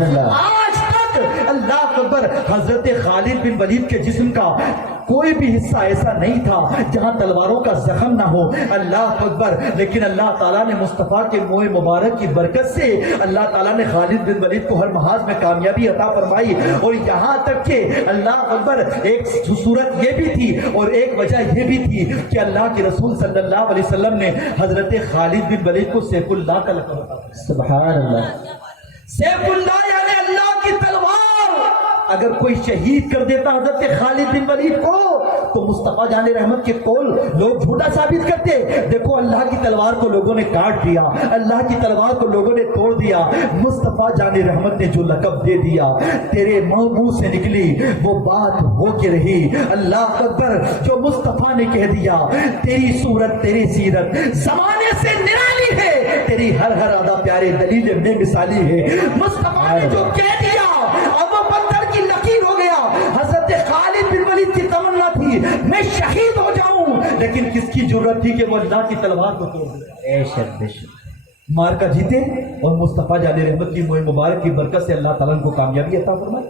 अल्लाह। आज तक अल्लाह अकबर, हजरत खालिद बिन वलीद के जिस्म का कोई भी हिस्सा ऐसा नहीं था जहां तलवारों का जख्म ना हो। अल्लाह अकबर। लेकिन अल्लाह ताला ने मुस्तफ़ा के मोए मुबारक की बरकत से अल्लाह ताला ने खालिद बिन वलीद को हर महाज में कामयाबी अता फरमाई। और यहाँ तक कि अल्लाह अकबर, एक सूरत ये भी थी और एक वजह ये भी थी कि अल्लाह के रसूल सल्लल्लाहु अलैहि वसल्लम ने हजरत खालिद बिन वलीद को सैफुल्लाह का लक़ब दिया। सुभान अल्लाह। सैफुल्लाह यानी अल्लाह की तलवार। अगर कोई शहीद कर देता हजरत खालिद बिन वलीद को तो मुस्तफा जाने रहमत के कौल लोग झूठा साबित करते। देखो, अल्लाह की तलवार को लोगों ने काट दिया, अल्लाह की तलवार को लोगों ने तोड़ दिया। मुस्तफा जाने रहमत ने जो लक़ब दे दिया, तेरे मुंह से निकली वो बात हो के रही। अल्लाह अकबर। जो मुस्तफा ने कह दिया, तेरी सूरत तेरी सीरत जमाने से निराली है, तेरी हर हर अदा प्यारे दलील में मिसाली है। मुस्तफा ने जो कह दिया, अब वो पत्थर की लकीर हो गया। हजरत खालिद बिन वलीद की तमन्ना थी मैं शहीद हो जाऊं, लेकिन किसकी जरूरत थी कि वो अल्लाह की तलवार को तोड़ दे। मार का जीते और मुस्तफा जाने रहमत की मोए मुबारक की बरकत से अल्लाह ताला को कामयाबी अता फरमाए।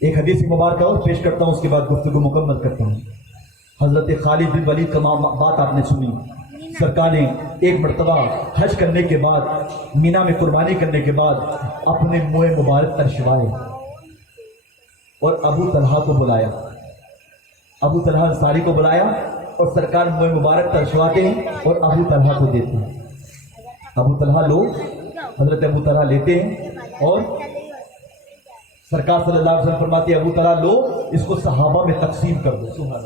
एक हदीस मुबारक और पेश करता हूं, उसके बाद गुफ्तगू मुकम्मल करता हूं। हजरत खालिद बिन वलीद का बात आपने सुनी। सरकार ने एक मरतबा हज करने के बाद, मीना में कुर्बानी करने के बाद अपने मोए मुबारक तरशवाए और अबू तलहा को बुलाया। अबू तलहा अंसारी को बुलाया और सरकार मोए मुबारक तरशवाते हैं और अबू तलहा को देते हैं। अबू तलहा लोग, हजरत अबू तलहा लेते हैं और सरकार सल्लल्लाहु अलैहि वसल्लम फरमाते हैं, अबू तलहा लो, इसको सहाबा में तकसीम कर दो। सुभान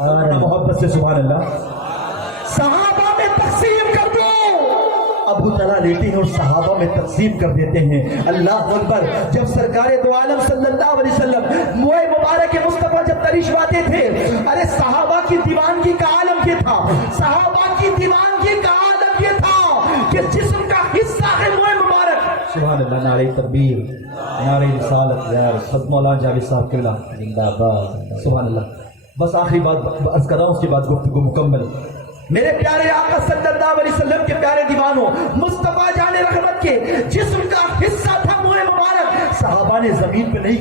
अल्लाह, मोहब्बत से सुभान अल्लाह। सहाबा में तकसीम कर दो। अबू तलहा लेते हैं और सहाबा में तकसीम कर देते हैं। अल्लाह अकबर। जब सरकार दो आलम सल्लल्लाहु अलैहि वसल्लम मोए मुबारक मुस्तफा जब तरिशवाते थे, अरे सहाबा की दीवानगी का आलम ये था, सहाबा की दीवानगी का आलम ये था कि जिस्म का हिस्सा है मोए मुबारक। सुभान अल्लाह। नारे तकबीर, नारे रिसालत, यार मौलाना जावेद साहब किबला जिंदाबाद। सुभान अल्लाह। बस आखिरी बात अर्ज कर रहा हूं, उसके बाद गुफ्तगू मुकम्मल। मेरे प्यारे आका सल्लल्लाहु अलैहि वसल्लम के प्यारे दीवानों, मुस्तफा जाने रहमत के जिस्म का हिस्सा था मोए मुबारक। सहाबा ने जमीन पे नहीं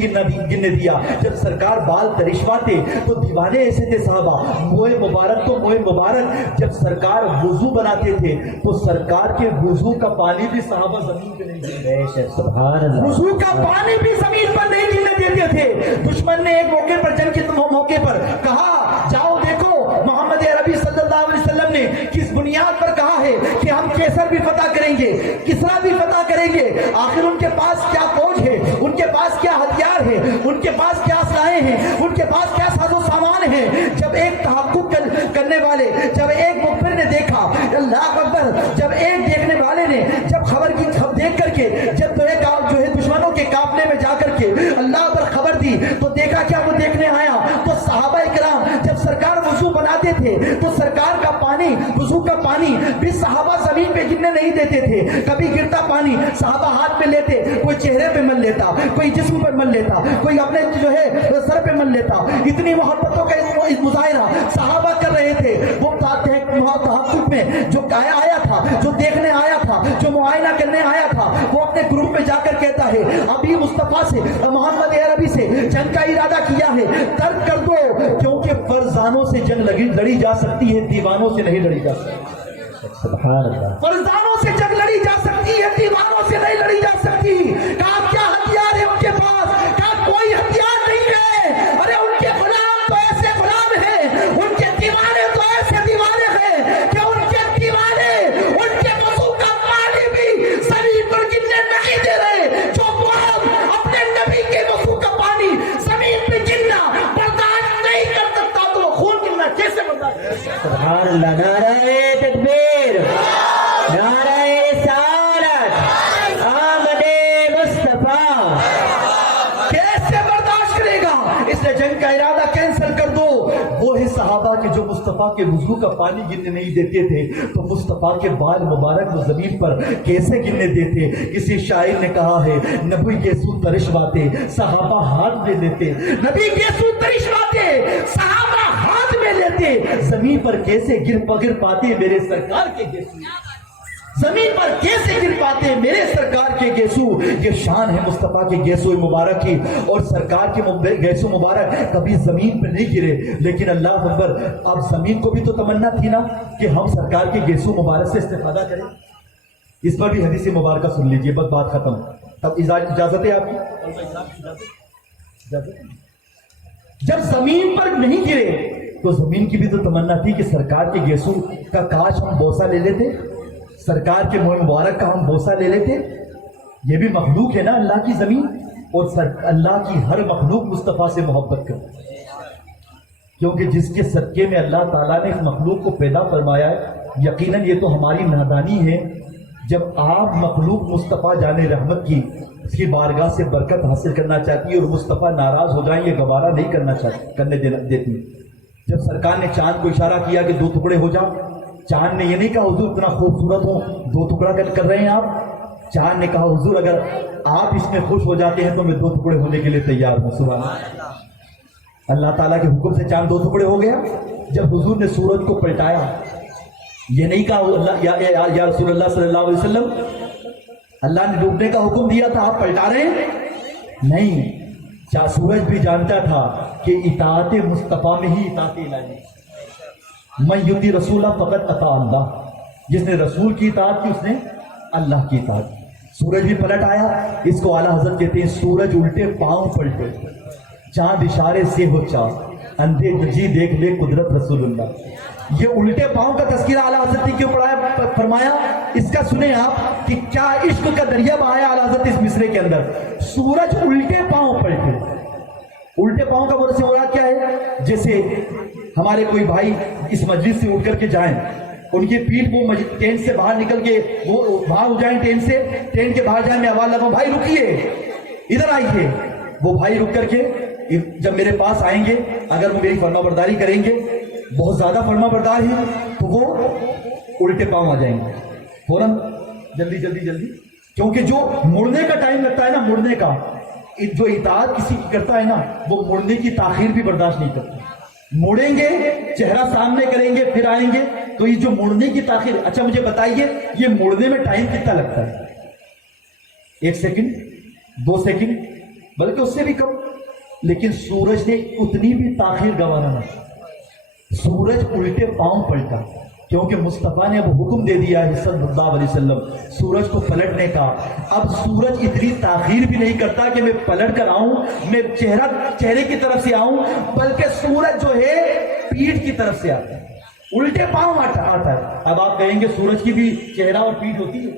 गिरने दिया। जब सरकार बाल तरिशवाते तो दीवाने ऐसे थे सहाबा, मोए मुबारक तो मोए मुबारक। जब सरकार वुजू बनाते थे तो सरकार के वुजू का पानी भी सहाबा जमीन पे नहीं गिरने, वुजू का पानी भी जमीन पर नहीं गिरने देते थे। दुश्मन ने एक मौके पर, जंग के मौके पर कहा, जाओ देखो मोहम्मद अरबी सल्लल्लाहु अलैहि वसल्लम ने किस बुनियाद पर कहा है कि हम कैसर भी फतह करेंगे, किसरा भी फतह करेंगे। आखिर उनके पास क्या फौज है, उनके पास क्या हथियार है, उनके पास क्या असलाहें हैं, उनके पास क्या साजो सामान है। जब एक तहक्कुक करने वाले, जब एक मुखबिर ने देखा, अल्लाह अकबर, जब एक देखने वाले ने जब खबर की देख करके जब तो एक जो है दुश्मनों के काफले में जाकर के अल्लाह पर खबर दी तो देखा क्या वो देखने आया तो सहाबा इकराम जब सरकार वुजू बनाते थे तो सरकार का पानी, वुजू का पानी भी सहाबा जमीन पे गिरने नहीं देते थे। कभी गिरता पानी सहाबा हाथ में लेते, कोई चेहरे पे मल लेता, कोई जिस्म पर मल लेता, कोई अपने जो है सर पे मल लेता। इतनी मोहब्बतों का मुजाहिरा सहाबा कर रहे थे। वो तहक्कुक में जो आया था, जो देखने आया था, जो मुआयना करने आया था, वो अपने ग्रुप में जाकर कहता है, अभी मुस्तफा से, मोहम्मद अरबी से जंग का इरादा किया है, तर्क कर दो, क्योंकि फरजानों से जंग लड़ी जा सकती है, दीवानों से नहीं लड़ी जा सकती। सुभान अल्लाह। फर्जदानों से जंग लड़ी जा सकती है, दीवारों से नहीं लड़ी जा सकती। कहा क्या हथियार है उनके पास? कहा कोई हथियार नहीं है। अरे उनके गुलाम तो ऐसे गुलाम हैं, उनके दीवाने तो ऐसे दीवाने हैं कि उनके दीवाने उनके वजू का पानी भी जमीन पर गिरने नहीं दे रहे। जो कौम अपने नबी के वजू का पानी जमीन पे गिरना बर्दाश्त नहीं कर सकता तो वो खून गिरना कैसे बर्दाश्त कर सकता? सुभान अल्लाह। नारे तकबीर, नारे रिसालत, आमदे मुस्तफा। कैसे बर्दाश्त करेगा? इसलिए जंग का इरादा कैंसिल कर दो। वो है सहाबा के जो मुस्तफा के वुजू का पानी गिरने नहीं देते थे, तो मुस्तफा के बाल मुबारक वो जमीन पर कैसे गिरने देते? किसी शायर ने कहा है, नबी गेसू तरिशवाते सहाबा हाथ में लेते। नबी गेसू तरिशवाते सहाबा हाथ में लेते। जमीन पर कैसे गिर पाते मेरे सरकार के गेसू? जमीन पर कैसे गिर पाते मेरे सरकार के गेसू? ये शान है मुस्तफा के गेसू मुबारक की। और सरकार के गेसू मुबारक कभी जमीन पर नहीं गिरे, लेकिन अल्लाह अकबर, अब जमीन को भी तो तमन्ना थी ना कि हम सरकार के गेसू मुबारक से इस्तेफादा करें। इस पर भी हदीस मुबारक सुन लीजिए, बस बात खत्म। तब इजाजत है आपकी? जब जमीन पर नहीं गिरे तो जमीन की भी तो तमन्ना थी कि सरकार के गेसू का काश हम बोसा ले लेते, सरकार के मुबारक का हम बोसा ले लेते। ये भी मखलूक है ना अल्लाह की जमीन, और अल्लाह की हर मखलूक मुस्तफ़ा से मोहब्बत करती है, क्योंकि जिसके सदके में अल्लाह ताला ने इस मखलूक को पैदा फरमाया है। यकीनन ये तो हमारी नादानी है, जब आप मखलूक मुस्तफ़ा जाने रहमत की इसकी बारगाह से बरकत हासिल करना चाहती है और मुस्तफ़ा नाराज हो जाए, ये गवारा नहीं करने देती। जब सरकार ने चांद को इशारा किया कि 2 टुकड़े हो जाओ, चांद ने ये नहीं कहा हुजूर इतना खूबसूरत हो 2 टुकड़ा कर रहे हैं आप। चांद ने कहा हुजूर अगर आप इसमें खुश हो जाते हैं तो मैं 2 टुकड़े होने के लिए तैयार हूं। सुभान अल्लाह। अल्लाह ताला के हुक्म से चांद 2 टुकड़े हो गया। जब हुजूर ने सूरज को पलटाया, ये नहीं कहा या रसूलुल्लाह सल्लल्लाहु अलैहि वसल्लम, अल्लाह ने डूबने का हुक्म दिया था, आप पलटा रहे हैं? नहीं, क्या सूरज भी जानता था कि इताअत मुस्तफ़ा में ही इताअत इलाही। मैं युति रसूला फ़क़त अता अल्लाह, जिसने रसूल की इताअत की उसने अल्लाह की इताअत। सूरज भी पलट आया। इसको आला हज़रत कहते हैं सूरज उल्टे पांव पलटे, चांद इशारे से हो चाँद, अंधे जी देख ले कुदरत रसूलुल्लाह। ये उल्टे पांव का तस्कीरा आला हज़रत ने क्यों पढ़ाया फरमाया? इसका सुने आप कि क्या इश्क का दरिया बहाया आला हज़रत इस मिसरे के अंदर। सूरज उल्टे पांव पलटे। उल्टे पांव का बोलने से मुराद क्या है? जैसे हमारे कोई भाई इस मस्जिद से उठ करके जाएं, उनकी पीठ वो टेंट से बाहर निकल के वो बाहर हो जाए, टेंट से टेंट के बाहर जाए, मैं आवाज लगाऊं भाई रुकिए इधर आइए। वो भाई रुक करके जब मेरे पास आएंगे, अगर वो मेरी फर्माबरदारी करेंगे, बहुत ज्यादा फर्माबरदार है, तो वो उल्टे पांव आ जाएंगे फौरन, जल्दी जल्दी जल्दी। क्योंकि जो मुड़ने का टाइम लगता है ना, मुड़ने का, जो इताअत किसी की करता है ना, वो मुड़ने की ताखीर भी बर्दाश्त नहीं करता। मुड़ेंगे, चेहरा सामने करेंगे, फिर आएंगे, तो ये जो मुड़ने की ताखीर। अच्छा मुझे बताइए, ये मुड़ने में टाइम कितना लगता है? 1 सेकंड, 2 सेकंड, बल्कि उससे भी कम। लेकिन सूरज ने उतनी भी ताखीर गवाना नहीं। सूरज उल्टे पांव पलटा, क्योंकि मुस्तफा ने अब हुक्म दे दिया है सल्लल्लाहु अलैहि वसल्लम सूरज को पलटने का। अब सूरज इतनी ताखीर भी नहीं करता कि मैं पलट कर आऊं, मैं चेहरे की तरफ से आऊं, बल्कि सूरज जो है पीठ की तरफ से आता है, उल्टे पांव आता है। अब आप कहेंगे सूरज की भी चेहरा और पीठ होती है,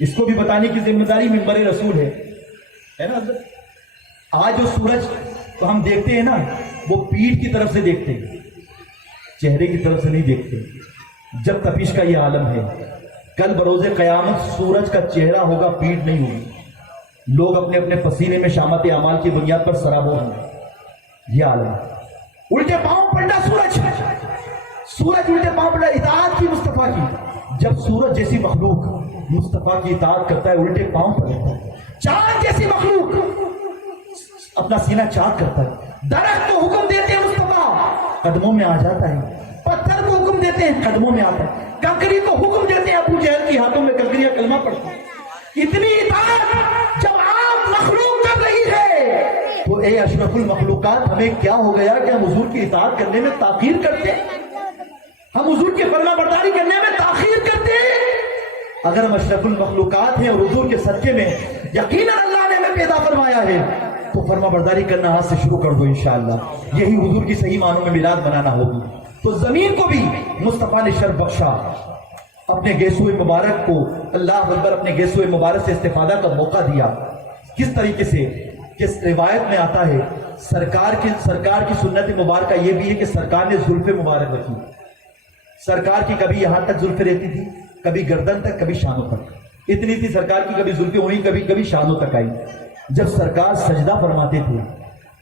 इसको भी बताने की जिम्मेदारी मिंबर रसूल है ना। आज जो सूरज तो हम देखते हैं ना, वो पीठ की तरफ से देखते हैं, चेहरे की तरफ से नहीं देखते। जब तपिश का ये आलम है, कल बरोज़े क़यामत सूरज का चेहरा होगा, पीठ नहीं होगी। लोग अपने अपने पसीने में शामत अमाल की बुनियाद पर सराबोर होंगे। ये आलम उल्टे पांव पलटा सूरज उल्टे पांव पलटा, इताअत की मुस्तफा की। जब सूरज जैसी मखलूक मुस्तफा की इताअत करता है, उल्टे पांव पलटता है। चांद जैसी मखलूक अपना सीना चाक करता है। दरख्त को हुक्म देते हैं मुस्तफा, कदमों में आ जाता है। पत्थर को हुक्म देते हैं, कदमों में आता है। कंकरी को हुक्म देते हैं, अबू जहल की हाथों में कंकरियां कलमा पड़ती है। इतनी इताअत जब आप मखलूक कर रही है, तो ए अशरफुल मखलूकात, हमें क्या हो गया कि हम हुजूर की इताअत करने में ताकीर करते हैं? हम हुजूर की फर्मा बरदारी करने में ताखीर करते हैं। अगर हम अशरफुल मखलूकात हैं और हुजूर के सदके में यकीनन अल्लाह ने हमें पैदा फरमाया है, तो फर्मा बरदारी करना आज से शुरू कर दो इंशाअल्लाह। यही हुजूर की सही मानों में मिलाद मनाना होगी। तो जमीन को भी मुस्तफा ने शर्फ बख्शा, अपने गेसुए मुबारक को, अल्लाह अकबर, अपने गेसुए मुबारक से इस्तेफादा का मौका दिया। किस तरीके से? किस रिवायत में आता है, सरकार की सुन्नत मुबारक ये भी है कि सरकार ने जुल्फे मुबारक रखी। सरकार की कभी यहां तक जुल्फे रहती थी, कभी गर्दन तक, कभी शानों तक। इतनी थी सरकार की, कभी जुल्फे हुई, कभी कभी शानों तक आई। जब सरकार सजदा फरमाते थे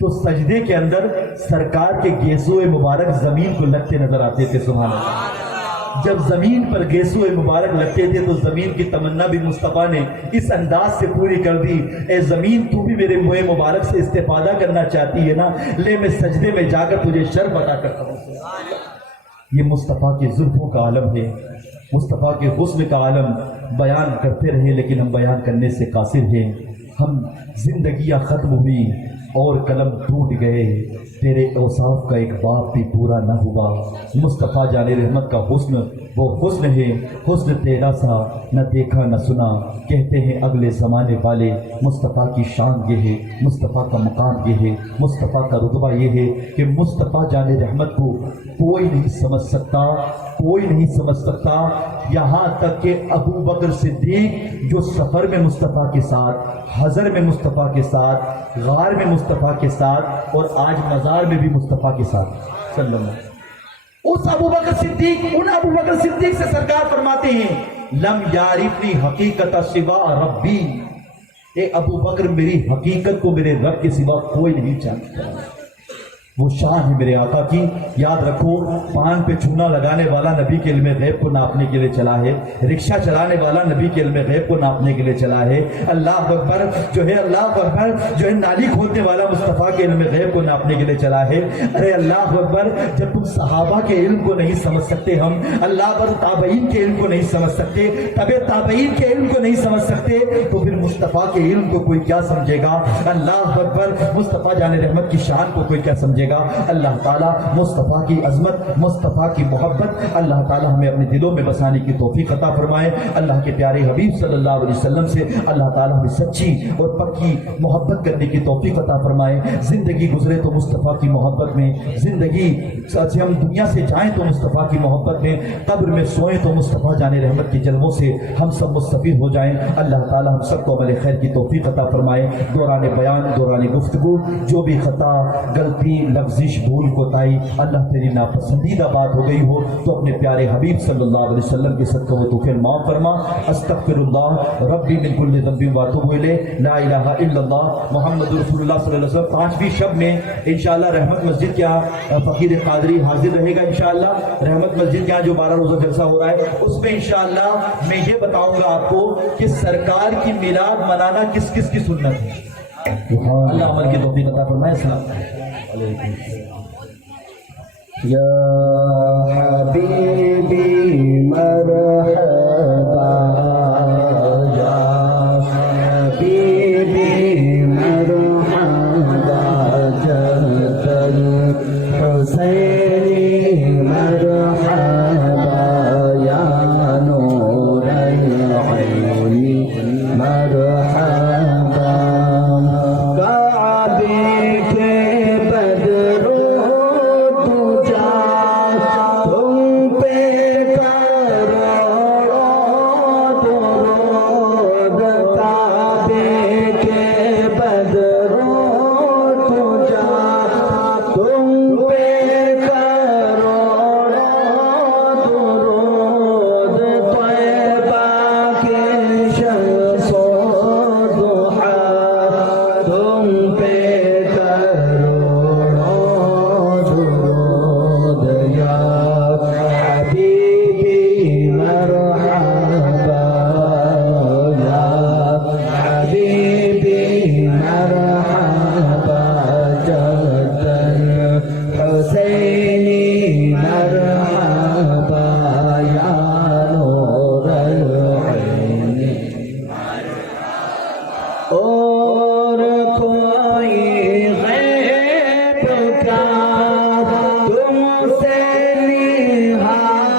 तो सजदे के अंदर सरकार के गेसुए मुबारक जमीन को लगते नजर आते थे। सुभान अल्लाह। जब जमीन पर गेसुए मुबारक लगते थे तो जमीन की तमन्ना भी मुस्तफा ने इस अंदाज से पूरी कर दी, ए जमीन तू भी मेरे मुँह मुबारक से इस्तेफादा करना चाहती है ना, ले मैं सजदे में जाकर तुझे शर्फ अता करता हूँ। ये मुस्तफ़ा के जुल्फों का आलम है, मुस्तफ़ा के हुस्न का आलम बयान करते रहे, लेकिन हम बयान करने से कासिर हैं। हम जिंदगियां खत्म हुई और कलम टूट गए, तेरे औसाफ का एक बाप भी पूरा न हुआ। मुस्तफ़ा जाने रहमत का हुस्न वो हुस्न है, हुस्न तेरा सा न देखा न सुना, कहते हैं अगले ज़माने वाले। मुस्तफ़ा की शान ये है, मुस्तफ़ा का मकाम ये है, मुस्तफ़ा का रुतबा ये है कि मुस्तफ़ा जाने रहमत को कोई नहीं समझ सकता, कोई नहीं समझ सकता। यहाँ तक कि अबू बकर सिद्दीक जो सफ़र में मुस्तफ़ा के साथ, हज़र में मुस्तफ़ा के साथ, गार में मुस्तफ़ा के साथ और आज मज़ार में भी मुस्तफ़ा के साथ सल्लल्लाहु, उस अबू बकर सिद्दीक, उन अबू बकर सिद्दीक से सरकार फरमाते हैं, लम यारिफनी हकीकत सिवा रब्बी, ए अबू बकर मेरी हकीकत को मेरे रब के सिवा कोई नहीं जानता। वो शान है मेरे आका की। याद रखो, पान पे चूना लगाने वाला नबी के इल्म गैब को नापने के लिए चला है, रिक्शा चलाने वाला नबी के इल्म गैब को नापने के लिए चला है, अल्लाह अकबर जो है, अल्लाह अकबर जो है, नाली खोदने वाला मुस्तफ़ा के इल्म गैब को नापने के लिए चला है। अरे अल्लाह अकबर, जब तुम सहाबा के इल्म को नहीं समझ सकते, हम अल्लाह अकबर ताबईन के इल्म को नहीं समझ सकते, तबे ताबईन के इल्म को नहीं समझ सकते, तो फिर मुस्तफ़ा के इल्म को कोई क्या समझेगा? अल्लाह अकबर, मुस्तफ़ा जाने रहमत की शान को कोई क्या समझेगा? अल्लाह ताला मुस्तफ़ा की अज़मत, मुस्तफ़ा की मोहब्बत अल्लाह ताला हमें अपने दिलों में बसाने की तौफीक अता फरमाए। अल्लाह के प्यारे हबीब सल्लल्लाहु अलैहि वसल्लम से अल्लाह ताला हमें सच्ची और पक्की मोहब्बत करने की तौफीक अता फरमाए। ज़िंदगी गुजरे तो मुस्तफ़ा की मोहब्बत में, ज़िंदगी से हम दुनिया से जाएँ तो मुस्तफ़ा की मोहब्बत में, कब्र में सोएं तो मुस्तफ़ा जाने रहमत के जलवों से हम सब मुस्तफ़ीद हो जाएँ। अल्लाह ताला हम सबको अमल खैर की तौफीक अता फरमाए। दौरान बयान, दौरान गुफ्तगू जो भी खता, गलती, लफ्ज़िश, भूल, कोताही अल्लाह तेरी नापसंदीदा बात हो गई हो तो अपने प्यारे हबीब सल्लल्लाहु अलैहि वसल्लम के सदक़े व तौफ़ीक़ माफ़ फरमा। अस्तग़फ़िरुल्लाह रब्बी मिन कुल्लि ज़ंबिन व अतूबु इलैह, ला इलाहा इल्लल्लाह मुहम्मदुर रसूलुल्लाह सल्लल्लाहु अलैहि वसल्लम। पांचवीं शब में इंशाअल्लाह रहमत मस्जिद के यहाँ फ़कीर क़ादरी हाजिर रहेगा। इंशाअल्लाह रहमत मस्जिद के यहाँ जो 12 रोज़ा जलसा हो रहा है उसमें इंशाअल्लाह मैं ये बताऊँगा आपको कि सरकार की मिलाद मनाना किस किस की सुन्नत है। अल्लाह अमल की तौफीक अता फरमाए। या हबीबी मरहबा, या हबीबी मरहबा, जदल हुसैनी मरहबा, या नूरल ऐनी मरहबा, काबे के बदरो और कोई गैब का तुमसे लिहाज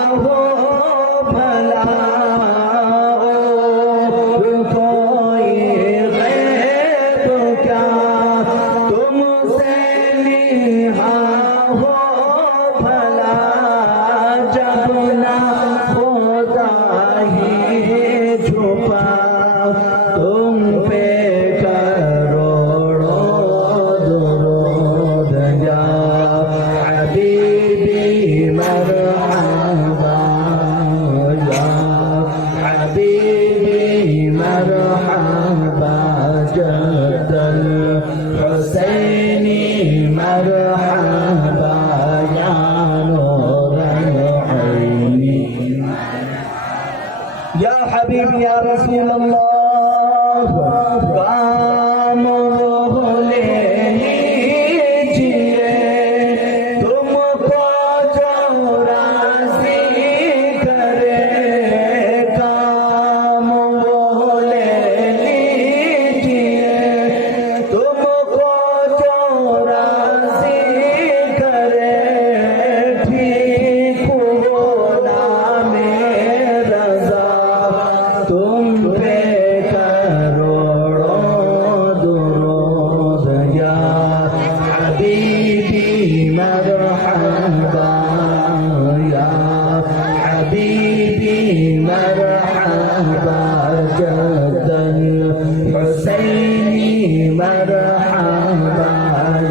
حسینی مرحبا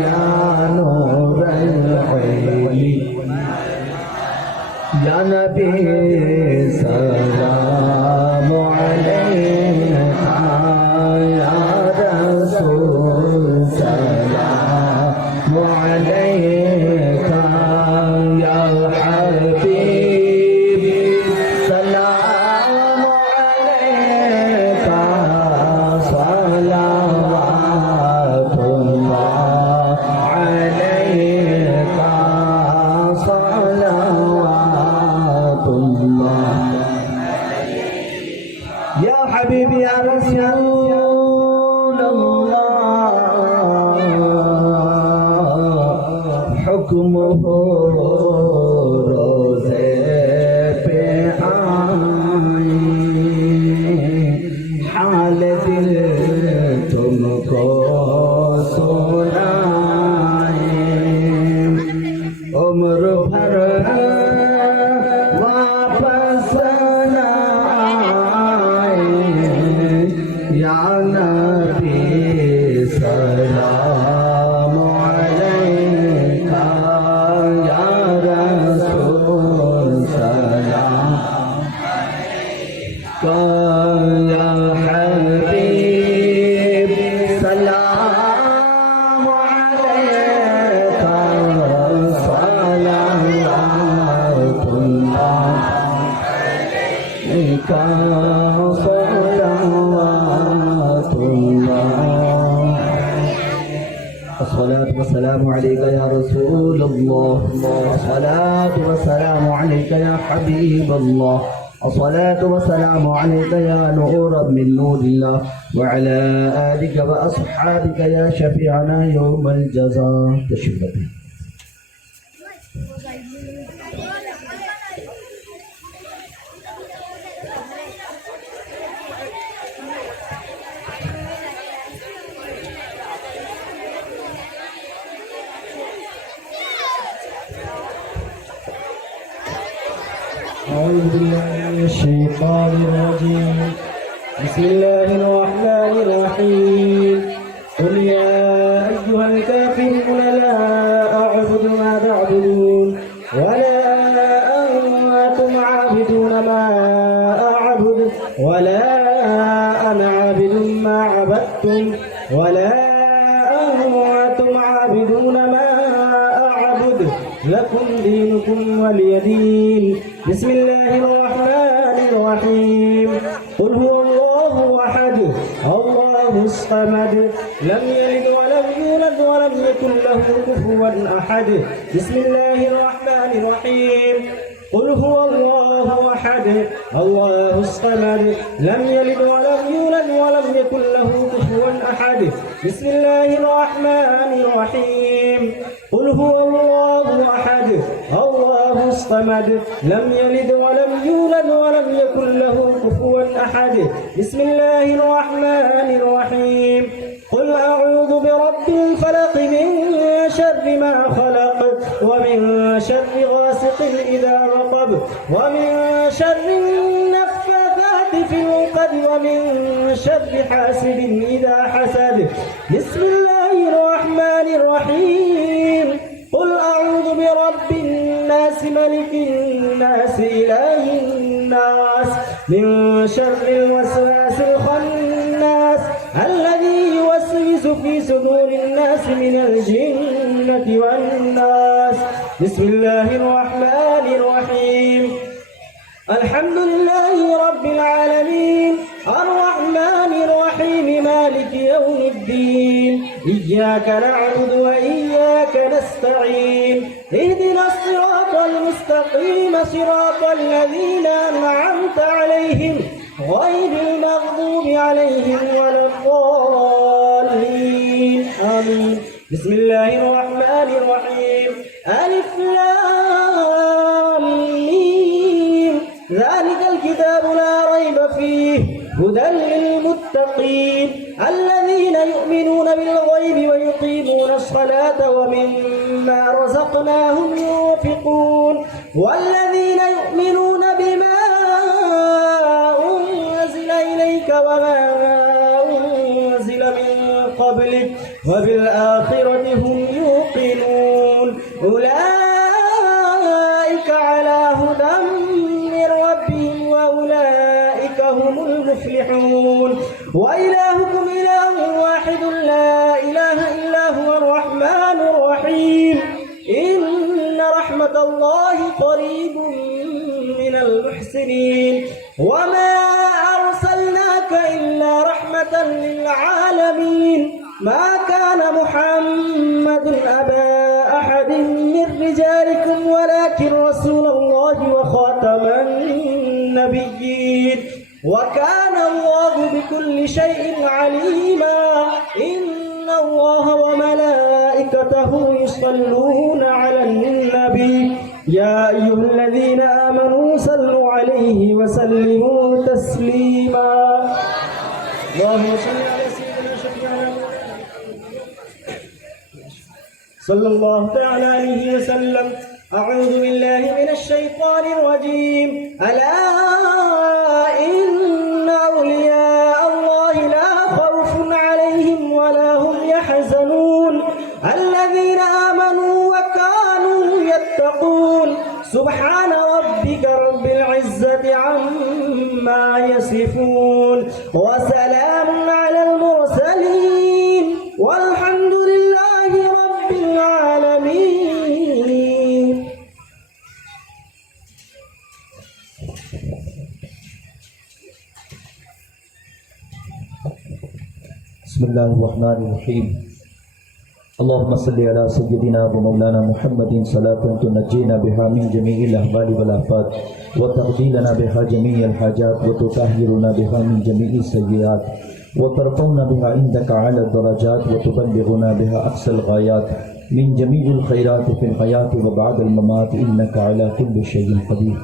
یا نور العلی یا نبی سلام علیکہ یا رسول سلام علیکہ یا حبیب سلام علیکہ صلوات اللہ علیکہ صلوات اللہ یا حبیب یا رسول اللہ حکم ہو روزے پہ آئیں حال دل تم کو سنائیں عمر بھر واپس نہ آئیں یا نبی سلام علیکہ یا رسول سلام یا حبیب سلام علیکہ صلوات اللہ علیکہ صلوات اللہ الصلاة والسلام عليك يا رسول الله الصلاة والسلام عليك يا حبيب الله الصلاة والسلام عليك يا نور من نور الله وعلى آلك وأصحابك يا شفيعنا يوم الجزاء تشريف أعوذ بالله من الشيطان الرجيم بسم الله الرحمن الرحيم قل يا أيها الكافرون لا أعبد ما تعبدون ولا أنتم عابدون ما أعبد ولا أنا عابد ما عبدتم ولا أنتم عابدون ما أعبد لكم دينكم ولي دين بسم الله الرحمن الرحيم قل هو الله أحد الله الصمد لم يلد ولم يولد ولم يكن له كفوا أحد بسم الله الرحمن الرحيم قل هو الله أحد الله الصمد لم يلد ولم يولد ولم يكن له كفوا أحد بسم الله الرحمن الرحيم قل هو الله أحد الله الصمد لم يلد ولم يولد ولم يكن له كفوا أحد بسم الله الرحمن الرحيم قل أعوذ برب الفلق من شر ما خلق ومن شر غاسق إذا وقب ومن شر النفاثات في العقد ومن شر حاسد إذا حسد بسم الله الرحمن الرحيم قل أعوذ برب الناس ملك الناس إله الناس من شر الوسواس الخناس الذي يوسوس في صدور الناس من الجنة والناس بسم الله الرحمن الرحيم الحمد لله رب العالمين الرحمن الرحيم مالك يوم الدين إياك نعبد وإياك نستعين اهدنا الصراط المستقيم صراط الذين أنعمت عليهم غير المغضوب عليهم ولا الضالين آمين بسم الله الرحمن الرحيم ألف لام ميم ذلك الكتاب لا ريب فيه هدى للمتقين الذين يؤمنون بالغيب ويقيمون الصلاة ومما رزقناهم ينفقون والذين يؤمنون بما أنزل إليك وما قبلك وبالآخرة هم يوقنون أولئك على هدى من ربهم وأولئك هم المفلحون وإلهكم إله واحد لا إله إلا هو الرحمن الرحيم إن رحمة الله قريب من المحسنين وما أرسلناك إلا رحمة للعالمين ما كان محمد أبا أحد من رجالكم ولكن رسول الله وخاتم النبيين وكان الله بكل شيء عليما إن الله وملائكته يصلون على النبي يا أيها الذين آمنوا صلوا عليه وسلموا تسليما اللهم صل على سيدنا شفيعنا صلى الله تعالى عليه وسلم أعوذ بالله من الشيطان الرجيم ألا إن أولياء الله لا خوف عليهم ولا هم يحزنون الذين آمنوا وكانوا يتقون سبحان ربك رب العزة عما يصفون وسلام على المرسلين والحمد لله رب العالمين. بسم الله الرحمن الرحيم اللهم صل على سيدنا ومولانا محمد صلاة تنجينا بها من جميع الأهوال والآفات وتقضي لنا بها جميع الحاجات وتطهرنا بها من جميع السيئات وترفعنا بها عندك على الدرجات وتبلغنا بها أقصى الغايات من جميع الخيرات في الحياة وبعد الممات إنك على كل شيء قدير.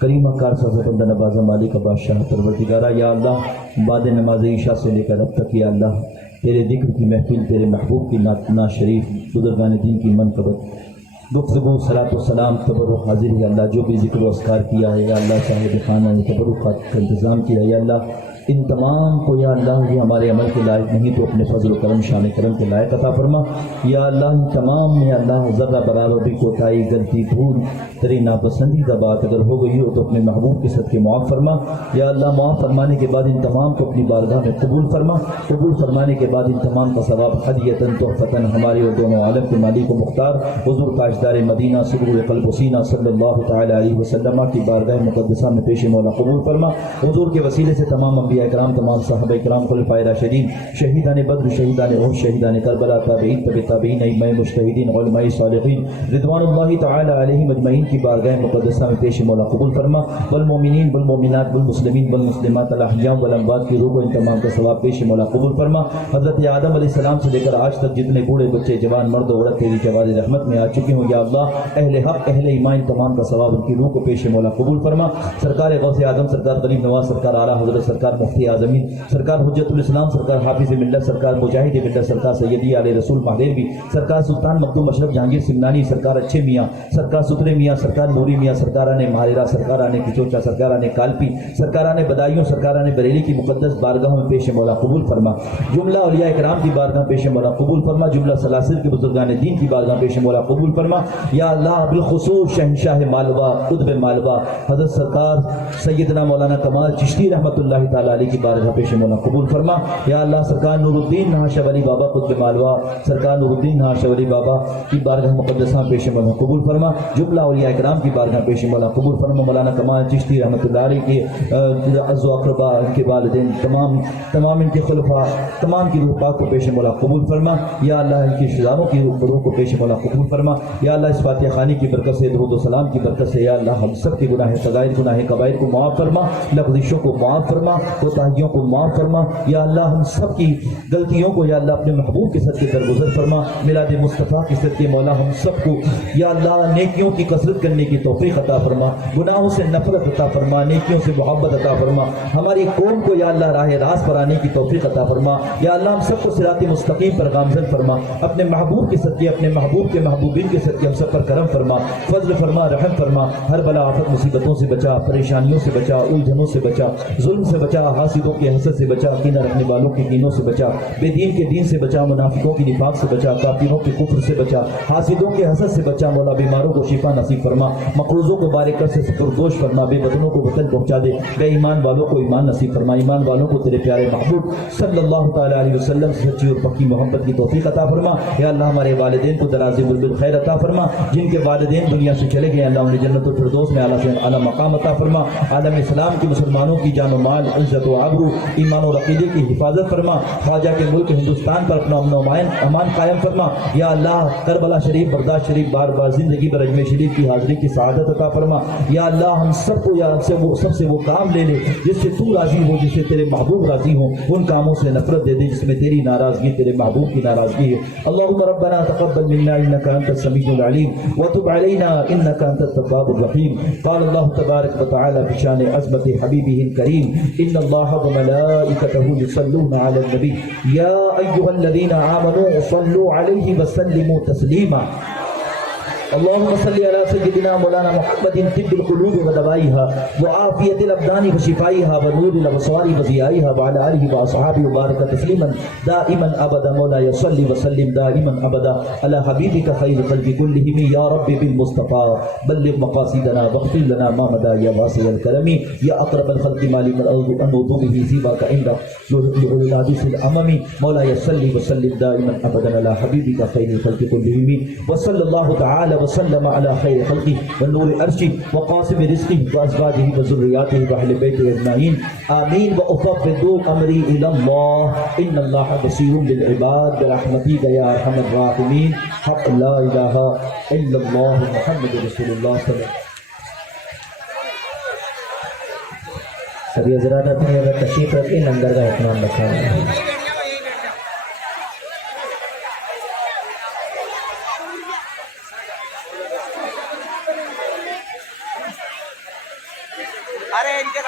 کریمہ کار سازہ بندہ نوازہ مالک بادشاہ پروردگارہ یا اللہ بعد نماز عشاء سے لے کر اب تک یا اللہ تیرے ذکر کی محفل تیرے محبوب کی نعت شریف بزرگان دین کی منقبت گفتگو صلاۃ و سلام تبرک حاضر ہے اللہ جو بھی ذکر و اذکار کیا ہے یا اللہ صاحب خانہ نے تبرکات کا انتظام کیا ہے یا اللہ ان تمام کو یا اللہ یہ ہمارے عمل کے لائق نہیں تو اپنے فضل و کرم شان کرم کے لائق عطا فرما یا اللہ ان تمام میں اللہ ذرہ برابر بھی کوتاہی غلطی بھول تیری ناپسندیدہ بات اگر ہو گئی ہو تو اپنے محبوب کے صدقے معاف فرما یا اللہ معاف فرمانے کے بعد ان تمام کو اپنی بارگاہ میں قبول فرما قبول فرمانے کے بعد ان تمام کا ثواب ہدیۃً تحفۃً ہمارے اور دونوں عالم کے مالک و مختار حضور تاجدار مدینہ سرور قلب و سینہ صلی اللہ تعالی علیہ وسلم کی بارگاہ مقدسہ میں پیش مولا قبول فرما حضور کے وسیلے سے تمام انبیاء کرام تمام صحابہ کرام خلفائے راشدین شہیدان بدر شہیدان احد شہیدان کربلا تابعین تبع تابعین ائمہ مجتہدین علماء صالحین رضوان اللہ تعالی علیہم اجمعین کی بارگاہ مقدسہ میں پیش مولا قبول فرما والمؤمنین والمؤمنات والمسلمین والمسلمات الاحیاء والاموات کی روح و ان تمام کا ثواب پیش مولا قبول فرما حضرت آدم علیہ السلام سے لے کر آج تک جتنے بوڑھے بچے جوان مرد و عورت تیری جواد رحمت میں آ چکے ہوں یا اللہ اہل حق اہل ایمان تمام کا ثواب ان کی روح کو پیش مولا قبول فرما سرکار غوث اعظم سرکار غریب نواز سرکار اعلیٰ حضرت سرکار مفتی اعظمین سرکار حجت الاسلام سرکار حافظ ملت سرکار مجاہد ملت سرکار سیدی علیہ رسول مہدیروی سرکار سلطان مخدوم اشرف جہانگیر سمنانی سرکار اچھے میاں سرکار سترے میاں سرکار نوری میاں سرکاران ماہرہ سرکاران کچوچا سرکاران کالپی سرکاران بدایوں سرکاران بریلی کی مقدس بارگاہوں میں پیش مولا قبول فرما جملہ اولیاء کرام کی بارگاہ پیش مولا قبول فرما جملہ سلاسل کے بزرگان دین کی بارگاہ پیش مولا قبول فرما یا اللہ بالخصوص شہنشاہ مالوا قطب مالوا حضرت سرکار سیدنا مولانا کمال چشتی رحمۃ اللہ تعالی علیہ کی بارگاہ پیش مولا قبول فرما یا اللہ سرکار نور الدین نہا شاہ ولی بابا قطب مالوا سرکار نور الدین نہا شاہ ولی بابا کی بارگاہ مقدسہ پیش مولا قبول فرما جملہ اولیاء کرام کی بارگاہ پیش مولا قبول فرما مولانا کمال چشتی رحمۃ اللہ علیہ کے عز و اقربا ان کے والدین تمام ان کے خلفاء تمام کی روح پاک کو پیش مولا قبول فرما یا اللہ ان کی شزاروں کی روح کو پیش مولا قبول فرما یا اللہ اس فاتحہ خانی کی برکت سے درود و سلام کی برکت سے یا اللہ ہم سب کے گناہ صغائر گناہ کبائر کو معاف فرما لغزشوں کو معاف فرما کوتاہیوں کو معاف فرما یا اللہ ہم سب کی غلطیوں کو یا اللہ اپنے محبوب کے صدقے درگزر فرما میلاد مصطفیٰ کے صدقے مولا ہم سب کو یا اللہ نیکیوں کی کثرت کرنے کی توفیق عطا فرما گناہوں سے نفرت عطا فرما نیکیوں سے محبت عطا فرما ہماری قوم کو یا اللہ راہ راست پر آنے کی توفیق عطا فرما یا اللہ ہم سب کو صراط مستقیم پر گامزن فرما اپنے محبوب کے صدقے اپنے محبوب کے محبوبین کے صدقے ہم سب پر کرم فرما فضل فرما رحم فرما ہر بلا آفت مصیبتوں سے بچا پریشانیوں سے بچا الجھنوں سے بچا ظلم سے بچا हासिदों के हसद से बचा, कीना रखने वालों के कीनों से बचा, बेदीन के दीन से बचा, मुनाफिकों की निफाक से बचा, काफिरों के कुफ्र से बचा, हासिदों के हसद से बचा। मौला बीमारों को शिफा नसीब फरमा, मकरूजों को बारिकर से पुरदोश फरमा, बेवतनों को वतन पहुंचा दे, बे ईमान वालों को ईमान नसीब फरमा, ईमान वालों को तेरे प्यारे महबूब सल्लल्लाहु ताला अलैहि वसल्लम से सच्ची और पक्की मोहब्बत की तौफीक अता फरमा। या अल्लाह हमारे वालिदैन को दराज़ बिल खैर अता फरमा, जिनके वालिदैन दुनिया से चले गए अल्लाह उन्हें जन्नतुल फिरदौस में आला से आला मकाम अता फरमा। आलम इस्लाम की मुसलमानों की जान माल, इज्जत व आबरू, ईमान और अकीदे की हिफाजत फरमा। ख्वाजा के मुल्क हिंदुस्तान पर अपना अमान कायम फरमा। या अल्लाह करबला शरीफ, बर्दाश्त शरीफ, बार बार जिंदगी पर अजमेर शरीफ की हाजिरी की सआदत अता फरमा। या अल्लाह हम सबको या सबसे वो काम ले ले जिससे तू राजी हो, जिससे तेरे महबूब राजी हो। उन कामों से नफरत दे दे जिसमें तेरी नाराजगी, तेरे महबूब की नाराजगी है। अल्लाहुम्मा रब्बना तक़ब्बल मिन्ना इन्नका अंतस समीउल अलीम व तुब अलैना इन्नका अंतत तव्वाबुर रहीम। क़ाल अल्लाहु तबारक व तआला फी शान अज़मति हबीबिहिल करीम, इन्नल्लाहा व मलाइकतहु युसल्लूना अलन नबी या अय्युहल्लज़ीना आमनू सल्लू अलैहि व सल्लिमू तस्लीमा। अल्लाहुम्मा सल्लि अला सय्यिदिना मौलाना मुहम्मदिन तिब्बिल क़ुलूबि व दवाइहा व आफ़ियतिल अब्दानि व शिफ़ाइहा व नूरिल अबसारि व ज़ियाइहा व अला आलिहि व अस्हाबिहि व बारिक तस्लीमन दाइमन अबदा। मौला सल्लि व सल्लिम दाइमन अबदा अला हबीबिका खैर ख़ल्क़ि कुल्लिहिम या रब्बि बिल मुस्तफ़ा बल्लिग़ मक़ासिदना वग़फ़िर लना मा मदा या वासिअल करमी या अक़रबल ख़ल्क़ि मालिकल अनऊज़ु बिहि सिवाका इंदा युग़ुल हदीसिल अममी। मौला सल्लि व सल्लिम दाइमन अबदा अला हबीबिका खैर ख़ल्क़ि कुल्लिहिम व सल्लल्लाहु तआला वसल्लम अला खैर खल्क़ि व नूर अर्शी व क़ासिम रिज़्क़ि व अज़वाजिहि व ज़ुर्रिय्यातिहि व अहलि बैतिहि अजमईन आमीन। व उफ़व्विदु अमरी इलल्लाह इन्नल्लाहा बसीरुम बिल इबाद बिरहमतिका या अरहमर राहिमीन। हक़ ला इलाहा इल्लल्लाह मुहम्मदुर रसूलुल्लाह सल्लल्लाहु। सभी हज़रात अपनी अगर तशरीफ़ रखें, लंगर का इत्मीनान रखा है। अरे इनके